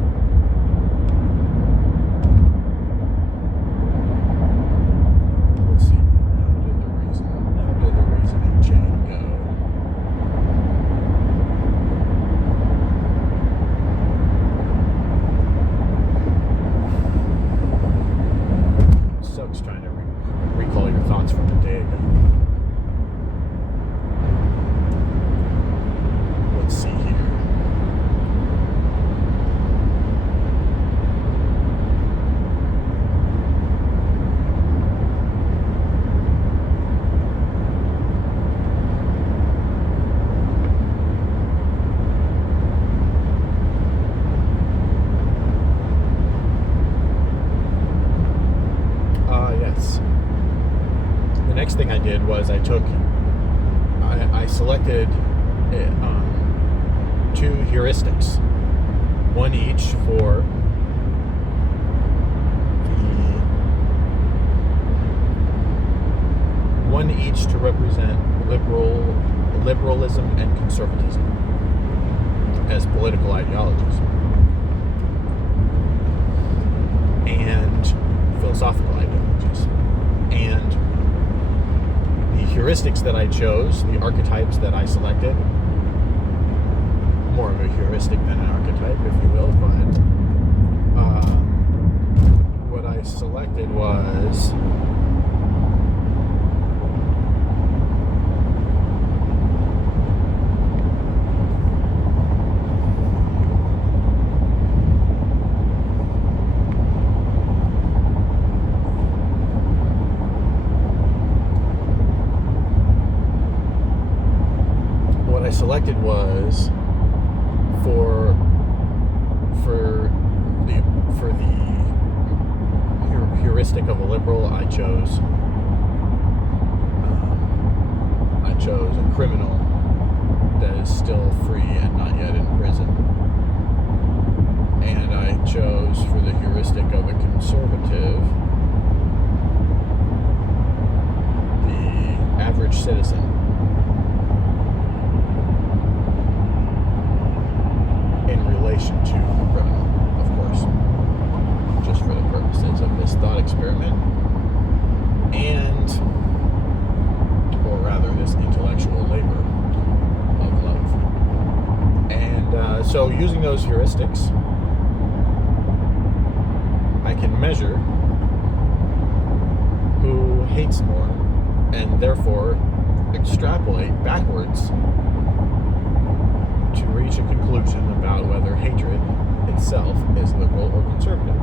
let's see, how did the reasoning chain go? Sucks trying to recall your thoughts from a day ago. Let's see here. Yes. The next thing I did was I selected two heuristics, one each for one each to represent liberalism and conservatism as political ideologies, and philosophical ideologies. And the heuristics that I chose, the archetypes that I selected, more of a heuristic than an archetype, if you will, but what I selected was for the heuristic of a liberal, I chose a criminal that is still free and not yet in prison, and I chose for the heuristic of a conservative the average citizen. In relation to the criminal, of course, just for the purposes of this thought experiment, and, or rather, this intellectual labor of love. And so, using those heuristics, I can measure who hates more, and therefore extrapolate backwards to reach a conclusion about whether hatred itself is liberal or conservative.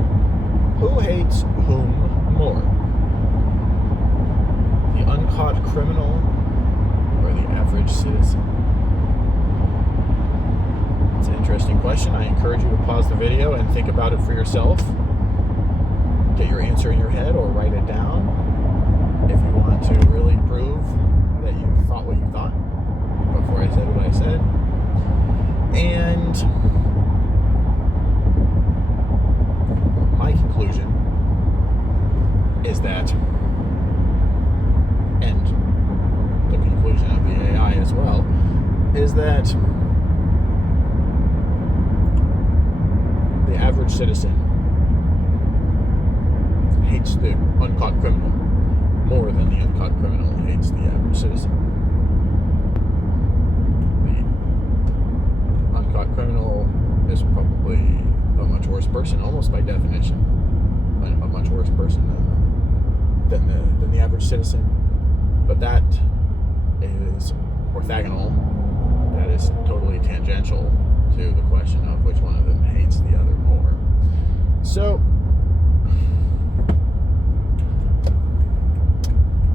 Who hates whom more? The uncaught criminal or the average citizen? It's an interesting question. I encourage you to pause the video and think about it for yourself. Get your answer in your head or write it down if you want to really prove that you thought what you thought before I said what I said. And my conclusion is that, and the conclusion of is that the average citizen hates the uncaught criminal more than the uncaught criminal hates the average citizen. The uncaught criminal is probably a much worse person, almost by definition, a much worse person than the average citizen. But that is orthogonal. That is totally tangential to the question of which one of them hates the other more. So,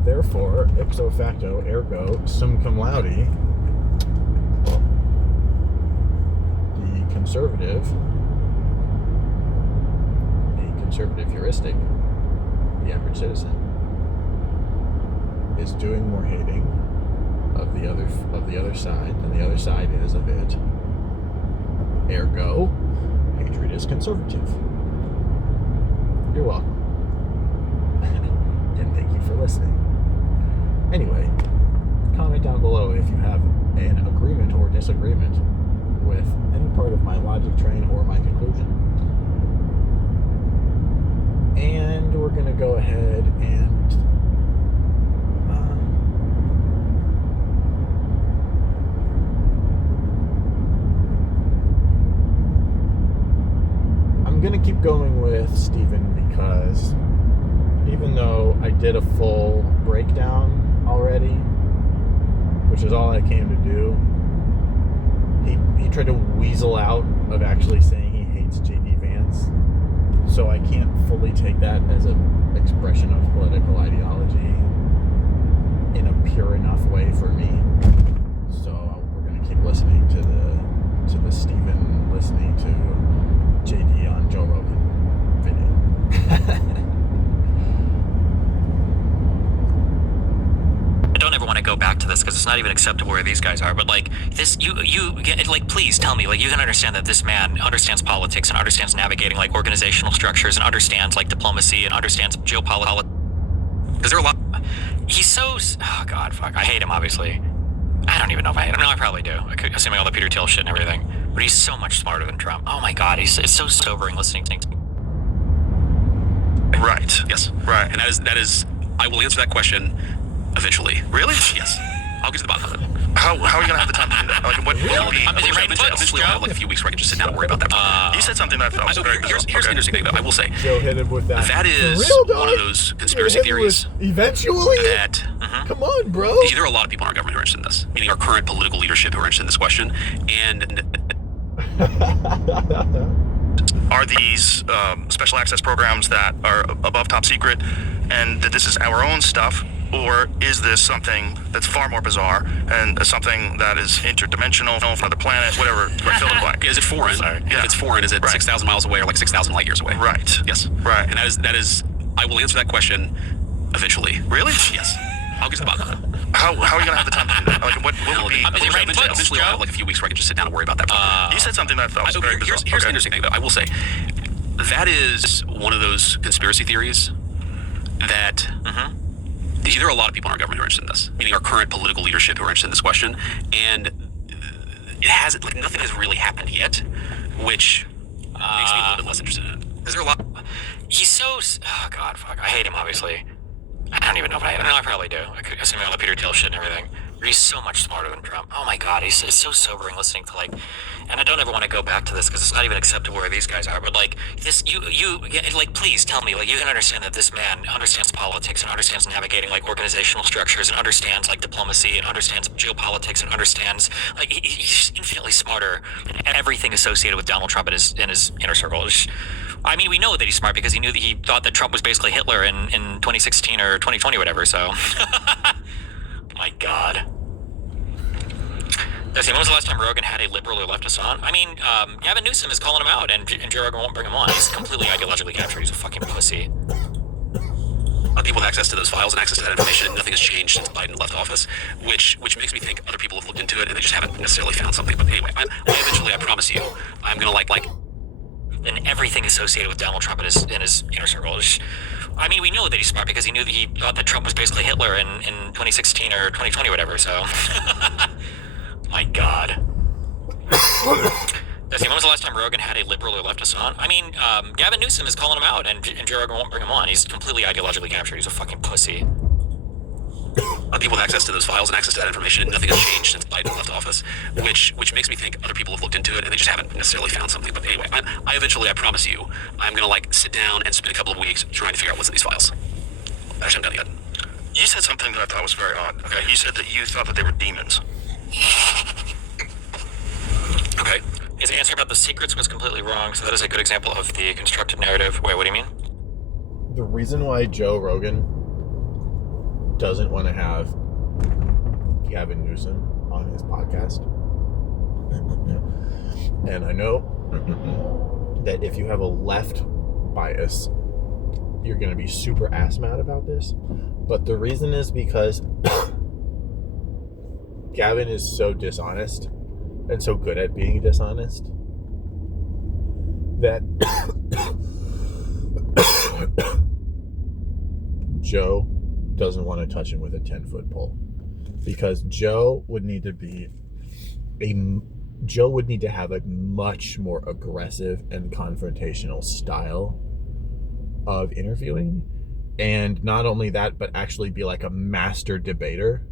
therefore, ipso facto, ergo, sum cum laude, the conservative heuristic, the average citizen, is doing more hating of the other side than the other side is of it. Ergo, hatred is conservative. You're welcome. And thank you for listening. Anyway, comment down below if you have an agreement or disagreement with any part of my logic train or my conclusion. And we're going to go ahead and I'm going to keep going with Stephen, because even though I did a full breakdown already, which is all I came to do, he tried to weasel out of actually saying he hates J.D. Vance. So I can't fully take that as an expression of political ideology in a pure enough way for me. So we're going to keep listening to the Stephen listening to JD on Joe Rogan video. I don't ever want to go back to this because it's not even acceptable where these guys are. But like this, you like, please tell me, like, you can understand that this man understands politics and understands navigating like organizational structures and understands like diplomacy and understands geopolitics. Because there are a lot. He's so. Oh God, fuck. I hate him. Obviously, I don't even know if I hate him. No, I probably do. Assuming all the Peter Thiel shit and everything. But he's so much smarter than Trump. Oh my God, it's so sobering listening to. Right. Yes. Right. And that is. I will answer that question eventually. Really? Yes. I'll get to the bottom of it. How are you gonna have the time to do that? Like, what will be? Eventually I'll have like a few weeks where I can just sit down and worry about that. You said something that I felt very. Here's the interesting thing, though. I will say Joe hit him with that. that is For real, one of those conspiracy theories eventually? that Come on, bro. there are a lot of people in our government who are interested in this, meaning our current political leadership who are interested in this question. And Are these special access programs that are above top secret, and that this is our own stuff? Or is this something that's far more bizarre and something that is interdimensional, from another planet, whatever? Right, fill in the blank. is it foreign? Sorry. Yeah. If it's foreign, is it Right. 6,000 miles away or like 6,000 light years away? Right. Yes. Right. And that is. I will answer that question eventually. Really? Yes. I'll get to the bottom of it. How are you gonna have the time to do that? Like, what will be? Eventually I'll have like a few weeks where I can just sit down and worry about that. You said something that I felt very bizarre. Here's the interesting thing, though. I will say that is one of those conspiracy theories that there are a lot of people in our government who are interested in this, meaning our current political leadership who are interested in this question, and it hasn't, like, nothing has really happened yet, which makes me a little bit less interested in it. Is there a lot? He's so. Oh God, fuck. I hate him. Obviously, I don't even know if I hate him. No, I probably do. Assuming all the Peter Thiel shit and everything. But he's so much smarter than Trump. Oh my God, it's so sobering listening to like. And I don't ever want to go back to this because it's not even acceptable where these guys are. But like this, like, please tell me, like, you can understand that this man understands politics and understands navigating like organizational structures and understands like diplomacy and understands geopolitics and understands like he's infinitely smarter than everything associated with Donald Trump in his inner circle. I mean, we know that he's smart because he thought that Trump was basically Hitler in 2016 or 2020 or whatever. So, my God. When was the last time Rogan had a liberal or leftist on? I mean, Gavin Newsom is calling him out, and Joe Rogan won't bring him on. He's completely ideologically captured. He's a fucking pussy. People with access to those files and access to that information, and nothing has changed since Biden left office, which makes me think other people have looked into it and they just haven't necessarily found something. But anyway, I promise you, I'm gonna like. And everything associated with Donald Trump in his inner circle. I mean, we know that he's smart because he thought that Trump was basically Hitler in 2016 or 2020 or whatever. So. My God. Jesse, when was the last time Rogan had a liberal or leftist on? I mean, Gavin Newsom is calling him out, and Joe Rogan won't bring him on. He's completely ideologically captured. He's a fucking pussy. People have access to those files and access to that information, and nothing has changed since Biden left office, which makes me think other people have looked into it and they just haven't necessarily found something. But anyway, I eventually, I promise you, I'm gonna sit down and spend a couple of weeks trying to figure out what's in these files. Actually, I'm done yet. You said something that I thought was very odd. Okay, you said that you thought that they were demons. Okay. His answer about the secrets was completely wrong, so that is a good example of the constructed narrative. Wait, what do you mean? The reason why Joe Rogan doesn't want to have Gavin Newsom on his podcast, and I know that if you have a left bias, you're going to be super ass mad about this, but the reason is because Gavin is so dishonest and so good at being dishonest that Joe doesn't want to touch him with a 10-foot pole, because Joe would need to have a much more aggressive and confrontational style of interviewing, and not only that, but actually be like a master debater,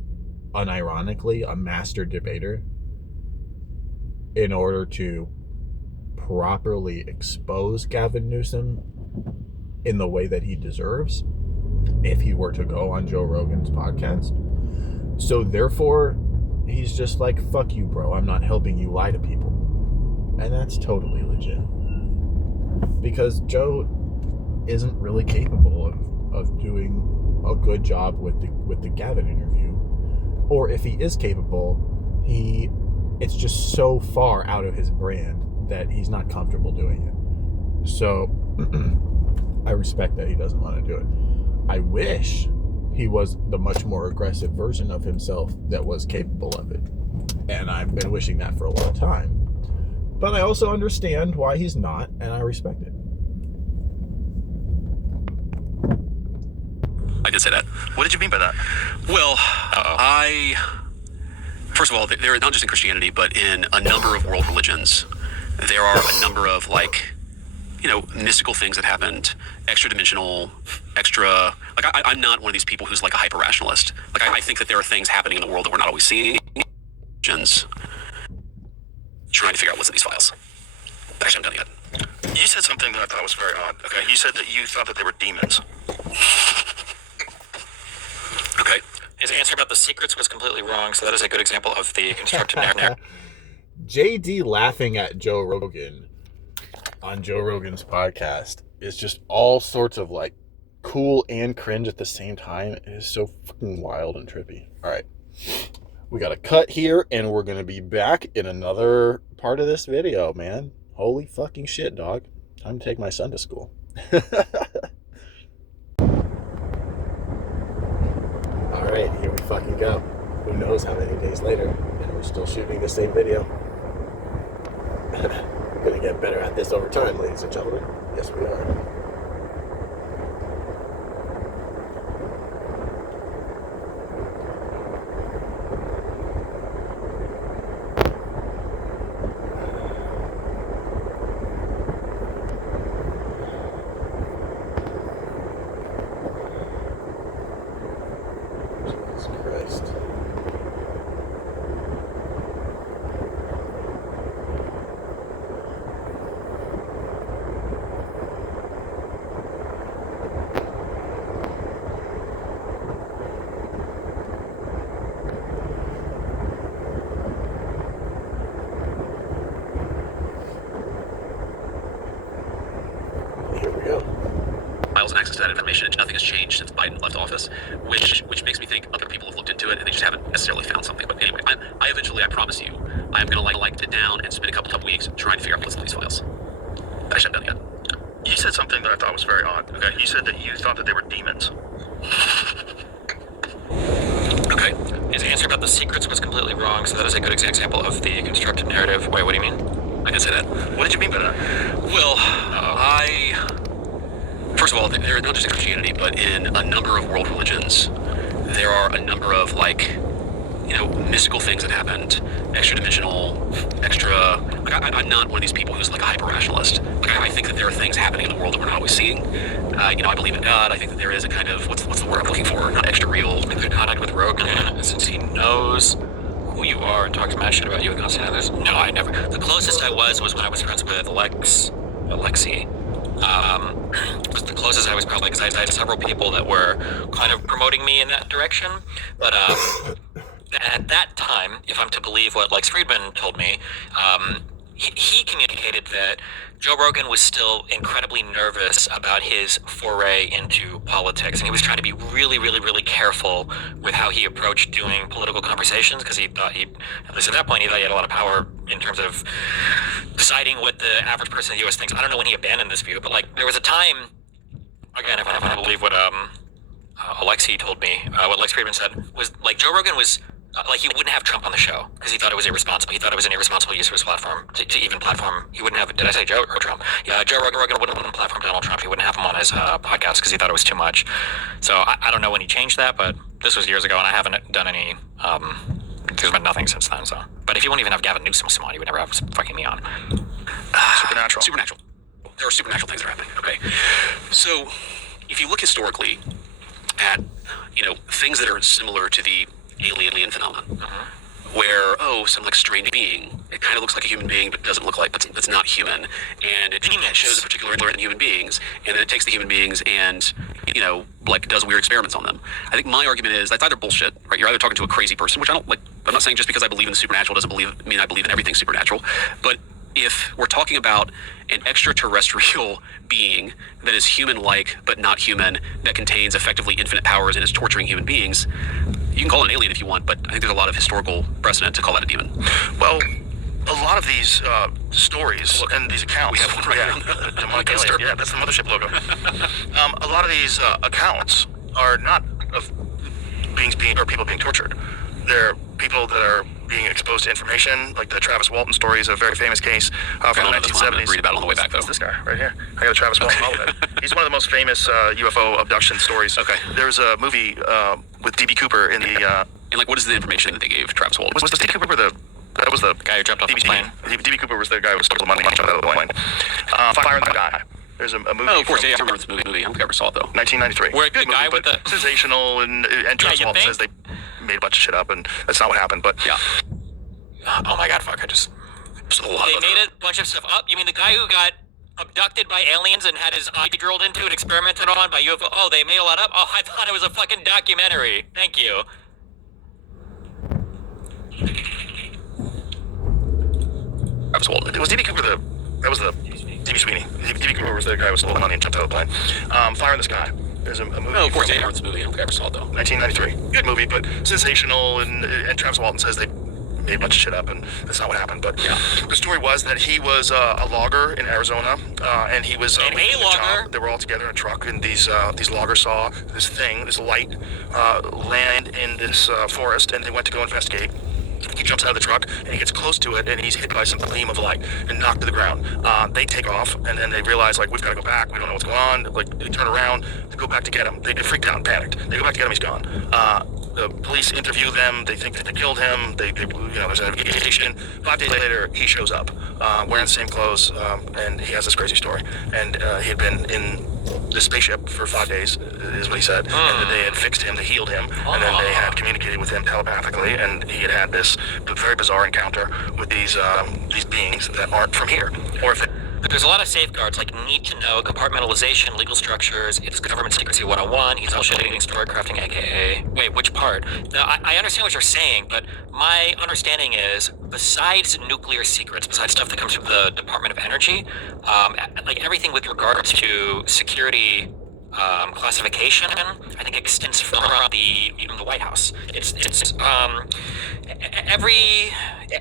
unironically a master debater, in order to properly expose Gavin Newsom in the way that he deserves if he were to go on Joe Rogan's podcast. So therefore, he's just like, fuck you, bro, I'm not helping you lie to people. And that's totally legit, because Joe isn't really capable of doing a good job with the Gavin interview, or if he is capable, it's just so far out of his brand that he's not comfortable doing it. So I respect that he doesn't want to do it. I wish he was the much more aggressive version of himself that was capable of it, and I've been wishing that for a long time. But I also understand why he's not, and I respect it. I did say that. What did you mean by that? Well, first of all, there not just in Christianity, but in a number of world religions, there are a number of mystical things that happened, extra-dimensional, I'm not one of these people who's like a hyper-rationalist. I think that there are things happening in the world that we're not always seeing. Trying to figure out what's in these files. Actually, I'm done yet. You said something that I thought was very odd. Okay, you said that you thought that they were demons. Okay. His answer about the secrets was completely wrong, so that is a good example of the constructed narrative. JD laughing at Joe Rogan on Joe Rogan's podcast is just all sorts of cool and cringe at the same time. It is so fucking wild and trippy. All right, we got a cut here, and we're gonna be back in another part of this video, man. Holy fucking shit, dog. Time to take my son to school. All right, here we fucking go. Who knows how many days later, and we're still shooting the same video. We're gonna get better at this over time, ladies and gentlemen. Yes, we are. Jesus Christ. Here we go. Files and access to that information, and nothing has changed since Biden left office, which makes me think other people have looked into it and they just haven't necessarily found something. But anyway, I eventually, I promise you, I'm gonna sit down and spend a couple of weeks trying to figure out what's in these files. Actually, I'm done yet. You said something that I thought was very odd. Okay, you said that you thought that they were demons. Okay. His answer about the secrets was completely wrong, so that is a good example of the constructed narrative. Wait, what do you mean? I did say that. What did you mean by that? Well, first of all, there not just in Christianity, but in a number of world religions, there are a number of mystical things that happened, extra dimensional, extra. Like I'm not one of these people who's like a hyper rationalist. Like I think that there are things happening in the world that we're not always seeing. I believe in God. I think that there is a kind of what's the word I'm looking for? Not extra real. Like good contact with Rogan, since he knows who you are and talks mad shit about you and constant others. No, I never. The closest I was when I was friends with Alexi. Was the closest I was probably, because I had several people that were kind of promoting me in that direction. But at that time, if I'm to believe what Lex Friedman told me, he communicated that Joe Rogan was still incredibly nervous about his foray into politics, and he was trying to be really, really, really careful with how he approached doing political conversations, because he thought at least at that point, he thought he had a lot of power in terms of deciding what the average person in the U.S. thinks. I don't know when he abandoned this view, but like there was a time, again, if I believe what Alexi told me, what Lex Friedman said, was like Joe Rogan was like he wouldn't have Trump on the show because he thought it was irresponsible. He thought it was an irresponsible use of his platform to even platform. He wouldn't have. Did I say Joe or Trump? Yeah, Joe Rogan wouldn't platform Donald Trump. He wouldn't have him on his podcast because he thought it was too much. So I don't know when he changed that, but this was years ago, and I haven't done any. There's been nothing since then. So, but if you wouldn't even have Gavin Newsom on, you would never have fucking me on. Supernatural. There are supernatural things that are happening. Okay, so if you look historically at things that are similar to the alien phenomenon, where some like strange being, it kind of looks like a human being but doesn't look like, but it's not human, and it shows a particular interest in human beings, and then it takes the human beings and like does weird experiments on them. I think my argument is that's either bullshit, right? You're either talking to a crazy person, which I don't like. I'm not saying just because I believe in the supernatural doesn't mean I believe in everything supernatural, but if we're talking about an extraterrestrial being that is human-like but not human, that contains effectively infinite powers and is torturing human beings, you can call it an alien if you want, but I think there's a lot of historical precedent to call that a demon. Well, a lot of these stories and these accounts. We have one right here. The demonic alien. Yeah, that's the mothership logo. A lot of these accounts are not of people being tortured. They're people that are being exposed to information, like the Travis Walton story is a very famous case from the 1970s. Read about it on the way back, though. It's this guy right here. I got a Travis Walton hologram. He's one of the most famous UFO abduction stories. Okay. There's a movie with D.B. Cooper in the. And like, what is the information that they gave Travis Walton? Was D.B. Cooper that was the guy who jumped off the plane? D.B. Cooper was the guy who stole the money and jumped out of the plane. Fire in the Sky. There's a movie. Oh, of course, yeah, I remember this movie. I don't think I ever saw it though. 1993. Where the guy with the sensational and Travis Walton says they made a bunch of shit up, and that's not what happened. But yeah. Oh my God, fuck! They made a bunch of stuff up. You mean the guy who got abducted by aliens and had his eye drilled into and experimented on by UFO? Oh, they made a lot up? Oh, I thought it was a fucking documentary. Thank you. Travis Walton. It was D.B. Cooper that was the D.B. Sweeney. D.B. Cooper was the guy who stole the money and jumped out of the plane. Fire in the Sky. There's a movie. Oh, of course, I remember this movie. I don't think I ever saw it though. 1993. Good movie, but sensational, and Travis Walton says they made a bunch of shit up, and that's not what happened. But yeah, the story was that he was a logger in Arizona, and he was a logger. They were all together in a truck, and these loggers saw this light, land in this forest, and they went to go investigate. He jumps out of the truck and he gets close to it and he's hit by some gleam of light and knocked to the ground. They take off and then they realize, like, we've got to go back. We don't know what's going on. Like, they turn around to go back to get him. They get freaked out and panicked. They go back to get him. He's gone. The police interview them. They think that they killed him. There's an investigation. 5 days later, he shows up wearing the same clothes, and he has this crazy story. And he had been in this spaceship for 5 days, is what he said. And then they had fixed him, they healed him, and then they had communicated with him telepathically, and he had this very bizarre encounter with these beings that aren't from here. Or if But there's a lot of safeguards, like need to know, compartmentalization, legal structures, it's government secrecy 101, he's bullshitting, story crafting, aka... Wait, which part? Now, I understand what you're saying, but my understanding is, besides nuclear secrets, besides stuff that comes from the Department of Energy, like everything with regards to security classification, I think extends from even the White House. It's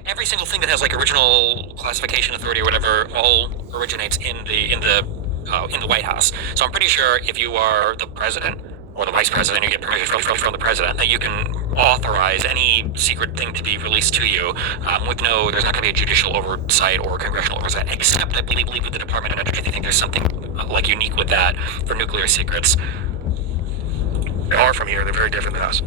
every single thing that has like original classification authority or whatever all originates in the White House. So I'm pretty sure if you are the president or the vice president, you get permission from the president that you can authorize any secret thing to be released to you there's not going to be a judicial oversight or congressional oversight, except I believe with the Department of Energy. I think there's something like unique with that for nuclear secrets. They are from here. They're very different than us.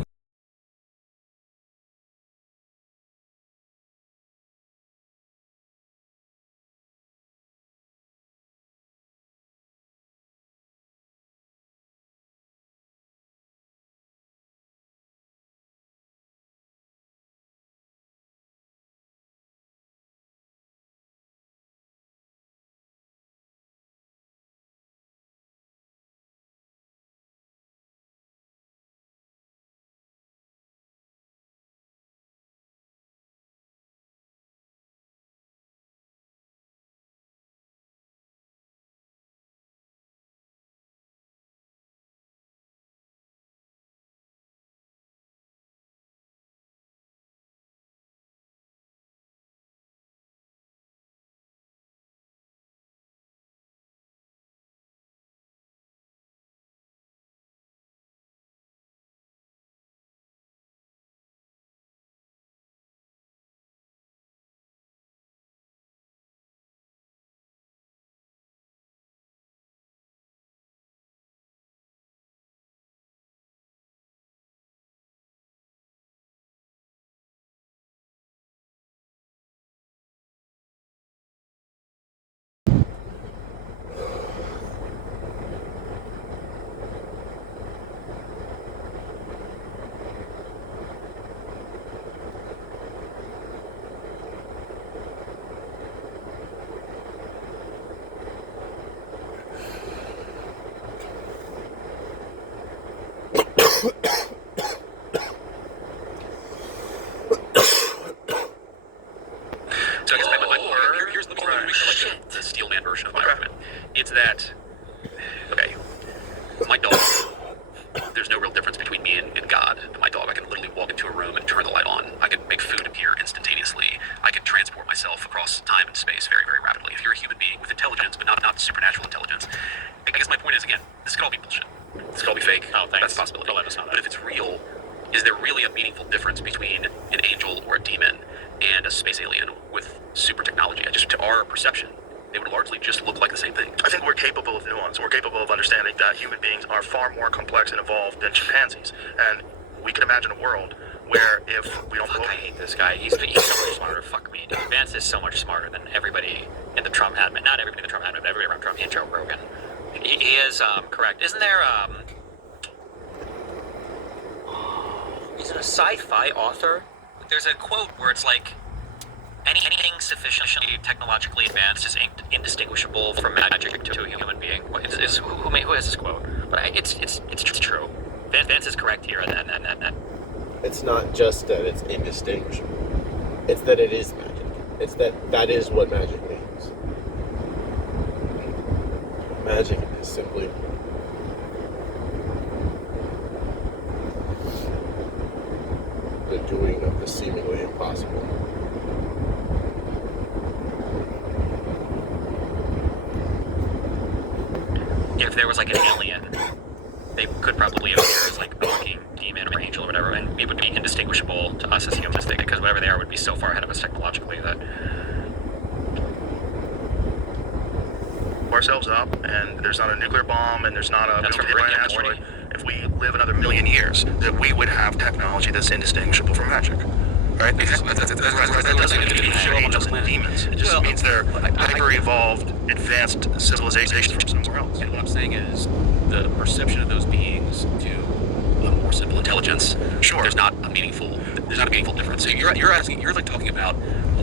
So I guess here's let me make like the Steelman version of my argument. It's that okay, my dog. There's no real difference between me and God and my dog. I can literally walk into a room and turn the light on. I can make food appear instantaneously. I can transport myself across time and space very, very rapidly. If you're a human being with intelligence, but not supernatural intelligence, I guess my point is, again, this could all be bullshit. This could all be fake. Oh, thanks. That's a possibility. Don't let us know that. But if it's real, is there really a meaningful difference between an angel or a demon and a space alien with super technology? To our perception, they would largely just look like the same thing. I think we're capable of nuance. We're capable of understanding that human beings are far more complex and evolved than chimpanzees. And we can imagine a world where if we don't... I hate this guy. He's so much smarter. Fuck me, dude. Vance is so much smarter than everybody in the Trump admin. Not everybody in the Trump admin, but everybody around Trump and Joe Rogan. He is correct. Isn't there... He's a sci-fi author. There's a quote where it's like, anything sufficiently technologically advanced is indistinguishable from magic to a human being. Who has this quote? But it's true. Vance is correct here. And It's not just that it's indistinguishable. It's that it is magic. It's that is what magic means. Magic is simply the doing of the seemingly impossible. if there was like an alien, they could probably appear as like a walking demon or angel or whatever, and it would be indistinguishable to us as humans, because whatever they are would be so far ahead of us technologically that ourselves up, and there's not a nuclear bomb, and there's not a That's we don't from get hit by an Rick and asteroid. If we live another million years, that we would have technology that's indistinguishable from magic. Right? Because that doesn't mean they're angels and demons. It just means they're hyper-evolved, advanced civilizations from somewhere else. And what I'm saying is, the perception of those beings to a more simple intelligence, Sure. there's not a meaningful difference. So you're like talking about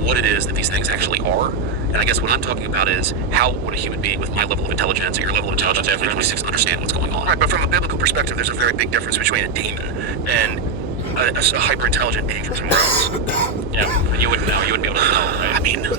what it is that these things actually are. And I guess what I'm talking about is how would a human being with my level of intelligence or your level of intelligence at 26 understand what's going on? Right, but from a biblical perspective, there's a very big difference between a demon and a hyper-intelligent angel somewhere else. yeah, you wouldn't know. You wouldn't be able to know, right? I mean, a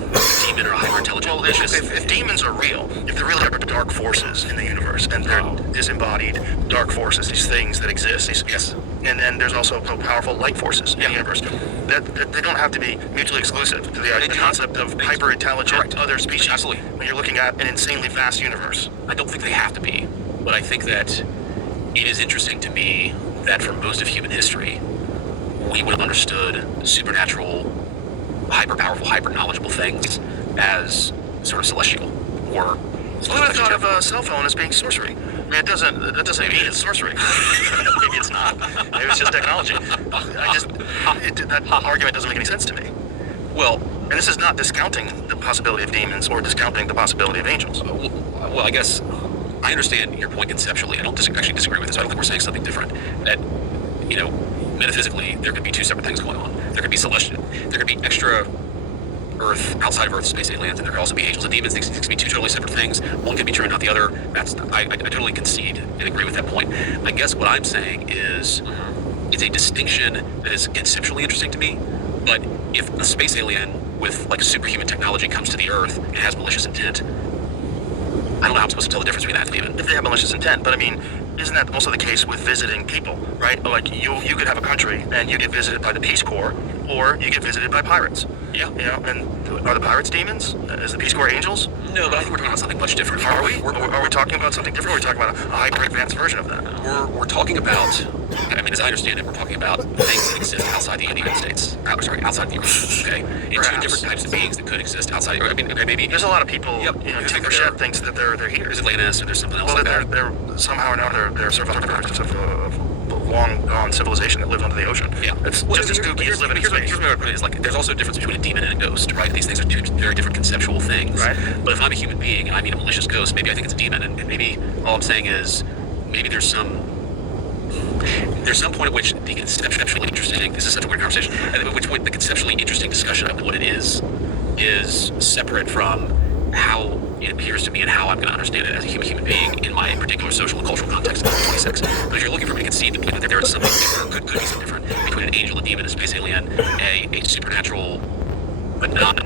demon or a hyper-intelligent. Well, if demons are real, if there really are dark forces in the universe, and they're disembodied dark forces, these things that exist, Yes. and then there's also powerful light forces in the universe, that they don't have to be mutually exclusive to the concept of hyper-intelligent other species. Absolutely. When you're looking at an insanely vast universe. I don't think they have to be, but I think that it is interesting to me that for most of human history, we would have understood supernatural, hyper-powerful, hyper-knowledgeable things as sort of celestial, or... Well, I thought of a cell phone as being sorcery. I mean, that doesn't mean it's sorcery. Maybe it's not. Maybe it's just technology. That argument doesn't make any sense to me. Well, And this is not discounting the possibility of demons or discounting the possibility of angels. well, I guess I understand your point conceptually. I don't actually disagree with this. I don't think we're saying something different. That, metaphysically, there could be two separate things going on. There could be celestial, there could be extra Earth, outside of Earth, space aliens, and there could also be angels and demons. These could be two totally separate things. One could be true, not the other. I totally concede and agree with that point. I guess what I'm saying is, it's a distinction that is conceptually interesting to me. But if a space alien with like superhuman technology comes to the Earth and has malicious intent, I don't know how I'm supposed to tell the difference between that and even. If they have malicious intent, but I mean, isn't that also the case with visiting people, right? Like you could have a country and you get visited by the Peace Corps, or you get visited by pirates. Yeah. And are the pirates demons? Is the Peace Corps angels? No, but I think we're talking about something much different. Are we? Are we talking about something different? Or are we talking about a hyper-advanced version of that? We're talking about, as I understand it, we're talking about things that exist outside the United States. Outside the Earth, okay? And two different types of beings that could exist outside the Earth. Maybe... There's a lot of people, Tinker Shed thinks that they're here. There's Atlantis, or there's something else Well, like that. they're somehow or another, they're survivors of long-gone civilization that lived under the ocean. Yeah. It's just as spooky as living in space. Here's what I put it is, like, there's also a difference between a demon and a ghost, right? These things are two very different conceptual things. Right. But if I'm a human being and I meet a malicious ghost, maybe I think it's a demon, and maybe all I'm saying is, maybe there's some point at which the conceptually interesting, this is such a weird conversation, at which point the conceptually interesting discussion of what it is separate from how it appears to me and how I'm going to understand it as a human being in my particular social and cultural context of 26. But if you're looking for me to concede the point that there is something different, could be something different between an angel, a demon, a space alien, a supernatural, but not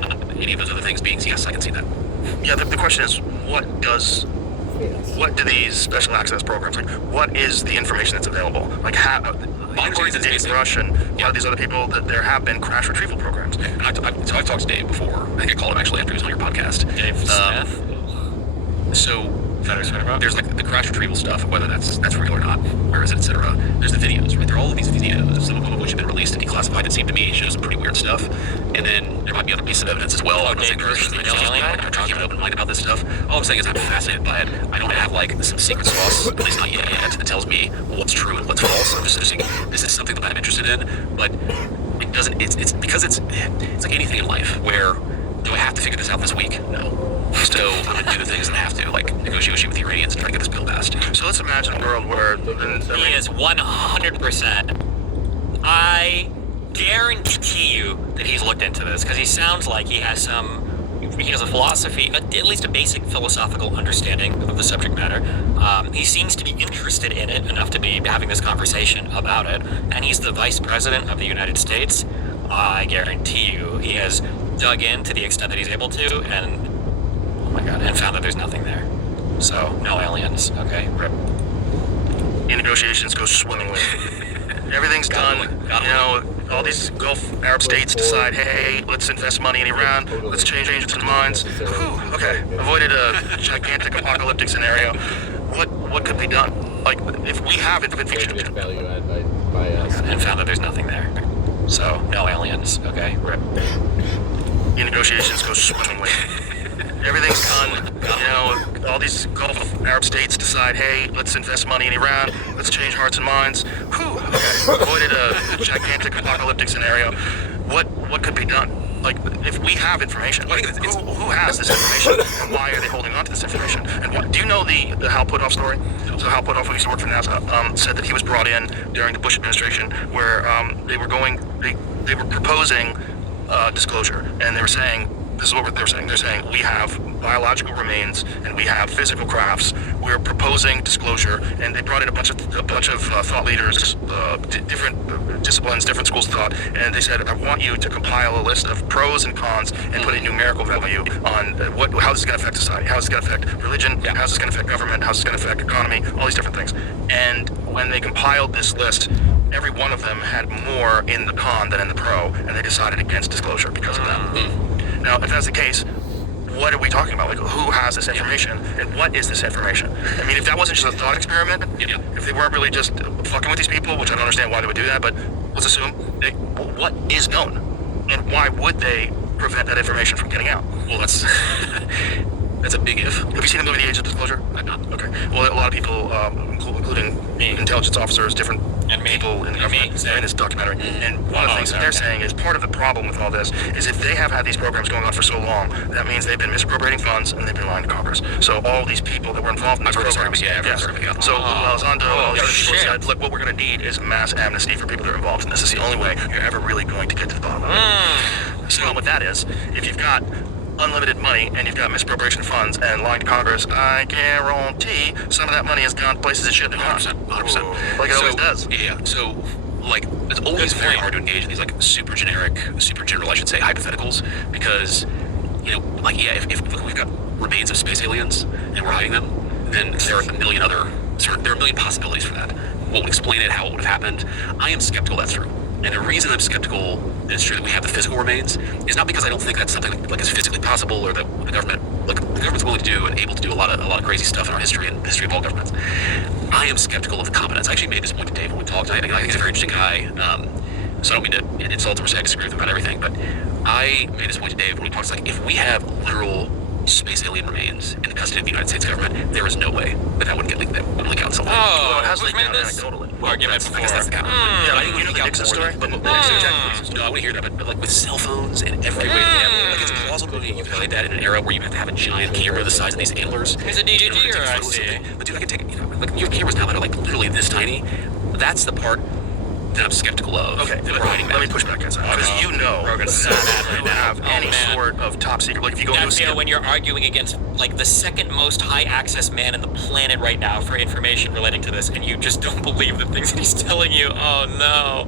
any of those other things beings, yes, I can see that. Yeah, the question is, what do these special access programs, like, what is the information that's available? Like, how, according to Dave Rush and a lot of these other people, that there have been crash retrieval programs. And I've talked to Dave before. I think I called him actually after he was on your podcast. Dave Smith? So there's like the crash retrieval stuff, whether that's real or not, where is it, etc. There's the videos, right? There are all of these videos, some of them of which have been released and declassified. It seemed to me shows some pretty weird stuff. And then there might be other pieces of evidence as well. I'm not saying there's I'm trying to keep an open mind about this stuff. All I'm saying is I'm fascinated by it. I don't have like some secret sauce, at least not yet, that tells me what's true and what's false. I'm just saying this is something that I'm interested in, but it doesn't. It's because it's like anything in life. Where do I have to figure this out this week? No. So I'm gonna do the things that I have to, like negotiate with the Iranians and try to get this bill passed. So let's imagine a world where He is 100%. I guarantee you that he's looked into this, because he sounds like he has a philosophy, at least a basic philosophical understanding of the subject matter. He seems to be interested in it enough to be having this conversation about it, and he's the Vice President of the United States. I guarantee you he has dug in to the extent that he's able to, and oh my god, and found that there's nothing there. So, no aliens, okay? Rip. the negotiations go swimmingly. Everything's done. You know, all these Gulf Arab states decide, hey, let's invest money in Iran. Let's change some minds. Whew, okay, avoided a gigantic apocalyptic scenario. What could be done? Like, if we have information, value add by us. And found that there's nothing there. So, no aliens, okay? Rip. the negotiations go swimmingly. Everything's done. You know, all these Gulf Arab states decide, hey, let's invest money in Iran. Let's change hearts and minds. Whew, okay, avoided a gigantic apocalyptic sscenario. What could be done? Like, if we have information, like, who has this information, and why are they holding on to this information? And do you know the Hal Puthoff story? So Hal Puthoff, who used to work for NASA, said that he was brought in during the Bush administration, where they were proposing disclosure, and they were saying, this is what they're saying. They're saying we have biological remains and we have physical crafts. We're proposing disclosure, and they brought in a bunch of thought leaders, different disciplines, different schools of thought, and they said, I want you to compile a list of pros and cons and put a numerical value on how this is going to affect society, how this is going to affect religion, how this is going to affect government, how this is going to affect economy, all these different things. And when they compiled this list, every one of them had more in the con than in the pro, and they decided against disclosure because of that. Now, if that's the case, what are we talking about? Like, who has this information, and what is this information? I mean, if that wasn't just a thought experiment, if they weren't really just fucking with these people, which I don't understand why they would do that, but let's assume, what is known, and why would they prevent that information from getting out? Well, that's that's a big if. Have you seen the movie The Age of Disclosure? I've not. Okay. Well, a lot of people, including intelligence officers, different people in the government, in this documentary. And one of the things that they're saying is part of the problem with all this is if they have had these programs going on for so long, that means they've been misappropriating funds and they've been lying to Congress. So all these people that were involved in these programs, So Elizondo, all these other people said, look, what we're going to need is mass amnesty for people that are involved, and this is the only way you're ever really going to get to the bottom of it. So what that is, if you've got unlimited money and you've got misappropriation of funds and lying to Congress, I guarantee some of that money has gone places it shouldn't have gone. 100%. Like it always does. Yeah. So, like, it's always very hard to engage in these like super general, I should say, hypotheticals, because, you know, like, yeah, if we've got remains of space aliens and we're hiding them, then there are a million possibilities for that. What would explain it, how it would have happened? I am skeptical that's true. And the reason I'm skeptical that it's true that we have the physical remains is not because I don't think that's something like is physically possible, or that the government's willing to do and able to do a lot of crazy stuff in our history and the history of all governments. I am skeptical of the competence. I actually made this point to Dave when we talked. I think he's a very interesting guy. So I don't mean to insult him or say I disagree with him about everything, but I made this point to Dave when we talked. Like, if we have literal space alien remains in the custody of the United States government, there is no way that wouldn't get leaked. That wouldn't leak out. Something. Well, it has leaked out anecdotally. Argument I guess that's the kind of. Yeah, you know the Nixon story? No, I want to hear that, but like with cell phones and every way they have, like, it's plausible that you can hide that in an era where you have to have a giant camera the size of these antlers. He's a DJG, or I see. But dude, I can take, you know, like, you have cameras now that are like literally this tiny. That's the part that I'm skeptical of. Okay, let me push back on that. Because you know that you have any sort of top secret. Like, if you go That's, to you know, when you're arguing against like the second most high access man in the planet right now for information relating to this, and you just don't believe the things that he's telling you. Oh no.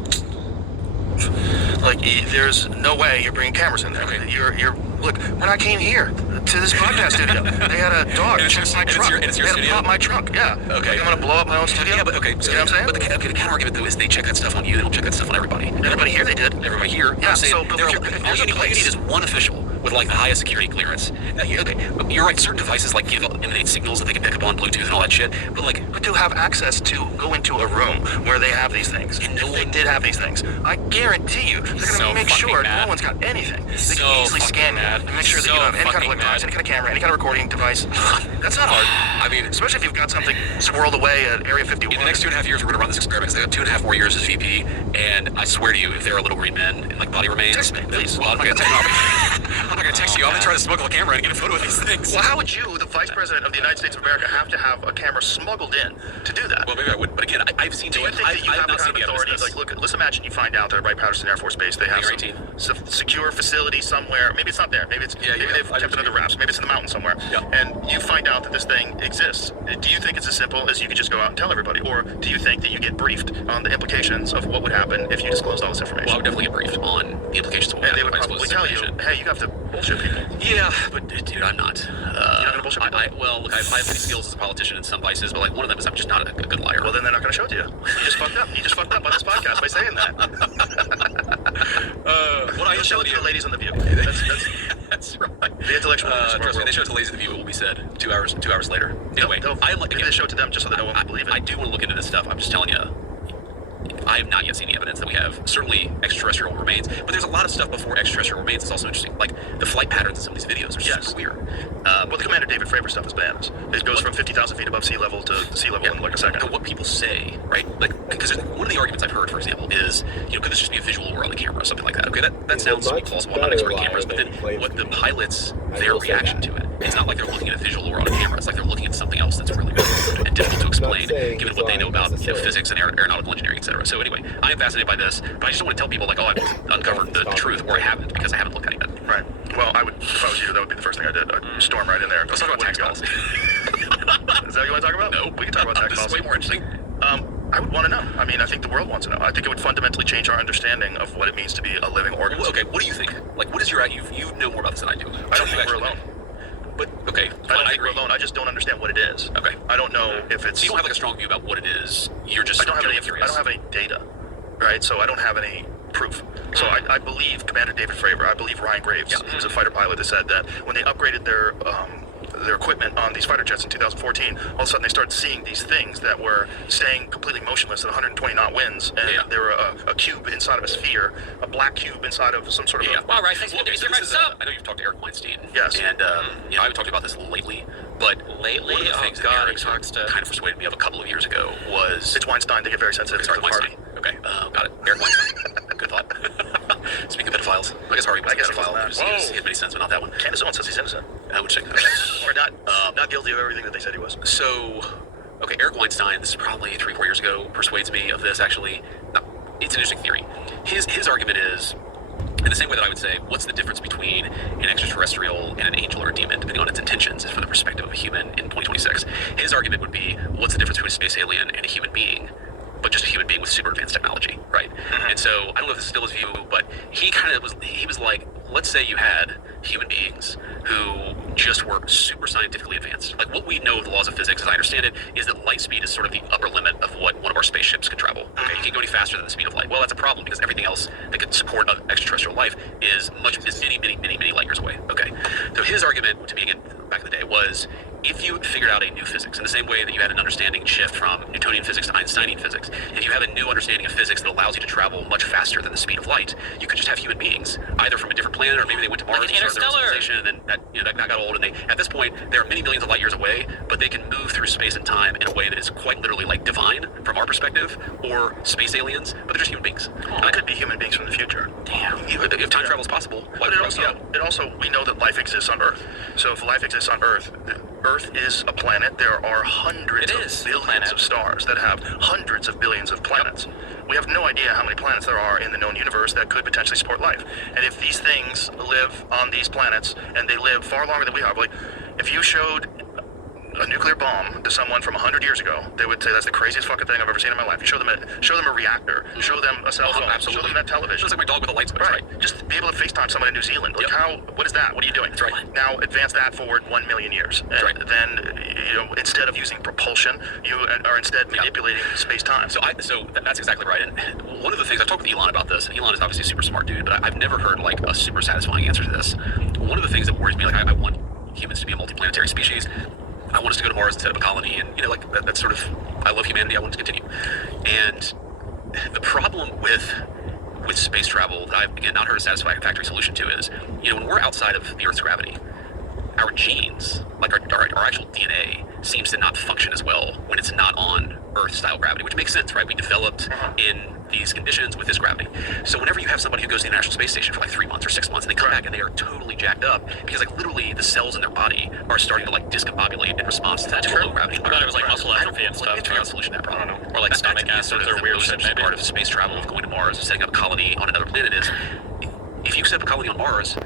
Like, there's no way you're bringing cameras in there. Okay. You're look, when I came here to this podcast studio, they had a dog check my truck. It's your they had studio? to pop my trunk. Yeah. Okay. Like, I'm gonna blow up my own studio. Yeah, but okay. You know what I'm saying? But the counter argument though is they check that stuff on you. They don't check that stuff on everybody. Everybody here, they did. Everybody here. Yeah. I'm saying So, but all if you there's a need place- is one official with like the highest security clearance. Now, you're right. Certain devices like emanate signals that they can pick up on Bluetooth and all that shit. But like, But to have access to go into a room where they have these things, and if they did have these things, I guarantee you they're going to So make fucking sure mad. no one's got anything. They So can easily fucking scan mad. you and make sure that So you don't have any kind of fucking electronics, mad. any kind of camera, any kind of recording device. That's not hard. I mean, Especially if you've got something squirreled away at Area 51. in the next 2.5 years, we're gonna run this experiment. They got 2.5 more years as VP, and I swear to you, if there are little green men and like body remains, Text me, please. Well, I'm not gonna text you. I'm gonna try to smuggle a camera and get a photo of these things. Well, how would you, the Vice President of the United States of America, have to have a camera smuggled in to do that? Well, maybe I would, but again, I've seen. Do you think that you have the kind of authority? Like, look, let's imagine you find out that at Wright-Patterson Air Force Base they have some secure facility somewhere. Maybe it's not there. Maybe they've kept it under wraps. Maybe it's in the mountains somewhere. Yeah. And you find out that this thing exists. Do you think it's as simple as you could just go out and tell everybody, or do you think that you get briefed on the implications of what would happen if you disclosed all this information? Well, I would definitely get briefed on the implications of what and they would if I probably disclose tell this you, information. hey, you have to bullshit people. Yeah, but dude, I'm not. You're not gonna bullshit people? Well, look, I have many skills as a politician in some vices, but like one of them is I'm just not a good liar. Well, then they're not going to show it to you. You just fucked up. You just fucked up on this podcast by saying that. what I You'll show show it to you. the ladies on the View. That's That's right. the intellectual. Trust me, they show it to Ladies of the View. It will be said 2 hours later. Anyway, maybe they show it to them just so that no one will believe it. I do want to look into this stuff. I'm just telling you. I have not yet seen the evidence that we have. Certainly extraterrestrial remains, but there's a lot of stuff before extraterrestrial remains. It's also interesting. Like the flight patterns in some of these videos are super weird. Well, the Commander David Fravor stuff is bananas. It goes from 50,000 feet above sea level to sea level in like a second. And what people say, right? Like, because one of the arguments I've heard, for example, is, could this just be a visual or on the camera or something like that? Okay, that sounds plausible. I'm not an expert on cameras, but then what the pilots, their reaction to it, it's not like they're looking at a visual or on a camera. It's like they're looking at something else that's really good and difficult to explain, given what they know about physics and aeronautical engineering, etc. So anyway, I am fascinated by this, but I just don't want to tell people like, oh, I've uncovered the truth, or I haven't, because I haven't looked at it yet. Right. Well, I would, if I was you, that would be the first thing I did. I'd storm right in there. Let's talk about tax policy. Is that what you want to talk about? No, we can talk about tax this is policy. way more interesting. I would want to know. I mean, I think the world wants to know. I think it would fundamentally change our understanding of what it means to be a living organism. Well, okay, what do you think? Like, what is your you know more about this than I do? I don't think we're alone. But okay, I don't think we're alone. I just don't understand what it is. Okay, I don't know if it's. So you don't have like a strong view about what it is. You're just. I don't have curious. any data, right? So I don't have any proof. So I believe Commander David Fravor. I believe Ryan Graves, who's a fighter pilot, that said that when they upgraded their equipment on these fighter jets in 2014, all of a sudden they started seeing these things that were staying completely motionless at 120 knot winds, and there were a cube inside of a sphere, a black cube inside of some sort of All right, thanks for Okay, doing so I know you've talked to Eric Weinstein. Yes. And I haven't talked about this lately, but Lately? one of the Oh, things God, that Eric he talks to- kind of persuaded me of a couple of years ago was It's Weinstein. They get very sensitive to Sorry, the party. Weinstein. Okay, got it. Eric Weinstein. Good thought. Speaking of pedophiles, I guess Harvey was a he pedophile. wasn't He that. had many sins, but not that one. Candace Owens says he's innocent, Which thing? or not guilty of everything that they said he was. So, okay, Eric Weinstein, this is probably 3-4 years ago, persuades me of this, actually. It's an interesting theory. His argument is, in the same way that I would say, what's the difference between an extraterrestrial and an angel or a demon, depending on its intentions, is from the perspective of a human in 2026. His argument would be, what's the difference between a space alien and a human being? But just a human being with super advanced technology, right? And so, I don't know if this is still his view, but he was like, let's say you had human beings who just were super scientifically advanced. Like what we know of the laws of physics, as I understand it, is that light speed is sort of the upper limit of what one of our spaceships can travel. Okay, you can't go any faster than the speed of light. Well, that's a problem because everything else that could support extraterrestrial life is many light years away. Okay, so his argument to me again back in the day was, if you figured out a new physics, in the same way that you had an understanding shift from Newtonian physics to Einsteinian physics, if you have a new understanding of physics that allows you to travel much faster than the speed of light, you could just have human beings, either from a different planet, or maybe they went to Mars and started their own civilization, and then that got old, and at this point, they're many millions of light years away, but they can move through space and time in a way that is quite literally like divine from our perspective, or space aliens, but they're just human beings. And it could be human beings from the future. Damn. If time travel is possible, But it also, we know that life exists on Earth. So if life exists on Earth, Earth is a planet. There are hundreds of billions of stars that have hundreds of billions of planets. We have no idea how many planets there are in the known universe that could potentially support life. And if these things live on these planets, and they live far longer than we have, like if you showed a nuclear bomb to someone from 100 years ago, they would say that's the craziest fucking thing I've ever seen in my life. You show them a reactor, show them a cell phone, Absolutely. show them that television. Just like my dog with a light switch, right? Just be able to FaceTime someone in New Zealand. Like what is that? What are you doing? That's right. Now advance that forward 1 million years. And right. then, instead of using propulsion, you are instead manipulating space-time. So that's exactly right. And one of the things, I've talked with Elon about this, and Elon is obviously a super smart dude, but I've never heard like a super satisfying answer to this. One of the things that worries me, like I want humans to be a multiplanetary species. I want us to go to Mars instead of a colony, and that's sort of, I love humanity, I want it to continue. And the problem with space travel that I've again not heard a satisfactory solution to is, when we're outside of the Earth's gravity, our genes, like our actual DNA, seems to not function as well when it's not on Earth-style gravity, which makes sense, right? We developed in these conditions with this gravity. So whenever you have somebody who goes to the International Space Station for like 3 months or 6 months, and they come back and they are totally jacked up because like literally the cells in their body are starting to like discombobulate in response to that low gravity. I thought it was like muscle atrophy and stuff. Figure out a solution to that problem. Or like stomach That's acids sort of or weird the shit, most maybe. part of space travel, of going to Mars, of setting up a colony on another planet is, if you set up a colony on Mars,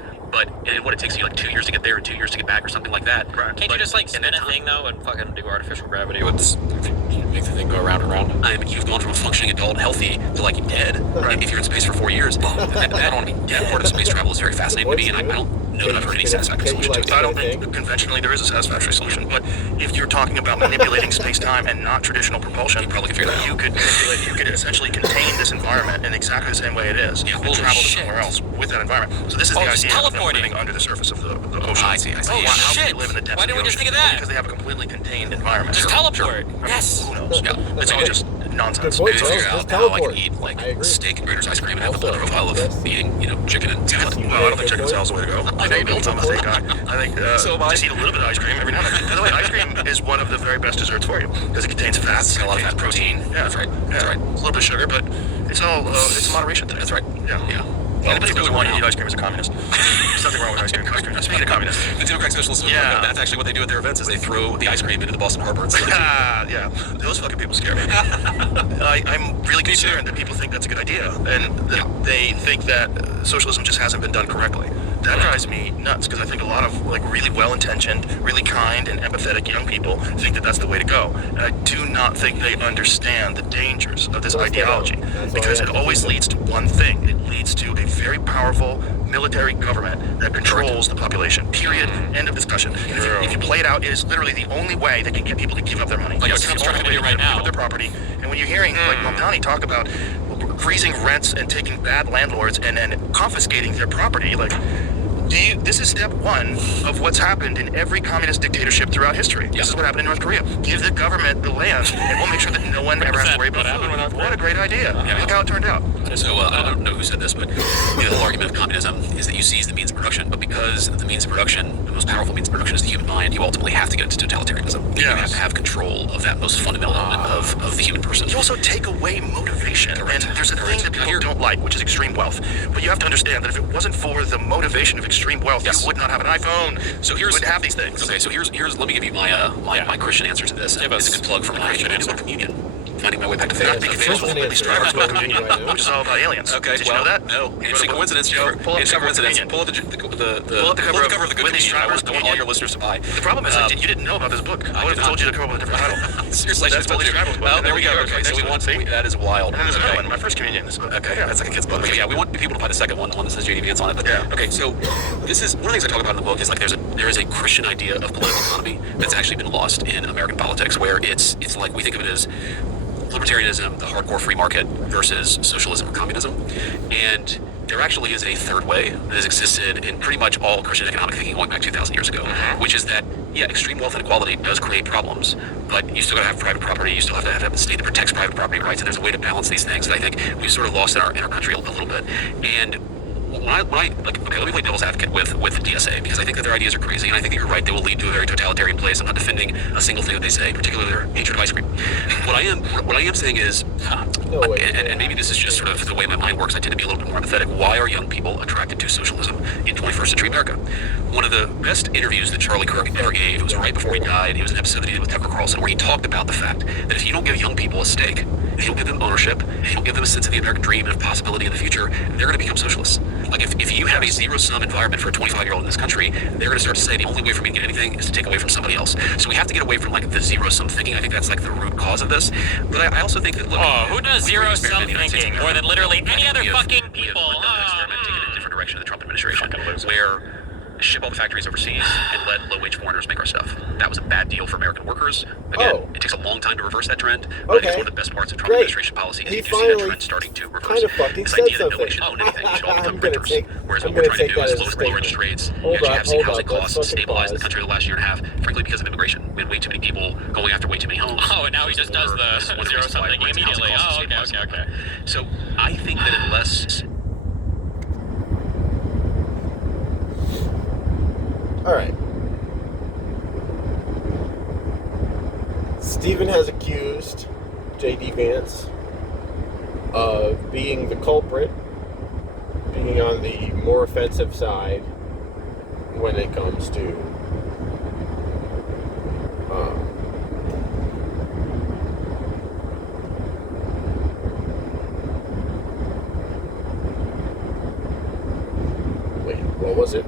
and what it takes you like 2 years to get there and 2 years to get back or something like that. Can't you just like spin a thing though and fucking do artificial gravity? Make the thing go around and around. You've gone from a functioning adult, healthy, to like dead. Right. If you're in space for 4 years, that part of space travel is very fascinating to me, and I don't know that I've heard any satisfactory solution to it. I don't think conventionally there is a satisfactory solution, but if you're talking about manipulating space-time and not traditional propulsion, You probably could figure that out. you could essentially contain this environment in exactly the same way it is. You could holy travel to shit. somewhere else with that environment. So this is the just idea of them teleporting. living under the surface of the ocean. I see. Oh, How shit. can they live in the depths Why of the didn't we just ocean? think of that? Because they have a completely contained environment. Just teleport. Yes. Who knows? Yeah. It's all just nonsense. Good point, Figure Charles. out Just how I can teleport. eat I like agree. steak and Grater's ice cream and have the Also, blood profile of yes. eating, chicken and salad. Well, I don't think chicken salad's the way to go. I think I'm a steak guy. I think So am I. just eat a little bit of ice cream every now and then. By the way, ice cream is one of the very best desserts for you because it contains fats, It's got a lot of fat, protein. Yeah, That's right. Yeah. That's right. A little bit of sugar, but it's all it's a moderation thing. That's right. Yeah. Yeah. Anybody who doesn't want to eat ice cream is a communist. There's nothing wrong with ice cream. Speaking of communists. The Democratic Socialists, Yeah. that's actually what they do at their events is they throw the ice cream into the Boston Harbor and say, Yeah, those fucking people scare me. I'm really concerned that people think that's a good idea, and that they think that socialism just hasn't been done correctly. That drives me nuts because I think a lot of like really well-intentioned, really kind and empathetic young people think that that's the way to go, and I do not think they understand the dangers of this ideology because it always leads to one thing. It leads to a very powerful military government that controls the population. Period. End of discussion. And if you play it out, it is literally the only way that can get people to give up their money. Like It's what the Trump's only trying to way do right give up now. their property. And when you're hearing like Mamdani talk about freezing rents and taking bad landlords and then confiscating their property, like this is step one of what's happened in every communist dictatorship throughout history. This is what happened in North Korea. Give the government the land, and we'll make sure that no one ever has to worry about food. What a great idea. Look how it turned out. So I don't know who said this, but the whole argument of communism is that you seize the means of production, but because the means of production, the most powerful means of production is the human mind, you ultimately have to get into totalitarianism. You have to have control of that most fundamental element of the human person. You also take away motivation. And there's a thing that people don't like, which is extreme wealth. But you have to understand that if it wasn't for the motivation of extreme wealth, you would not have an iPhone. So you wouldn't have these things. Okay, so here's let me give you my Christian answer to this. It's a good plug for my communion. Finding my way back to faith. Not being faithful, at least drivers go to communion, which is all about aliens. Okay, Did you know that? No. Interesting coincidence. Pull up the Interesting cover of coincidence. communion. Pull up the cover of the Good Wendy's Communion. I Drivers want all Communion. your listeners to buy. The problem is that you didn't know about this book. I would have told you to come up with a different title. Seriously, That's that's Wendy's Drivers book. Well, And there then we go. go Okay, next so we to it. want See? that is wild. And then there's another Okay. one, my first communion. This book. Okay, that's like a kid's book. Okay, yeah, we want people to buy the second one, the one that says JD Vance on it. But Yeah. okay, so this is one of the things I talk about in the book is like there is a Christian idea of political economy that's actually been lost in American politics, where it's like we think of it as libertarianism, the hardcore free market, versus socialism or communism, and there actually is a third way that has existed in pretty much all Christian economic thinking going back 2,000 years ago, which is that, yeah, extreme wealth inequality does create problems, but you still gotta have private property, you still have to have a state that protects private property rights, and there's a way to balance these things that I think we've sort of lost in our country a little bit. And when I like, okay, let me play devil's advocate with DSA, because I think that their ideas are crazy, and I think that you're right, they will lead to a very totalitarian place. I'm not defending a single thing that they say, particularly their hatred of ice cream. What I am saying is, No way. And maybe this is just sort of the way my mind works. I tend to be a little bit more empathetic. Why are young people attracted to socialism in 21st century America? One of the best interviews that Charlie Kirk ever gave, it was right before he died. It was an episode that he did with Tucker Carlson where he talked about the fact that if you don't give young people a stake, if you don't give them ownership, if you don't give them a sense of the American dream and of possibility in the future, they're going to become socialists. Like if you have a zero-sum environment for a 25-year-old in this country, they're going to start to say the only way for me to get anything is to take away from somebody else. So we have to get away from like the zero-sum thinking. I think that's like the root cause of this. But I also think that, look, who does zero-sum thinking more than literally any other fucking people? Taken in a different direction of the Trump administration, where ship all the factories overseas and let low-wage foreigners make our stuff. That was a bad deal for American workers. Again, it takes a long time to reverse that trend, but I think it's one of the best parts of Trump administration policy. He you see that trend starting to reverse. kind of fucking This said idea that something. nobody should own anything, we should all become I'm gonna renters. take- Whereas I'm what we're gonna trying to take do that is as a lower interest statement. rates. Hold We actually up, have seen hold housing up, let's costs fucking stabilize in the pause. country the last year and a half, frankly because of immigration. We had way too many people going after way too many homes. Oh, and now he just does the zero-sum thinking immediately. Oh, okay. So I think that unless... All right. Stephen has accused J.D. Vance of being the culprit, being on the more offensive side when it comes to wait, what was it?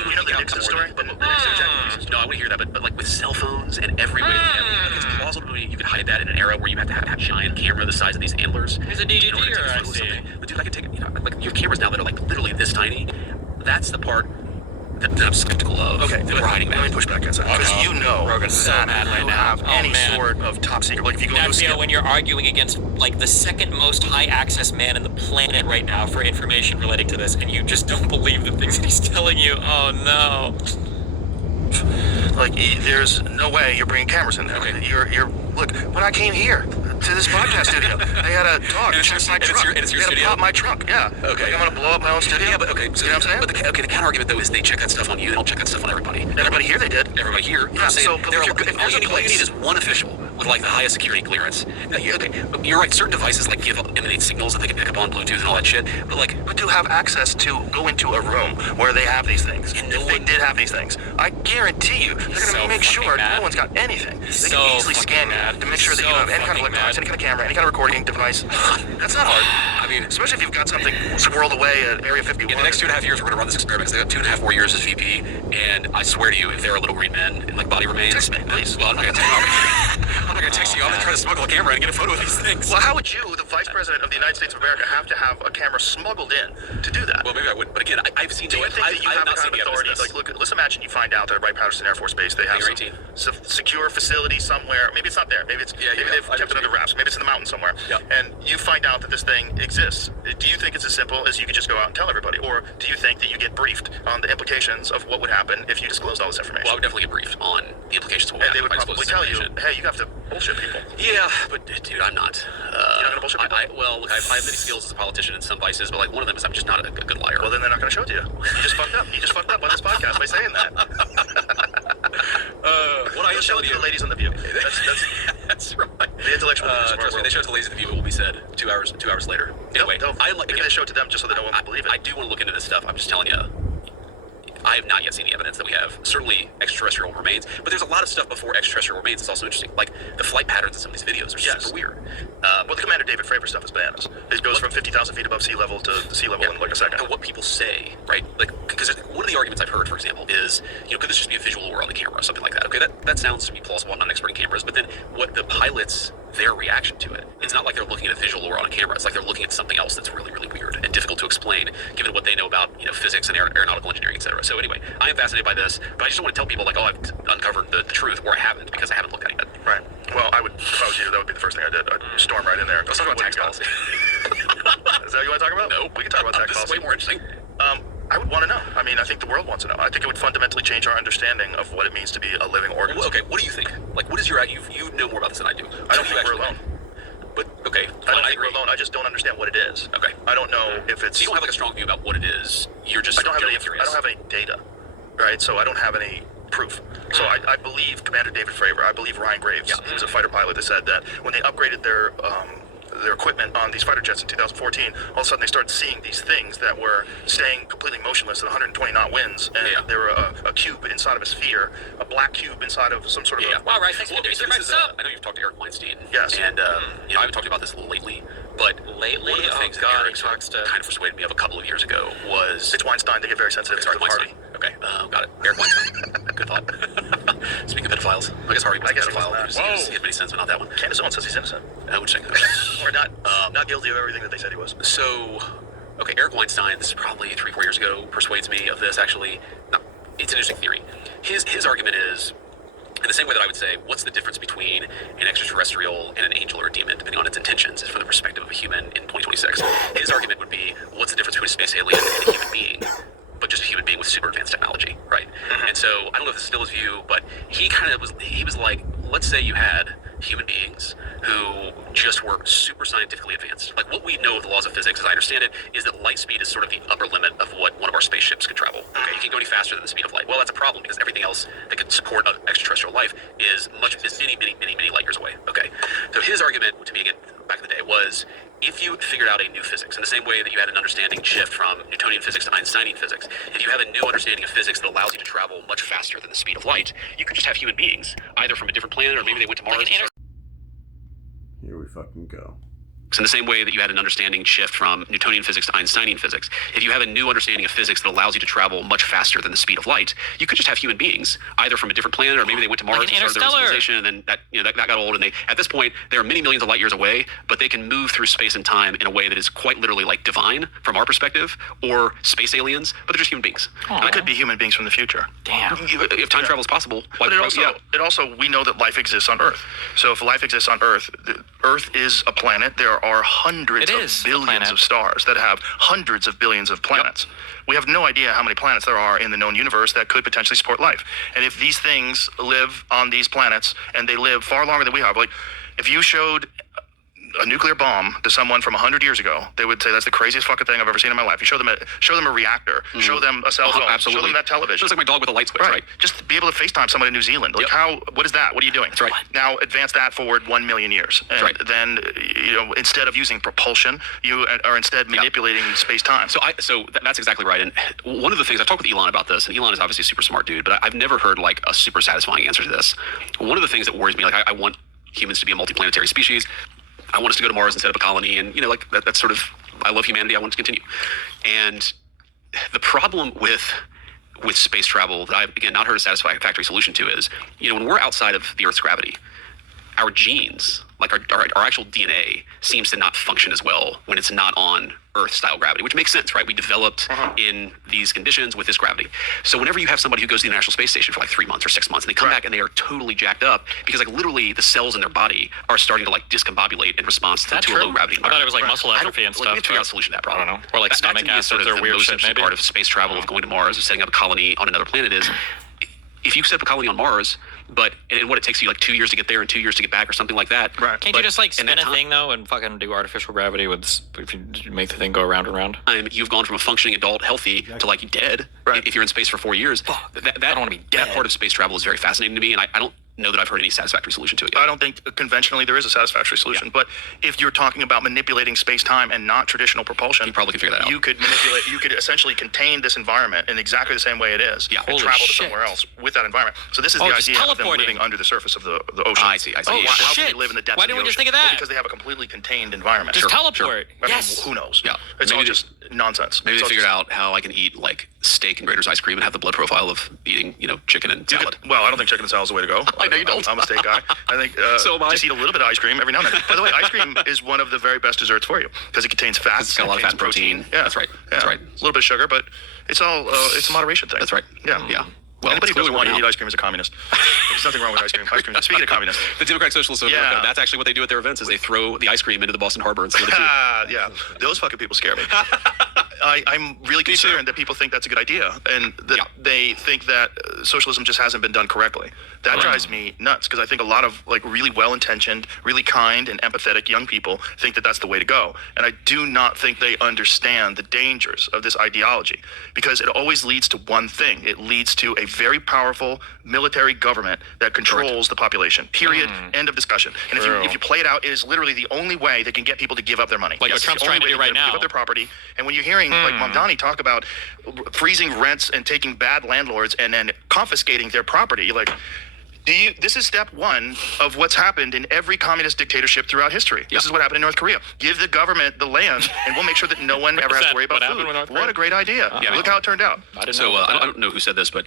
You know the Nixon story? No, I want to hear that, but like with cell phones and every way that we have, it's plausible to me you could hide that in an era where you have to have a giant camera the size of these antlers. He's a in order to take DDT-er, I photos of see. something. But dude, I can take, like you have cameras now that are like literally this tiny. That's the part that I'm skeptical of. Okay, that we're hiding let me that. push back on that. Because you know Rogan's so that mad right you now. have Oh, any man. sort of top secret. Like if you go into a That's skip, when you're arguing against like the second most high access man in the planet right now for information relating to this, and you just don't believe the things that he's telling you. Oh no. like there's no way you're bringing cameras in there. Okay. You're look. When I came here to this podcast studio, they had a dog And it's check your- my and it's truck. your- and it's your they had to studio? pop my trunk. Yeah. Okay. Like, I'm gonna blow up my own studio. Yeah, but okay. So, you know what I'm saying? But the counter argument though is they check that stuff on you. They don't check that stuff on everybody. Everybody here, they did. Everybody here. Yeah, I'm saying so, but there if are, you're- if all there's a you need place- is one official with like the highest security clearance. Now, you're right. Certain devices like emanate signals that they can pick up on Bluetooth and all that shit. But like, But to have access to go into a room where they have these things, And if no they one- did have these things, I guarantee you they're going to So make sure fucking mad. no one's got anything. They So can easily fucking scan mad. you to make sure that So you don't have any kind of fucking electronics, mad. any kind of camera, any kind of recording device. That's not hard. I mean, Especially if you've got something squirreled away at Area 51. in the next 2.5 years, we're going to run this experiment. 'Cause they got 2.5 more years as VP, and I swear to you, if there are little green men in like body remains, Text me, please. Well, I'm not going to text you. I'm not going to text you. I'm going to try to smuggle a camera and get a photo of these things. Well, how would you, the Vice President of the United States of America, have to have a camera smuggled in to do that? Well, maybe I would, but again, I've seen. Do you think that you I have the not kind seen of authority? evidence of Like, this. look, let's imagine you find out that at Wright-Patterson Air Force Base they have You're some secure facility somewhere. Maybe it's not there. Maybe it's Yeah, maybe yeah, they've I know kept it what under you mean. wraps. Maybe it's in the mountains somewhere. Yeah. And you find out that this thing exists. Do you think it's as simple as you could just go out and tell everybody, or do you think that you get briefed on the implications of what would happen if you disclosed all this information? Well, I would definitely get briefed on the implications of what and they happened would if I probably disclosed tell this you, information. hey, you have to bullshit people. Yeah, but dude, I'm not. You're not gonna bullshit people? Well, look, I have many skills as a politician and some vices, but like one of them is I'm just not a good liar. Well, then they're not going to show it to you. You just fucked up. You just fucked up on this podcast by saying that. what I You'll show it to the ladies on the View. That's right. The intellectual leaders of our Trust me, world. they show it to the ladies of the View. It will be said 2 hours later. Anyway, I like maybe they show it to them just so that no one will believe it. I do want to look into this stuff. I'm just telling you. I have not yet seen the evidence that we have. Certainly extraterrestrial remains, but there's a lot of stuff before extraterrestrial remains. It's also interesting. Like the flight patterns in some of these videos are super weird. Well, the Commander David Fravor stuff is bananas. It goes from 50,000 feet above sea level to sea level in like a second. And what people say, right? Like, because one of the arguments I've heard, for example, is, could this just be a visual or on the camera or something like that? Okay, that sounds to me plausible. I'm not an expert in cameras, but then what the pilots, their reaction to it, it's not like they're looking at a visual or on a camera. It's like they're looking at something else that's really, really weird and difficult to explain, given what they know about, physics and aeronautical engineering, etc. So anyway, I am fascinated by this, but I just don't want to tell people like, oh, I've uncovered the truth, or I haven't, because I haven't looked at it yet. Right. Well, I would, if I was you, that would be the first thing I did. I'd storm right in there. Let's talk about tax policy. Is that what you want to talk about? No, We can talk about tax this policy. is way more interesting. I would want to know. I mean, I think the world wants to know. I think it would fundamentally change our understanding of what it means to be a living organism. Okay, what do you think? Like, what is your you know more about this than I do? I don't think we're alone. But okay, I don't think we're alone. I just don't understand what it is. Okay. I don't know if it's. So you don't have like a strong view about what it is. You're just. I don't have any. curious. I don't have any data, right? So I don't have any proof. So I believe Commander David Fravor. I believe Ryan Graves. He was a fighter pilot that said that when they upgraded their equipment on these fighter jets in 2014, all of a sudden they started seeing these things that were staying completely motionless at 120 knot winds, and they were a cube inside of a sphere, a black cube inside of some sort of. Wow, right? Thanks for Okay, so introducing this is, myself. I know you've talked to Eric Weinstein. Yes. And you know, I haven't talked about this lately, but Lately? one of the things Oh, God, that Eric he talks to- kind of persuaded me of a couple of years ago was It's Weinstein. They get very sensitive. Sorry, to the party. Weinstein. Okay, got it. Eric Weinstein. Good thought. Speaking of pedophiles, I guess Harvey was I a guess he pedophile. was He had many sins, but not that one. Candace Owens says he's innocent, Interesting. Okay. or not guilty of everything that they said he was. So, okay, Eric Weinstein, this is probably 3-4 years ago, persuades me of this actually. No, it's an interesting theory. His argument is, in the same way that I would say, what's the difference between an extraterrestrial and an angel or a demon, depending on its intentions, is from the perspective of a human in 2026. His argument would be, what's the difference between a space alien and a human being? But just a human being with super advanced technology, right? And so I don't know if this is still his view, but he was like, let's say you had human beings who just were super scientifically advanced. Like what we know of the laws of physics, as I understand it, is that light speed is sort of the upper limit of what one of our spaceships can travel. Okay, you can't go any faster than the speed of light. Well, that's a problem because everything else that could support extraterrestrial life is many light years away. Okay, so his argument to me again back in the day was, if you figured out a new physics, in the same way that you had an understanding shift from Newtonian physics to Einsteinian physics, if you have a new understanding of physics that allows you to travel much faster than the speed of light, you could just have human beings, either from a different planet or maybe they went to Mars. Here we fucking go. In the same way that you had an understanding shift from Newtonian physics to Einsteinian physics, if you have a new understanding of physics that allows you to travel much faster than the speed of light, you could just have human beings, either from a different planet or maybe they went to Mars and started their own civilization, and then that got old, and at this point they are many millions of light years away, but they can move through space and time in a way that is quite literally like divine from our perspective, or space aliens, but they're just human beings. And it could be human beings from the future. Damn. If time travel is possible, But it also, we know that life exists on Earth. So if life exists on Earth, Earth is a planet. There are hundreds of billions of stars that have hundreds of billions of planets. We have no idea how many planets there are in the known universe that could potentially support life. And if these things live on these planets and they live far longer than we have, like if you showed a nuclear bomb to someone from 100 years ago, they would say that's the craziest fucking thing I've ever seen in my life. You show them a reactor, show them a cell phone, absolutely. show them that television. Just like my dog with a light switch, right? Just be able to FaceTime someone in New Zealand. Like what is that? What are you doing? That's right. Now advance that forward 1 million years. And then, instead of using propulsion, you are instead manipulating space-time. So that's exactly right. And one of the things, I talked with Elon about this, and Elon is obviously a super smart dude, but I've never heard like a super satisfying answer to this. One of the things that worries me, like I want humans to be a multiplanetary species. I want us to go to Mars instead of a colony, and that's sort of, I love humanity, I want it to continue. And the problem with space travel that I've again not heard a satisfactory solution to is, when we're outside of the Earth's gravity, our genes, like our actual DNA, seems to not function as well when it's not on Earth-style gravity, which makes sense, right? We developed in these conditions with this gravity. So whenever you have somebody who goes to the International Space Station for like 3 months or 6 months, and they come back and they are totally jacked up because like literally the cells in their body are starting to like discombobulate in response to a low gravity environment. I thought it was like muscle atrophy and We stuff. have to figure out a solution to that problem. I don't know. Or like stomach acids or weird shit, maybe. Part of space travel of going to Mars or setting up a colony on another planet is, if you set up a colony on Mars, and what it takes you like 2 years to get there and 2 years to get back or something like that. Right. Can't you just like spin a thing though and fucking do artificial gravity if you make the thing go around and around? You've gone from a functioning adult, healthy, to like dead. Right. If you're in space for 4 years, I don't want to be dead. That part of space travel is very fascinating to me, and I don't know that I've heard any satisfactory solution to it yet. I don't think conventionally there is a satisfactory solution, but if you're talking about manipulating space-time and not traditional propulsion, You probably can figure that out. You could manipulate, you could essentially contain this environment in exactly the same way it is, and Holy travel to shit. somewhere else with that environment. So this is the just idea of them teleporting. living under the surface of the ocean. I see. Oh, How can shit. they live in the depths Why of the didn't we just ocean? think of that? Well, because they have a completely contained environment. Just teleport. I mean, Yes. who knows? Yeah. It's Maybe all just nonsense. Maybe It's they all figured just- out how I can eat like steak and Grater's ice cream and have the blood profile of eating, chicken and salad. Well, I don't think chicken and salad is the way to go. I know you don't. I'm a steak guy. I think So am I. just eat a little bit of ice cream every now and then. By the way, ice cream is one of the very best desserts for you because it contains fats. It's got a lot of fat and protein. Yeah, That's right. That's right. A little bit of sugar, but it's all it's a moderation thing. That's right. Yeah. Yeah. Well, Anybody it's who doesn't clearly want to working eat out. ice cream is a communist. There's nothing wrong with ice cream. Ice cream. Speaking of communists, The Democratic Socialists of Yeah. America, that's actually what they do at their events, is they throw the ice cream into the Boston Harbor and steal the food. yeah, those fucking people scare me. I'm really concerned that people think that's a good idea, and that they think that socialism just hasn't been done correctly. That drives me nuts because I think a lot of like really well-intentioned, really kind and empathetic young people think that that's the way to go. And I do not think they understand the dangers of this ideology because it always leads to one thing. It leads to a very powerful military government that controls the population. Period. End of discussion. And if you play it out, it is literally the only way they can get people to give up their money. Like what Trump's trying to do right now. Give up their property. And when you're hearing like Mamdani talk about freezing rents and taking bad landlords and then confiscating their property, you're like, this is step one of what's happened in every communist dictatorship throughout history. This is what happened in North Korea. Give the government the land, and we'll make sure that no one ever has to worry about food. What a great idea. Look how it turned out. I don't know who said this, but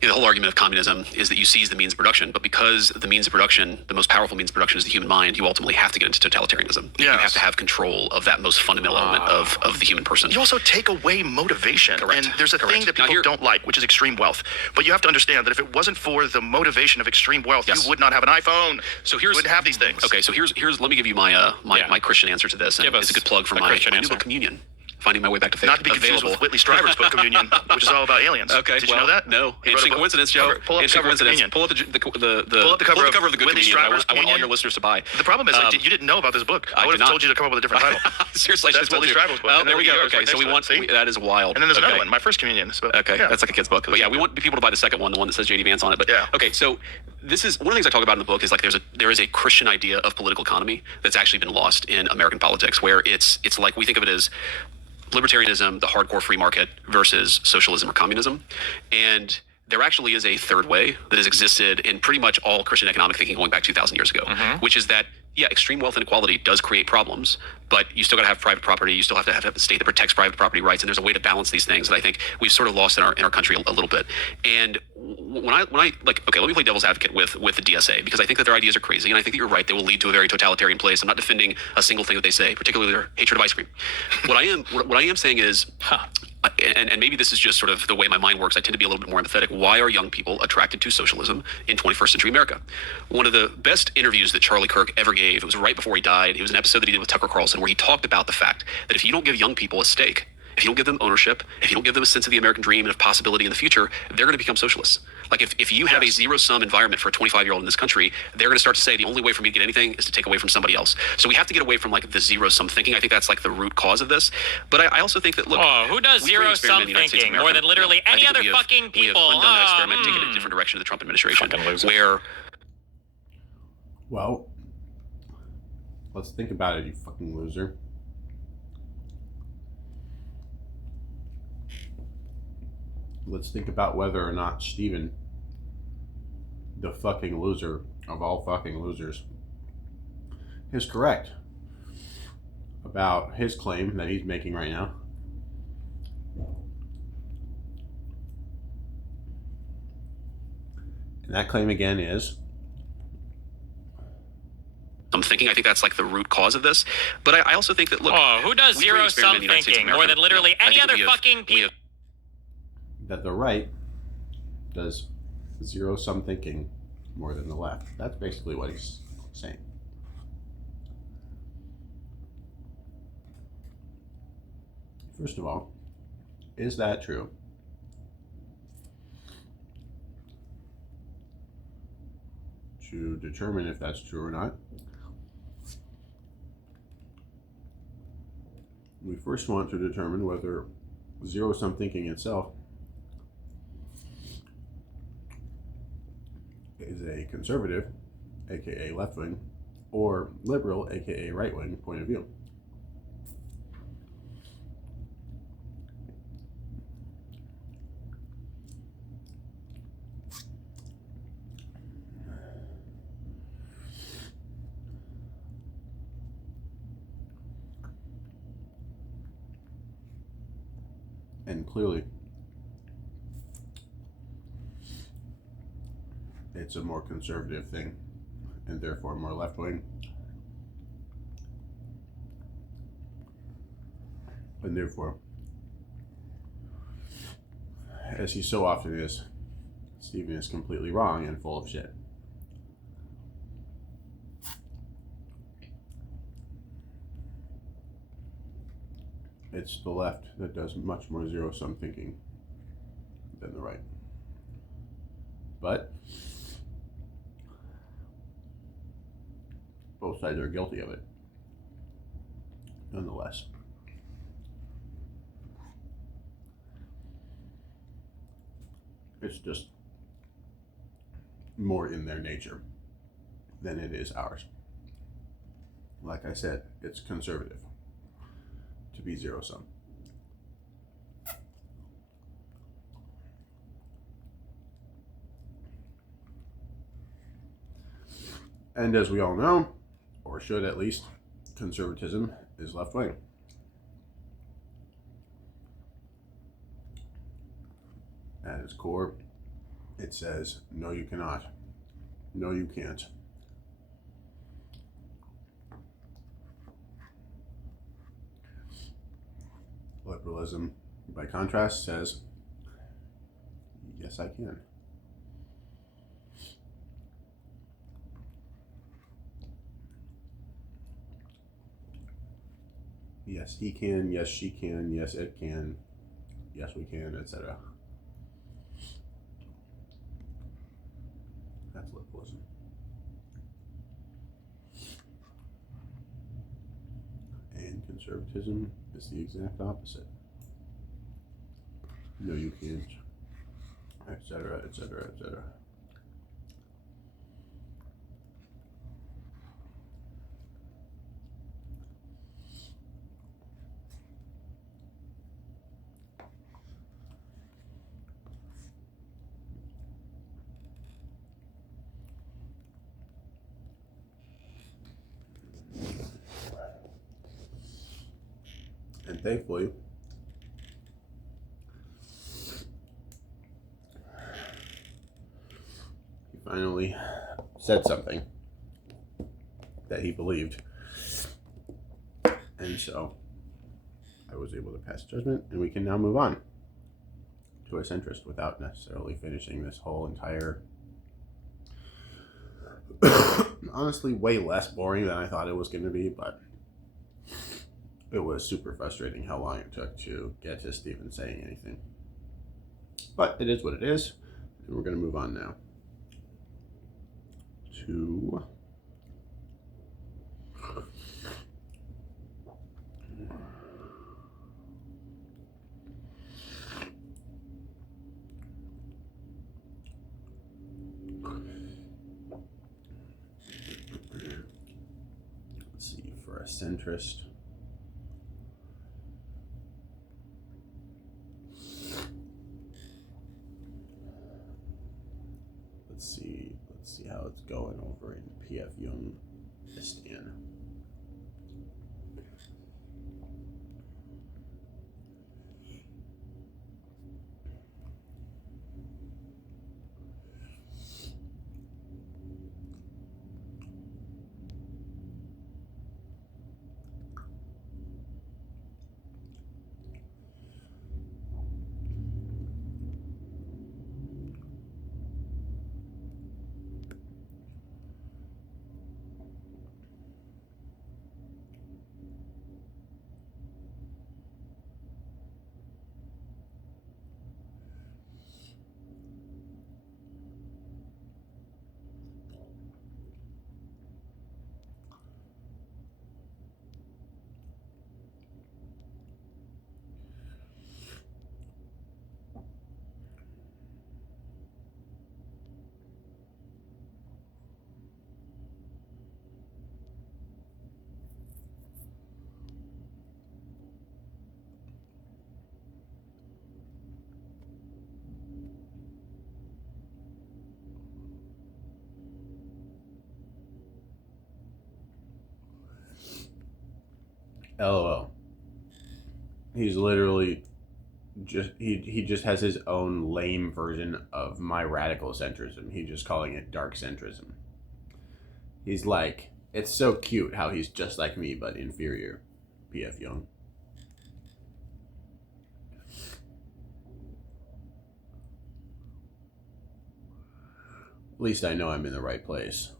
the whole argument of communism is that you seize the means of production, but because the means of production, the most powerful means of production is the human mind, you ultimately have to get into totalitarianism. You have to have control of that most fundamental element of the human person. You also take away motivation. And there's a thing that people don't like, which is extreme wealth. But you have to understand that if it wasn't for the motivation of extreme wealth, you would not have an iPhone. So here's wouldn't have these things. Okay, so here's let me give you my my Christian answer to this. And it's a good plug for my new book, Communion. Finding my way back to faith. Not to be confused with Whitley Strieber's book Communion, which is all about aliens. Okay, did you know that? No, interesting coincidence, Joe. Pull up the cover of Communion. Pull up the cover of the good Whitley Communion. Strieber's I want all your listeners to buy. The problem is you didn't know about this book. I would have told you to come up with a different title. Seriously, that's Whitley Strieber's book. Oh, there we go. Okay, so that is wild. And then there's another one, My First Communion. Okay, that's like a kid's book. But yeah, we want people to buy the second one, the one that says JD Vance on it. But okay, so this is one of the things I talk about in the book is like there is a Christian idea of political economy that's actually been lost in American politics, where it's like we think of it as libertarianism, the hardcore free market, versus socialism or communism. And there actually is a third way that has existed in pretty much all Christian economic thinking going back 2,000 years ago, which is that, extreme wealth inequality does create problems, but you still got to have private property. You still have to have a state that protects private property rights, and there's a way to balance these things that I think we've sort of lost in our country a little bit. And when I like, okay, let me play devil's advocate with the DSA, because I think that their ideas are crazy, and I think that you're right. They will lead to a very totalitarian place. I'm not defending a single thing that they say, particularly their hatred of ice cream. What I am saying is, and maybe this is just sort of the way my mind works, I tend to be a little bit more empathetic. Why are young people attracted to socialism in 21st century America? One of the best interviews that Charlie Kirk ever gave, it was right before he died. It was an episode that he did with Tucker Carlson where he talked about the fact that if you don't give young people a stake, if you don't give them ownership, if you don't give them a sense of the American dream and of possibility in the future, they're going to become socialists. Like if you have a zero-sum environment for a 25-year-old in this country, they're going to start to say the only way for me to get anything is to take away from somebody else. So we have to get away from like the zero-sum thinking. I think that's like the root cause of this. But I also think that, look, who does zero-sum thinking more than literally any other fucking people? We have undone that experiment, taken it a different direction of the Trump administration, where... Well, let's think about it, you fucking loser. Let's think about whether or not Steven, the fucking loser of all fucking losers, is correct about his claim that he's making right now. And that claim again is... I'm thinking, I think that's like the root cause of this. But I also think that, look... who does zero-sum thinking more than literally any other fucking people? That the right does zero-sum thinking more than the left. That's basically what he's saying. First of all, is that true? To determine if that's true or not, we first want to determine whether zero-sum thinking itself is a conservative, aka left-wing, or liberal, aka right-wing point of view. And clearly, it's a more conservative thing, and therefore more left-wing. And therefore, as he so often is, Stephen is completely wrong and full of shit. It's the left that does much more zero-sum thinking than the right. but both sides are guilty of it, nonetheless. It's just more in their nature than it is ours. Like I said, it's conservative to be zero sum. And as we all know, or should at least, conservatism is left wing. At its core, it says, no, you cannot. No, you can't. Liberalism, by contrast, says, yes, I can. Yes, he can. Yes, she can. Yes, it can. Yes, we can, etc. That's liberalism. And conservatism is the exact opposite. No, you can't, etc., etc., etc. And thankfully, he finally said something that he believed. And so I was able to pass judgment, and we can now move on to a centrist without necessarily finishing this whole entire, honestly, way less boring than I thought it was going to be, but it was super frustrating how long it took to get to Stephen saying anything. But it is what it is, and we're going to move on now to let's see, for a centrist. Let's see how it's going over in P.F. Youngistan. LOL. He's literally just he just has his own lame version of my radical centrism. He's just calling it dark centrism. He's like, it's so cute how he's just like me but inferior. P.F. Young. At least I know I'm in the right place.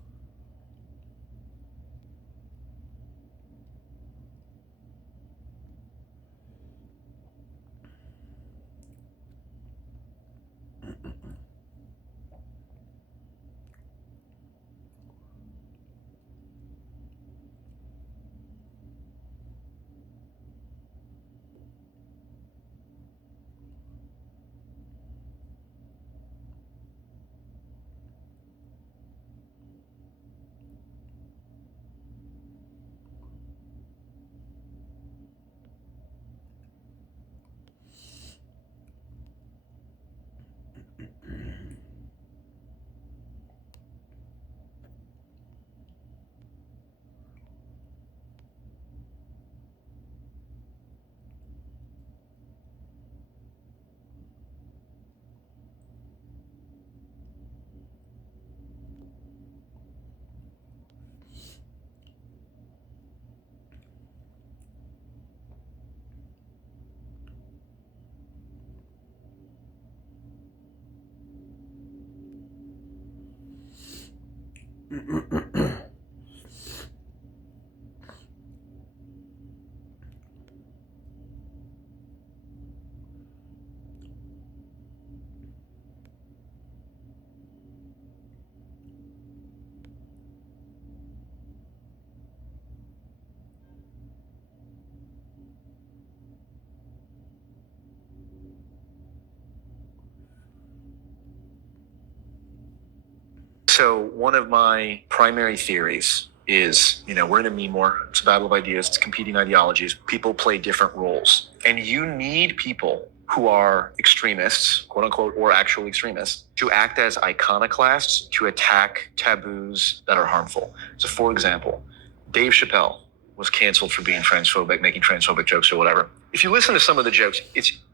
So one of my primary theories is, we're in a meme war. It's a battle of ideas. It's competing ideologies. People play different roles. And you need people who are extremists, quote unquote, or actual extremists, to act as iconoclasts to attack taboos that are harmful. So for example, Dave Chappelle was canceled for being transphobic, making transphobic jokes or whatever. If you listen to some of the jokes,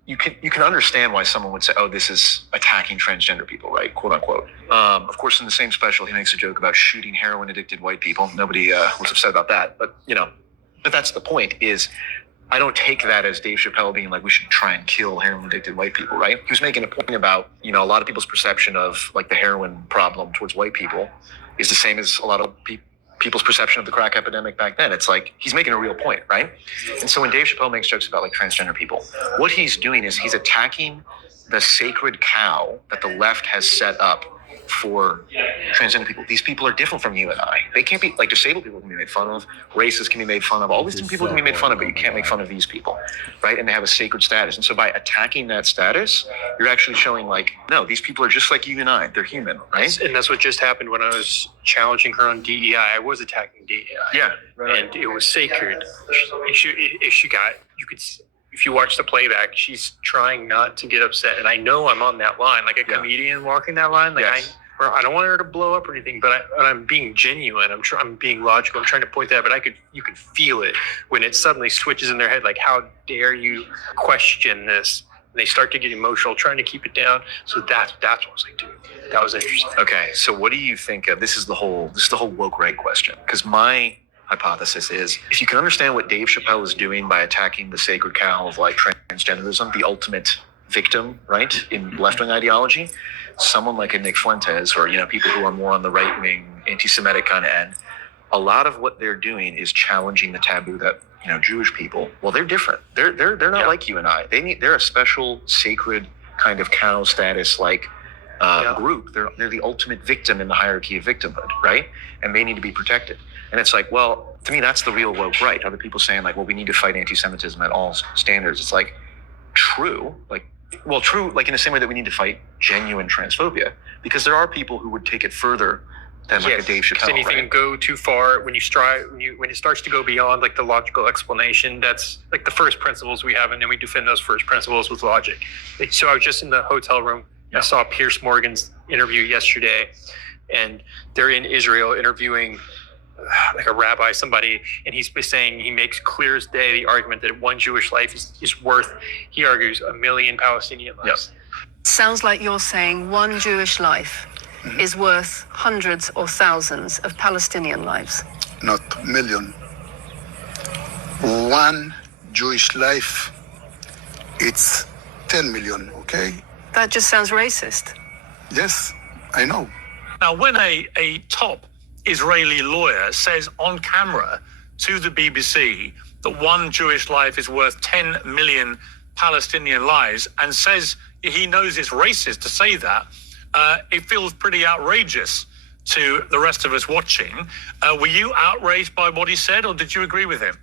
you can understand why someone would say, oh, this is attacking transgender people, right? Quote unquote. Of course, in the same special, he makes a joke about shooting heroin addicted white people. Nobody was upset about that. But, but that's the point is, I don't take that as Dave Chappelle being like, we should try and kill heroin addicted white people, right? He was making a point about, a lot of people's perception of like the heroin problem towards white people is the same as a lot of people's perception of the crack epidemic back then. It's like, he's making a real point, right? And so when Dave Chappelle makes jokes about like transgender people, what he's doing is he's attacking the sacred cow that the left has set up for transgender people. These people are different from you and I. They can't be, like, disabled people can be made fun of, racists can be made fun of, all these different people can be made fun of, but you can't make fun of these people, right? And they have a sacred status. And so by attacking that status, you're actually showing like, no, these people are just like you and I. They're human, right? And that's what just happened when I was challenging her on DEI. I was attacking DEI. Yeah. Right. And it was sacred. If you watch the playback, she's trying not to get upset. And I know I'm on that line, like a comedian walking that line. Like Yes. I don't want her to blow up or anything, but I'm being genuine. I'm being logical. I'm trying to point that, but you could feel it when it suddenly switches in their head. Like, how dare you question this? And they start to get emotional, trying to keep it down. So that's what I was like, dude, that was interesting. Okay, so what do you think of this is the whole woke right question? Because my hypothesis is, if you can understand what Dave Chappelle is doing by attacking the sacred cow of like transgenderism, the ultimate victim, right, in left-wing ideology, someone like a Nick Fuentes or people who are more on the right-wing anti-Semitic kind of end, a lot of what they're doing is challenging the taboo that Jewish people, well, they're different. They're not like you and I. They're a special sacred kind of cow status like group. They're the ultimate victim in the hierarchy of victimhood, right? And they need to be protected. And it's like, well, to me, that's the real woke right. Other people saying like, well, we need to fight anti-Semitism at all standards. It's like true, like in the same way that we need to fight genuine transphobia, because there are people who would take it further than like a Dave Chappelle. Anything can go too far when it starts to go beyond like the logical explanation. That's like the first principles we have, and then we defend those first principles with logic. So I was just in the hotel room. I saw Piers Morgan's interview yesterday, and they're in Israel interviewing like a rabbi, somebody, and he's saying he makes clear as day the argument that one Jewish life is worth, he argues, 1 million Palestinian lives. Sounds like you're saying one Jewish life is worth hundreds or thousands of Palestinian lives. Not million. One Jewish life, it's 10 million, okay? That just sounds racist. Yes, I know. Now, when a top Israeli lawyer says on camera to the BBC that one Jewish life is worth 10 million Palestinian lives, and says he knows it's racist to say that, it feels pretty outrageous to the rest of us watching. Were you outraged by what he said, or did you agree with him?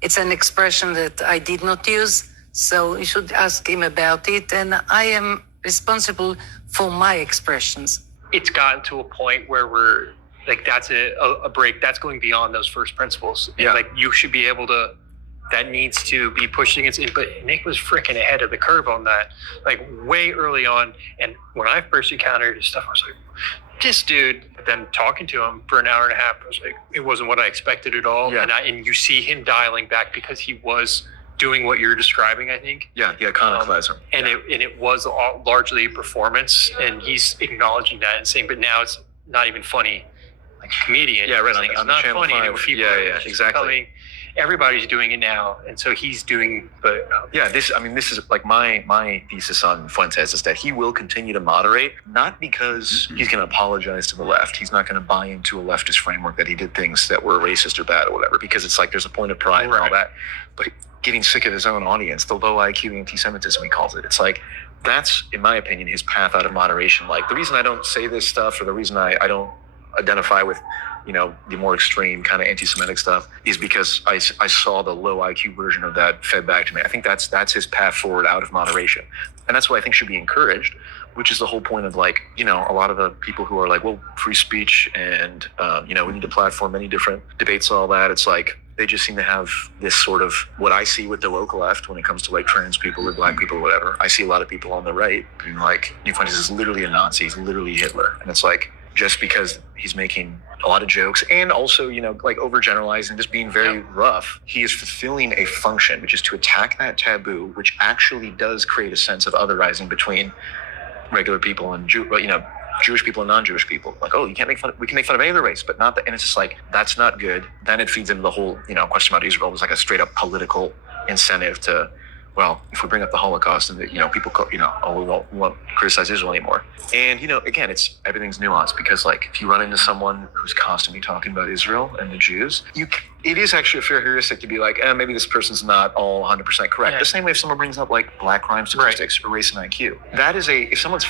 It's an expression that I did not use, so you should ask him about it, and I am responsible for my expressions. It's gotten to a point where we're like, that's a break. That's going beyond those first principles. And like, you should be able to, that needs to be pushed against it. But Nick was freaking ahead of the curve on that, like way early on. And when I first encountered his stuff, I was like, this dude. But then talking to him for an hour and a half, I was like, it wasn't what I expected at all. Yeah. And you see him dialing back because he was doing what you're describing, I think. Yeah, the iconoclasm. And it was largely a performance, and he's acknowledging that and saying, but now it's not even funny. Like a comedian. Yeah, right. It's not funny anymore. People exactly. coming. everybody's doing it now, and so he's doing. But yeah, this is like my thesis on Fuentes is that he will continue to moderate, not because he's going to apologize to the left. He's not going to buy into a leftist framework that he did things that were racist or bad or whatever, because it's like there's a point of pride and all that. But getting sick of his own audience, the low IQ anti-Semitism he calls it. It's like, that's, in my opinion, his path out of moderation. Like, the reason I don't say this stuff, or the reason I don't identify with, the more extreme kind of anti-Semitic stuff, is because I saw the low IQ version of that fed back to me. I think that's his path forward out of moderation. And that's what I think should be encouraged, which is the whole point of, like, a lot of the people who are like, well, free speech and, we need to platform many different debates, all that. It's like, they just seem to have this sort of, what I see with the woke left when it comes to like trans people or black people or whatever. I see a lot of people on the right being like, Fuentes is literally a Nazi, he's literally Hitler. And it's like, just because he's making a lot of jokes and also, like overgeneralizing, just being very rough, he is fulfilling a function, which is to attack that taboo, which actually does create a sense of otherizing between regular people and Jewish people and non-Jewish people. Like, oh, we can make fun of any other race, but not that. And it's just like, that's not good. Then it feeds into the whole, question about Israel was like a straight up political incentive to, well, if we bring up the Holocaust and people, we won't criticize Israel anymore. And, again, everything's nuanced, because like, if you run into someone who's constantly talking about Israel and the Jews, it is actually a fair heuristic to be like, maybe this person's not all 100% correct. Yeah. The same way if someone brings up like black crime statistics or race and IQ, that is if what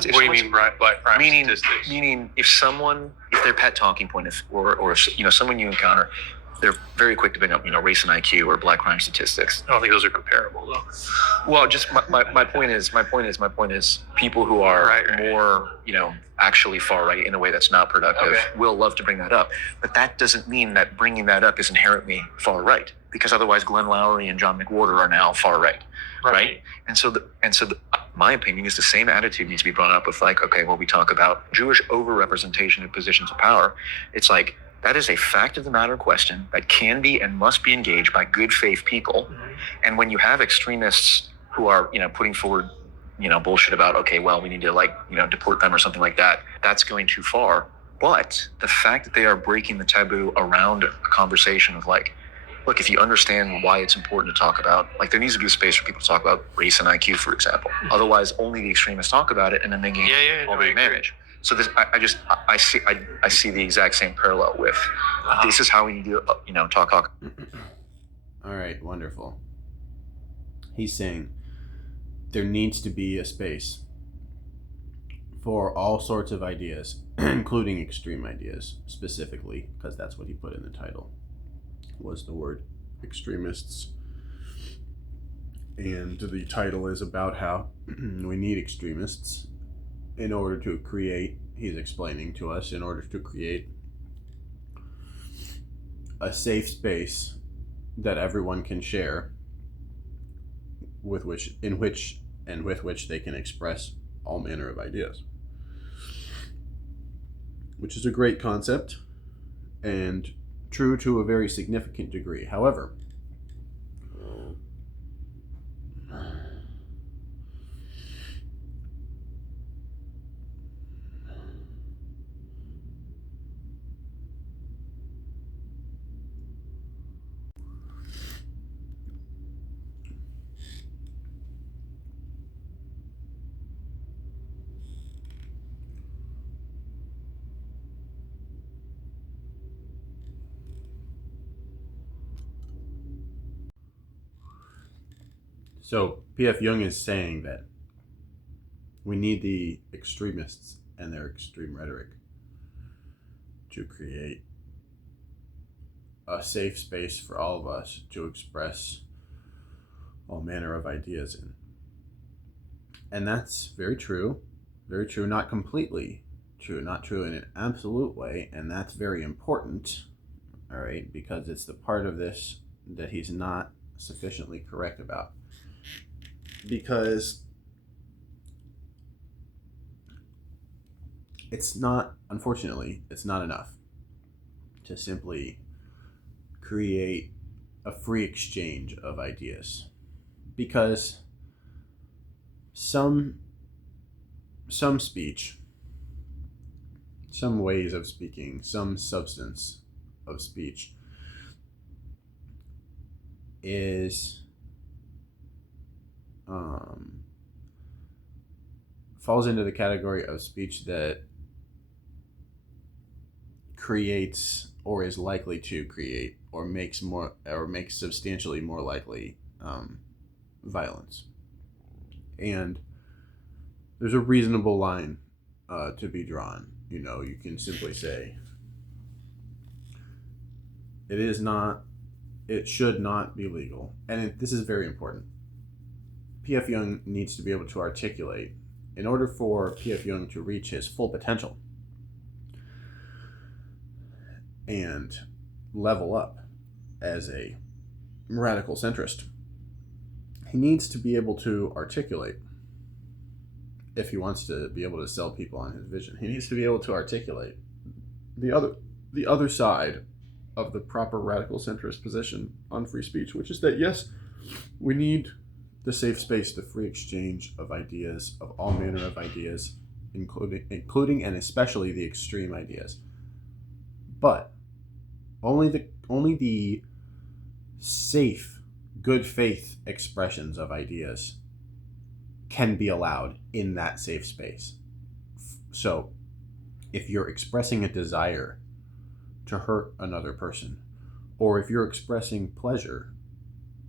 do you mean black crime statistics? Meaning if their pet talking point, or if someone you encounter, they're very quick to bring up, race and IQ or black crime statistics. I don't think those are comparable, though. Well, just my point is people who are more, actually far right in a way that's not productive will love to bring that up. But that doesn't mean that bringing that up is inherently far right, because otherwise Glenn Loury and John McWhorter are now far right. Right. And so my opinion is the same attitude needs to be brought up with like, okay, well, we talk about Jewish overrepresentation in positions of power. It's like, that is a fact of the matter question that can be and must be engaged by good faith people. Mm-hmm. And when you have extremists who are, putting forward, bullshit about, okay, well, we need to deport them or something like that, that's going too far. But the fact that they are breaking the taboo around a conversation of like, look, if you understand why it's important to talk about, like, there needs to be a space for people to talk about race and IQ, for example. Mm-hmm. Otherwise, only the extremists talk about it, and then they gain all the advantage. So this, I see the exact same parallel with this is how we need to, talk. All right, wonderful. He's saying there needs to be a space for all sorts of ideas, including extreme ideas, specifically, because that's what he put in the title, was the word extremists. And the title is about how we need extremists in order to create, he's explaining to us, in order to create a safe space that everyone can share, with which they can express all manner of ideas. Which is a great concept and true to a very significant degree. However, so P.F. Jung is saying that we need the extremists and their extreme rhetoric to create a safe space for all of us to express all manner of ideas in. And that's very true, not completely true, not true in an absolute way, and that's very important, all right, because it's the part of this that he's not sufficiently correct about. Because unfortunately, it's not enough to simply create a free exchange of ideas. Because some speech, some ways of speaking, some substance of speech is falls into the category of speech that creates or is likely to create or makes substantially more likely violence. And there's a reasonable line to be drawn. You can simply say it should not be legal. And this is very important. P.F. Young needs to be able to articulate, in order for P.F. Young to reach his full potential and level up as a radical centrist, he needs to be able to articulate, if he wants to be able to sell people on his vision, he needs to be able to articulate the other side of the proper radical centrist position on free speech, which is that, yes, we need the safe space, the free exchange of ideas, of all manner of ideas, including and especially the extreme ideas. But only the safe, good faith expressions of ideas can be allowed in that safe space. So if you're expressing a desire to hurt another person, or if you're expressing pleasure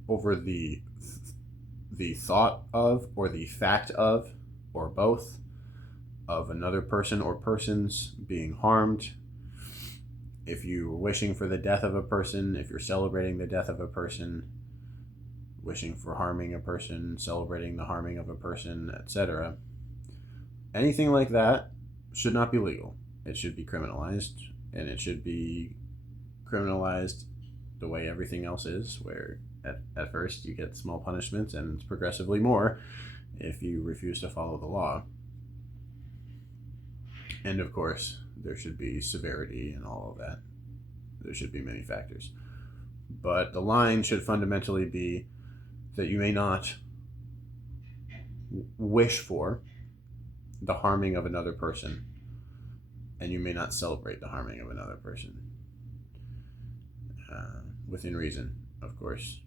over the thought of, or the fact of, or both, of another person or persons being harmed, if you're wishing for the death of a person, if you're celebrating the death of a person, wishing for harming a person, celebrating the harming of a person, etc., anything like that should not be legal. It should be criminalized, and it should be criminalized the way everything else is, where at first you get small punishments and it's progressively more if you refuse to follow the law. And of course, there should be severity and all of that. There should be many factors. But the line should fundamentally be that you may not wish for the harming of another person, and you may not celebrate the harming of another person. Within reason, of course.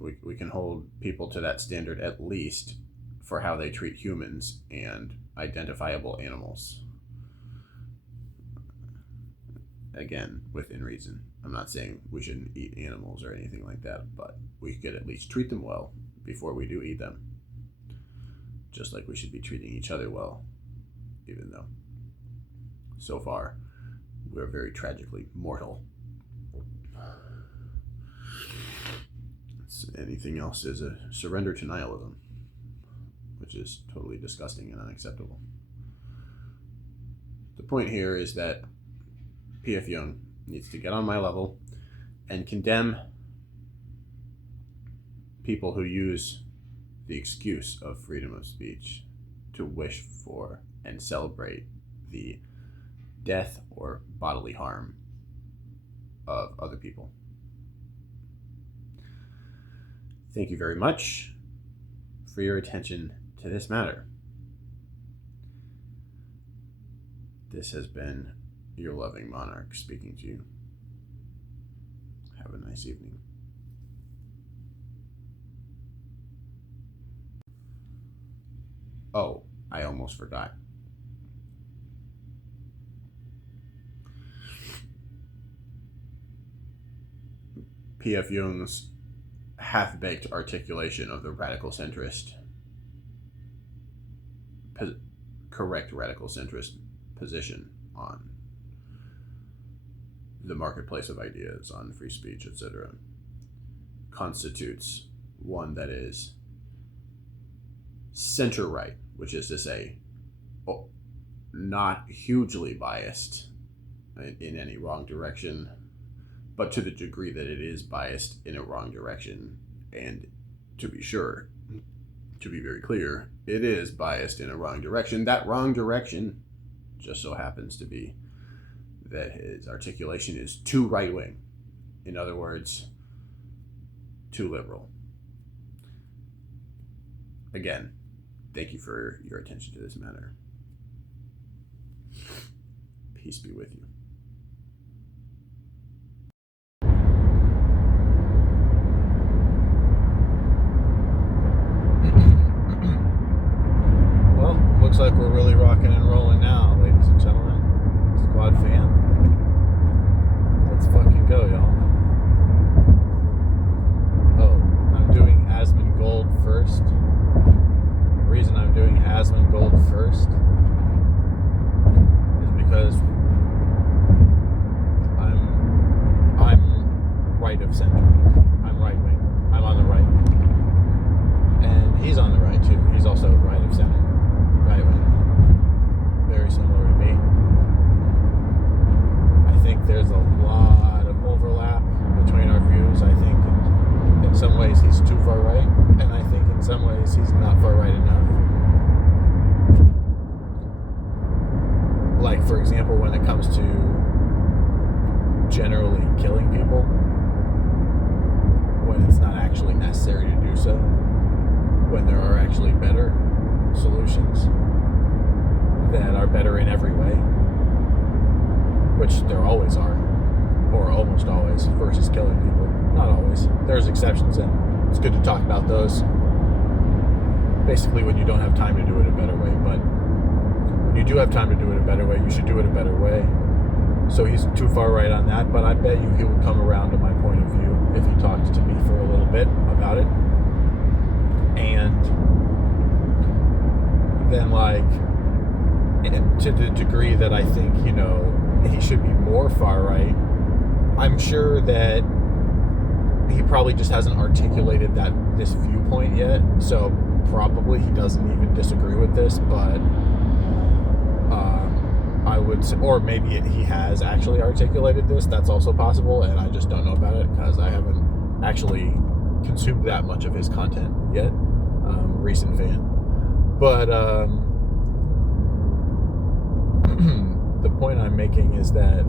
We can hold people to that standard, at least for how they treat humans and identifiable animals. Again, within reason. I'm not saying we shouldn't eat animals or anything like that, but we could at least treat them well before we do eat them. Just like we should be treating each other well, even though so far we're very tragically mortal. Anything else is a surrender to nihilism, which is totally disgusting and unacceptable. The point here is that P.F. Young needs to get on my level and condemn people who use the excuse of freedom of speech to wish for and celebrate the death or bodily harm of other people. Thank you very much for your attention to this matter. This has been your loving monarch speaking to you. Have a nice evening. Oh, I almost forgot. P.F. Young's half-baked articulation of the radical centrist, correct radical centrist position on the marketplace of ideas, on free speech, etc., constitutes one that is center-right, which is to say, not hugely biased in any wrong direction, but to the degree that it is biased in a wrong direction. And to be sure, to be very clear, it is biased in a wrong direction. That wrong direction just so happens to be that his articulation is too right-wing. In other words, too liberal. Again, thank you for your attention to this matter. Peace be with you. example, when it comes to generally killing people, when it's not actually necessary to do so, when there are actually better solutions that are better in every way, which there always are, or almost always, versus killing people. Not always. There's exceptions, and it's good to talk about those. Basically, when you don't have time to do it a better way, but when you do have time to do it a better way, you should do it a better way. So he's too far right on that, but I bet you he would come around to my point of view if he talked to me for a little bit about it. And then, like, and to the degree that I think, you know, he should be more far right, I'm sure that he probably just hasn't articulated this viewpoint yet, so probably he doesn't even disagree with this, but I would say, or maybe he has actually articulated this, that's also possible, and I just don't know about it because I haven't actually consumed that much of his content yet. Recent fan. But the point I'm making is that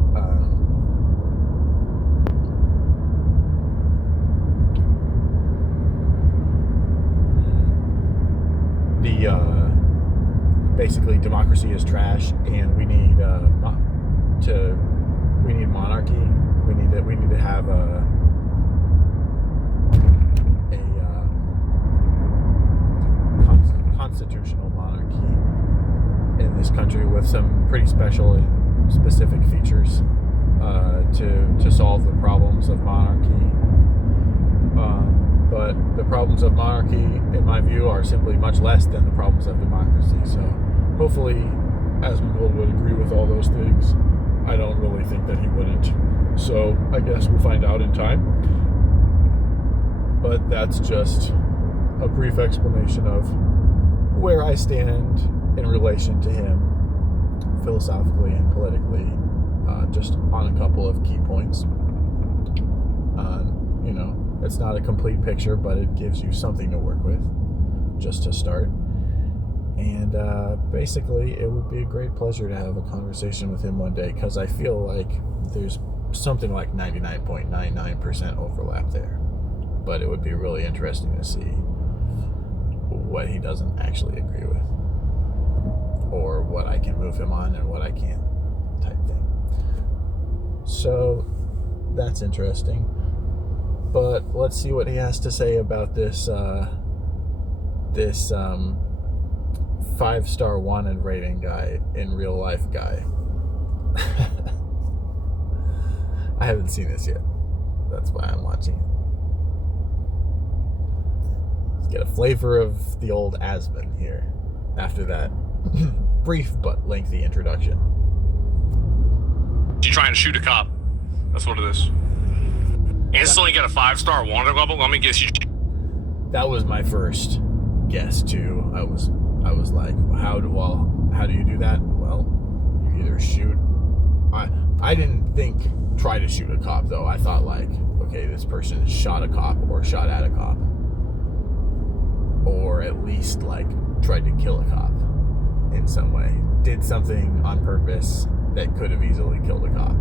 basically democracy is trash, and we need monarchy. We need to have a constitutional monarchy in this country with some pretty special and specific features to solve the problems of monarchy. But the problems of monarchy, in my view, are simply much less than the problems of democracy. So hopefully Asmongold would agree with all those things. I don't really think that he wouldn't. So I guess we'll find out in time. But that's just a brief explanation of where I stand in relation to him, philosophically and politically, just on a couple of key points. You know, it's not a complete picture, but it gives you something to work with, just to start. And basically, it would be a great pleasure to have a conversation with him one day, because I feel like there's something like 99.99% overlap there. But it would be really interesting to see what he doesn't actually agree with, or what I can move him on and what I can't, type thing. So that's interesting. But let's see what he has to say about this 5-star wanted rating guy in real life guy. I haven't seen this yet. That's why I'm watching it. Let's get a flavor of the old Asmon here after that brief but lengthy introduction. You trying to shoot a cop? That's what it is. Instantly get a 5-star wanted level. Let me guess you. That was my first guess too. I was like, how do you do that? Well, you either shoot. I didn't think try to shoot a cop though. I thought like, okay, this person shot a cop or shot at a cop, or at least like tried to kill a cop in some way. Did something on purpose that could have easily killed a cop.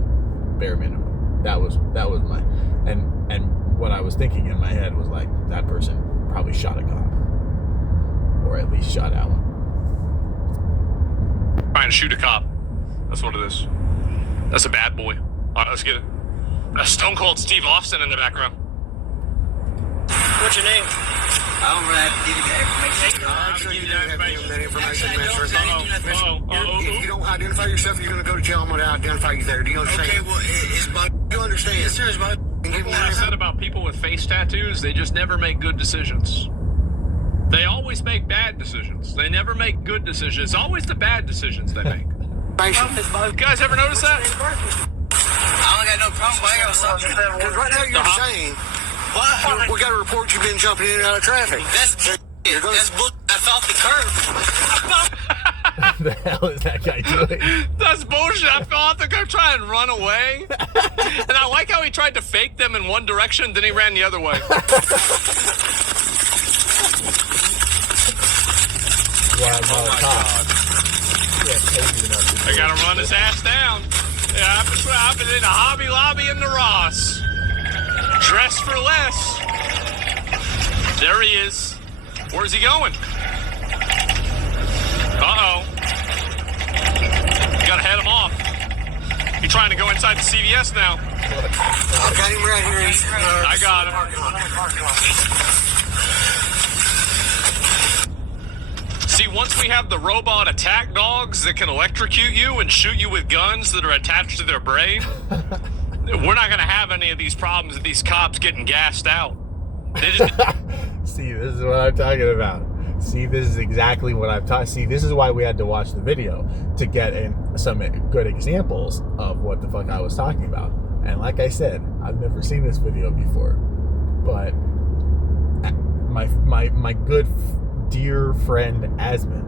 Bare minimum. That was my and what I was thinking in my head was like, that person probably shot a cop, or at least shot at one. Trying to shoot a cop. That's what it is. That's a bad boy. All right, let's get it. Stone Cold Steve Austin in the background. What's your name? I don't really have to give you that information. I'm sure you don't have to give that information, mister. If you don't identify yourself, you're going to go to jail. I'm going to identify you there. Do you understand? Okay, well, it's Bud. You understand? Yes, sir, it's Bud. What I said about people with face tattoos, they just never make good decisions. They always make bad decisions. They never make good decisions. It's always the bad decisions they make. You guys ever notice that? I don't got no problem with something. Because right now you're saying, what? We got a report you've been jumping in and out of traffic. That's bull. I thought the curve. The hell is that guy doing? That's bullshit. I fell off the curb trying to run away. And I like how he tried to fake them in one direction, then he ran the other way. Yeah, I'm not a cop. can't pay me enough. I gotta run his ass down. Yeah, I've been in a Hobby Lobby in the Ross. Dressed for less. There he is. Where's he going? Uh-oh. Gotta head him off. He's trying to go inside the CVS now. I got him right here. I got him. See, once we have the robot attack dogs that can electrocute you and shoot you with guns that are attached to their brain, we're not going to have any of these problems with these cops getting gassed out. They just... See, this is what I'm talking about. See, this is exactly what I'm talking. See, this is why we had to watch the video to get in some good examples of what the fuck I was talking about. And like I said, I've never seen this video before, but my good dear friend Asman,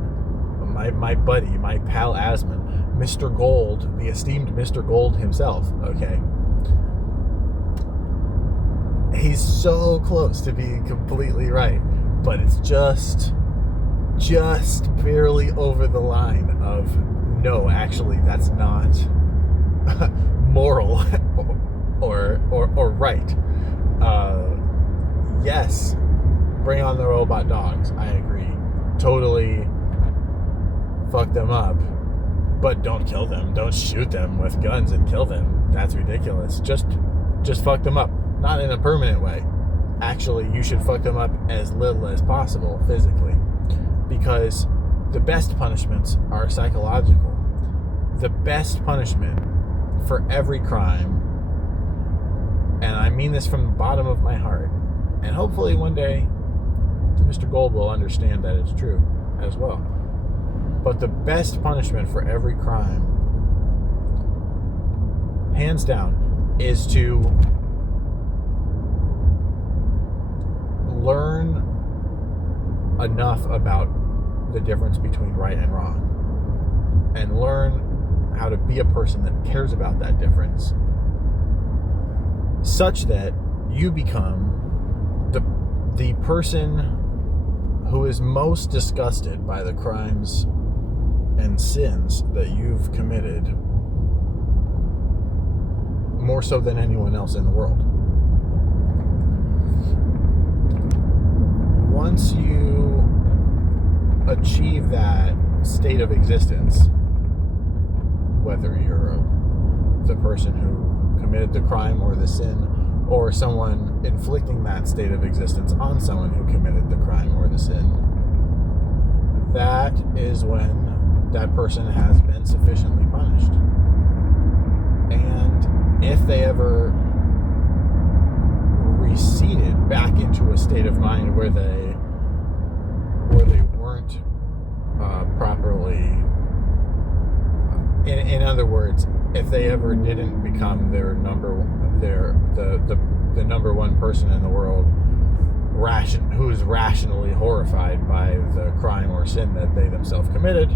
my buddy, my pal Asman, Mr. Gold, the esteemed Mr. Gold himself, okay? He's so close to being completely right, but it's just barely over the line of, no, actually, that's not moral or right. Yes, bring on the robot dogs. I agree. Totally fuck them up. But don't kill them. Don't shoot them with guns and kill them. That's ridiculous. Just fuck them up. Not in a permanent way. Actually, you should fuck them up as little as possible physically. Because the best punishments are psychological. The best punishment for every crime, and I mean this from the bottom of my heart, and hopefully one day Mr. Gold will understand that it's true as well. But the best punishment for every crime, hands down, is to learn enough about the difference between right and wrong, and learn how to be a person that cares about that difference, such that you become the person who is most disgusted by the crimes and sins that you've committed, more so than anyone else in the world. Once you achieve that state of existence, whether you're the person who committed the crime or the sin, or someone inflicting that state of existence on someone who committed the crime or the sin, that is when that person has been sufficiently punished. And if they ever receded back into a state of mind where they weren't properly, in other words, if they ever didn't become the number one person in the world who's rationally horrified by the crime or sin that they themselves committed,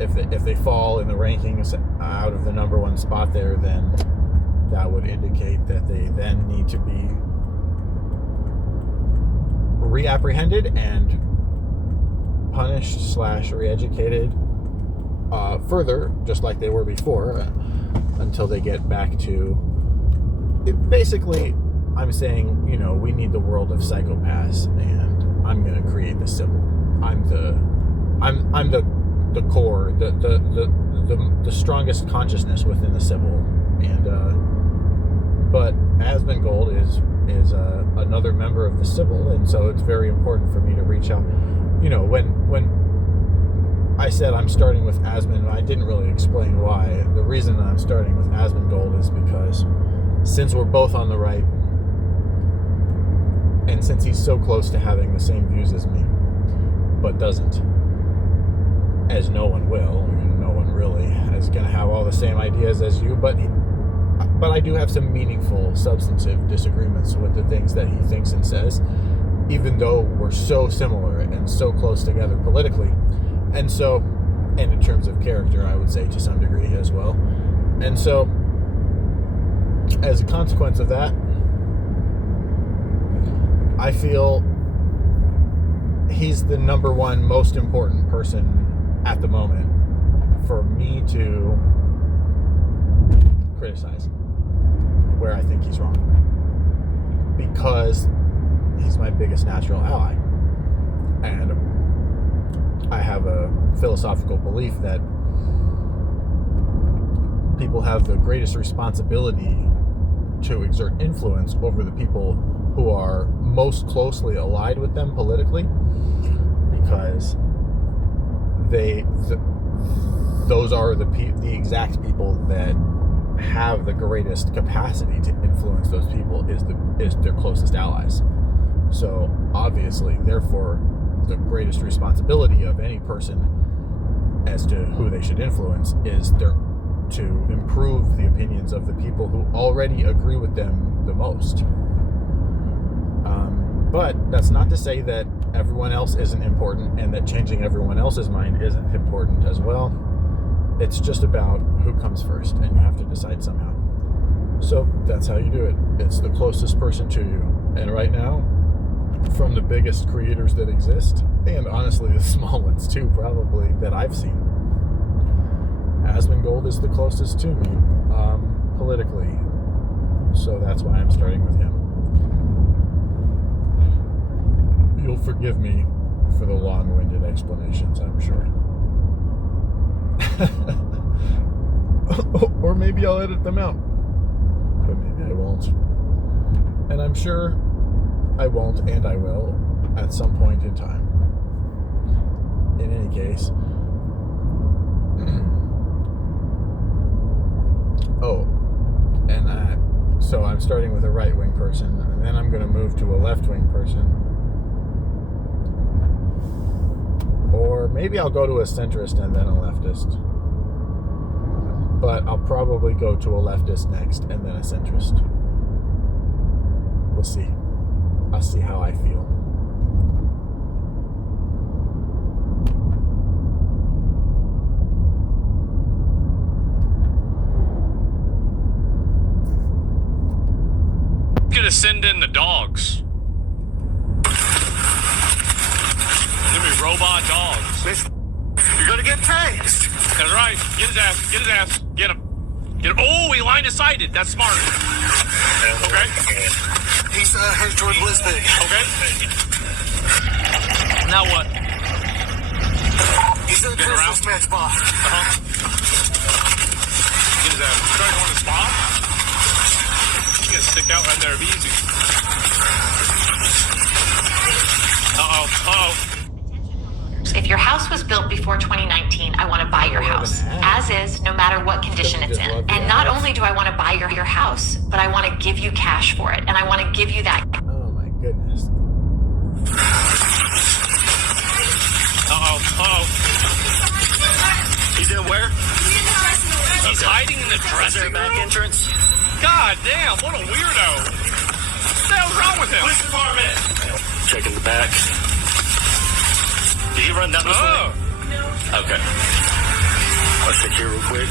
if they fall in the rankings out of the number one spot there, then that would indicate that they then need to be reapprehended and punished / reeducated further, just like they were before, until they get back to it. Basically, I'm saying, we need the world of psychopaths, and I'm going to create the Sybil. I'm the core, the strongest consciousness within the Sybil, and but Asman Gold is another member of the Sybil, and so it's very important for me to reach out. When I said I'm starting with Asman, I didn't really explain why. The reason that I'm starting with Asman Gold is because since we're both on the right, and since he's so close to having the same views as me, but doesn't, as no one will, no one really is going to have all the same ideas as you, but I do have some meaningful, substantive disagreements with the things that he thinks and says, even though we're so similar and so close together politically. And so, and in terms of character, I would say to some degree as well. And so, as a consequence of that, I feel he's the number one most important person at the moment for me to criticize where I think he's wrong, because he's my biggest natural ally, and I have a philosophical belief that people have the greatest responsibility to exert influence over the people who are most closely allied with them politically, because those are the exact people that have the greatest capacity to influence those people is their closest allies. So obviously, therefore, the greatest responsibility of any person as to who they should influence is to improve the opinions of the people who already agree with them the most. But that's not to say that everyone else isn't important and that changing everyone else's mind isn't important as well. It's just about who comes first, and you have to decide somehow. So that's how you do it. It's the closest person to you. And right now, from the biggest creators that exist, and honestly the small ones too, probably, that I've seen, Asmongold is the closest to me, politically. So that's why I'm starting with him. You'll forgive me for the long-winded explanations, I'm sure. Or maybe I'll edit them out. But maybe I won't. And I'm sure I won't, and I will, at some point in time. In any case. So I'm starting with a right-wing person, and then I'm going to move to a left-wing person. Or maybe I'll go to a centrist and then a leftist. But I'll probably go to a leftist next and then a centrist. We'll see. I'll see how I feel. I'm gonna send in the dogs. Give me robot dogs. You're gonna get tased. That's right. Get his ass. Get his ass. Get him. Get him. Oh, he line of sighted. That's smart. Okay. He's headed toward Lisbon. Okay. Now what? He's in the Christmas match spot. Get his ass. Try going to spot. He's gonna stick out right there. It'd be easy. If your house was built before 2019, I want to buy your house. As is, no matter what condition it's in. And not only do I want to buy your house, but I want to give you cash for it. And I want to give you that. Oh my goodness. He's in where? He's hiding in the dressing room? Back entrance? God damn, what a weirdo. What the hell's wrong with him? Police department. Checking the back. Did he run down this way? No. Okay. I'll check here real quick.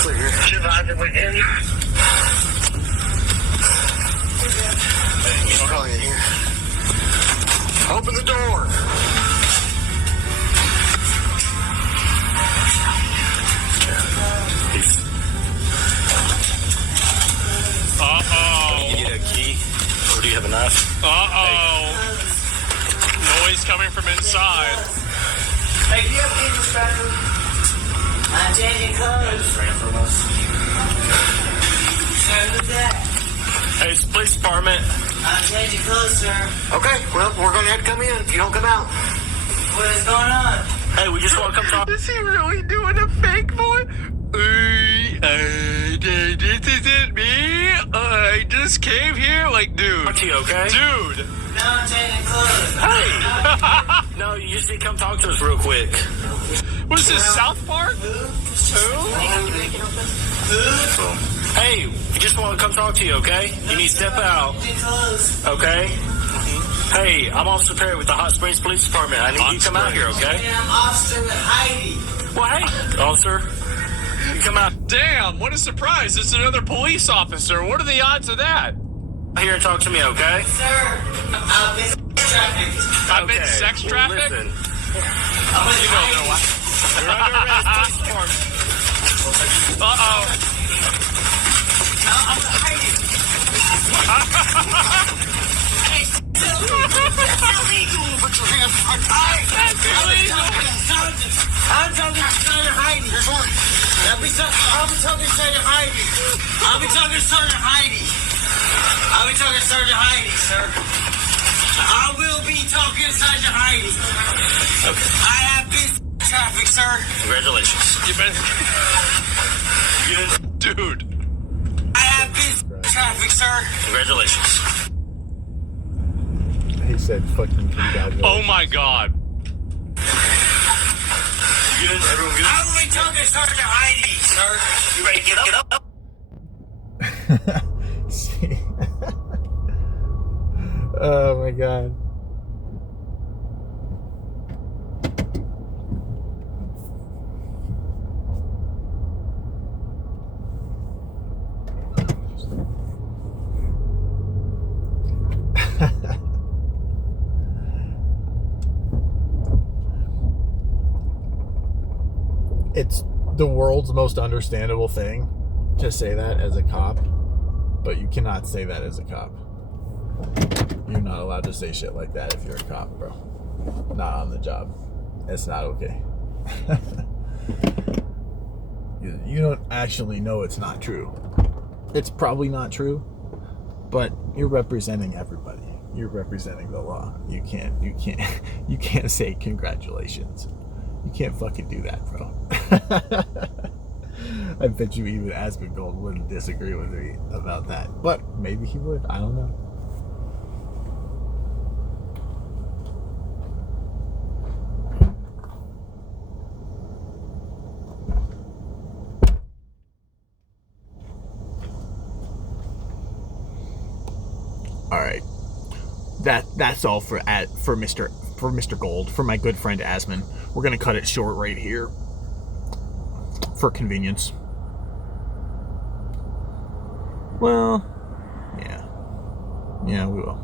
Clear. Survivor within. He's probably in here. Open the door. You need a key? Or do you have a knife? Noise coming from inside. Hey, do you have a key in this bathroom? I'm changing clothes. Ran from us. Sir, who's that? Hey, it's the police department. I'm changing clothes, sir. Okay, well, we're going to have to come in if you don't come out. What is going on? Hey, we just want to come talk. Is he really doing a fake voice? This isn't me. I just came here. Like, dude. Talk to you, okay? Dude. No, I'm changing clothes. Hey! No, you just need to come talk to us real quick. What is this, South Park? Who? Hey, we just want to come talk to you, okay? You need to step out. Okay? Hey, I'm Officer Perry with the Hot Springs Police Department. I need you to come out here, okay? I'm Officer Heidi. Well, hey, officer. You come out Damn, what a surprise. It's another police officer. What are the odds of that? here and talk to me, okay? Sir, this I've been sex trafficked? Listen. You know they're like... You're under arrest. Please form. Uh-oh. I'm hiding. Hey, that's illegal. Put your hands behind your back. That's illegal. I'm talking to you're hiding. There's one. I'll be talking to Sergeant Heidi. I'll be talking to Sergeant Heidi. I'll be talking to Sergeant Heidi, sir. I will be talking to Sergeant Heidi. Okay. I have been traffic, sir. Congratulations. You've been... Good. Dude. I have been traffic, sir. Congratulations. He said fucking congratulations. Oh my god. Good. Everyone good? I will be talking to Sergeant Heidi, sir. You ready to get up? Get up. See? Oh my god. It's the world's most understandable thing to say that as a cop, but you cannot say that as a cop. You're not allowed to say shit like that if you're a cop, bro. Not on the job. It's not okay. You don't actually know it's not true. It's probably not true, but you're representing everybody. You're representing the law. You can't say congratulations. You can't fucking do that, bro. I bet you even Asmongold wouldn't disagree with me about that. But maybe he would. I don't know. All right. That's all for Mr. Gold, for my good friend Asmon. We're gonna cut it short right here for convenience. Well, yeah, we will.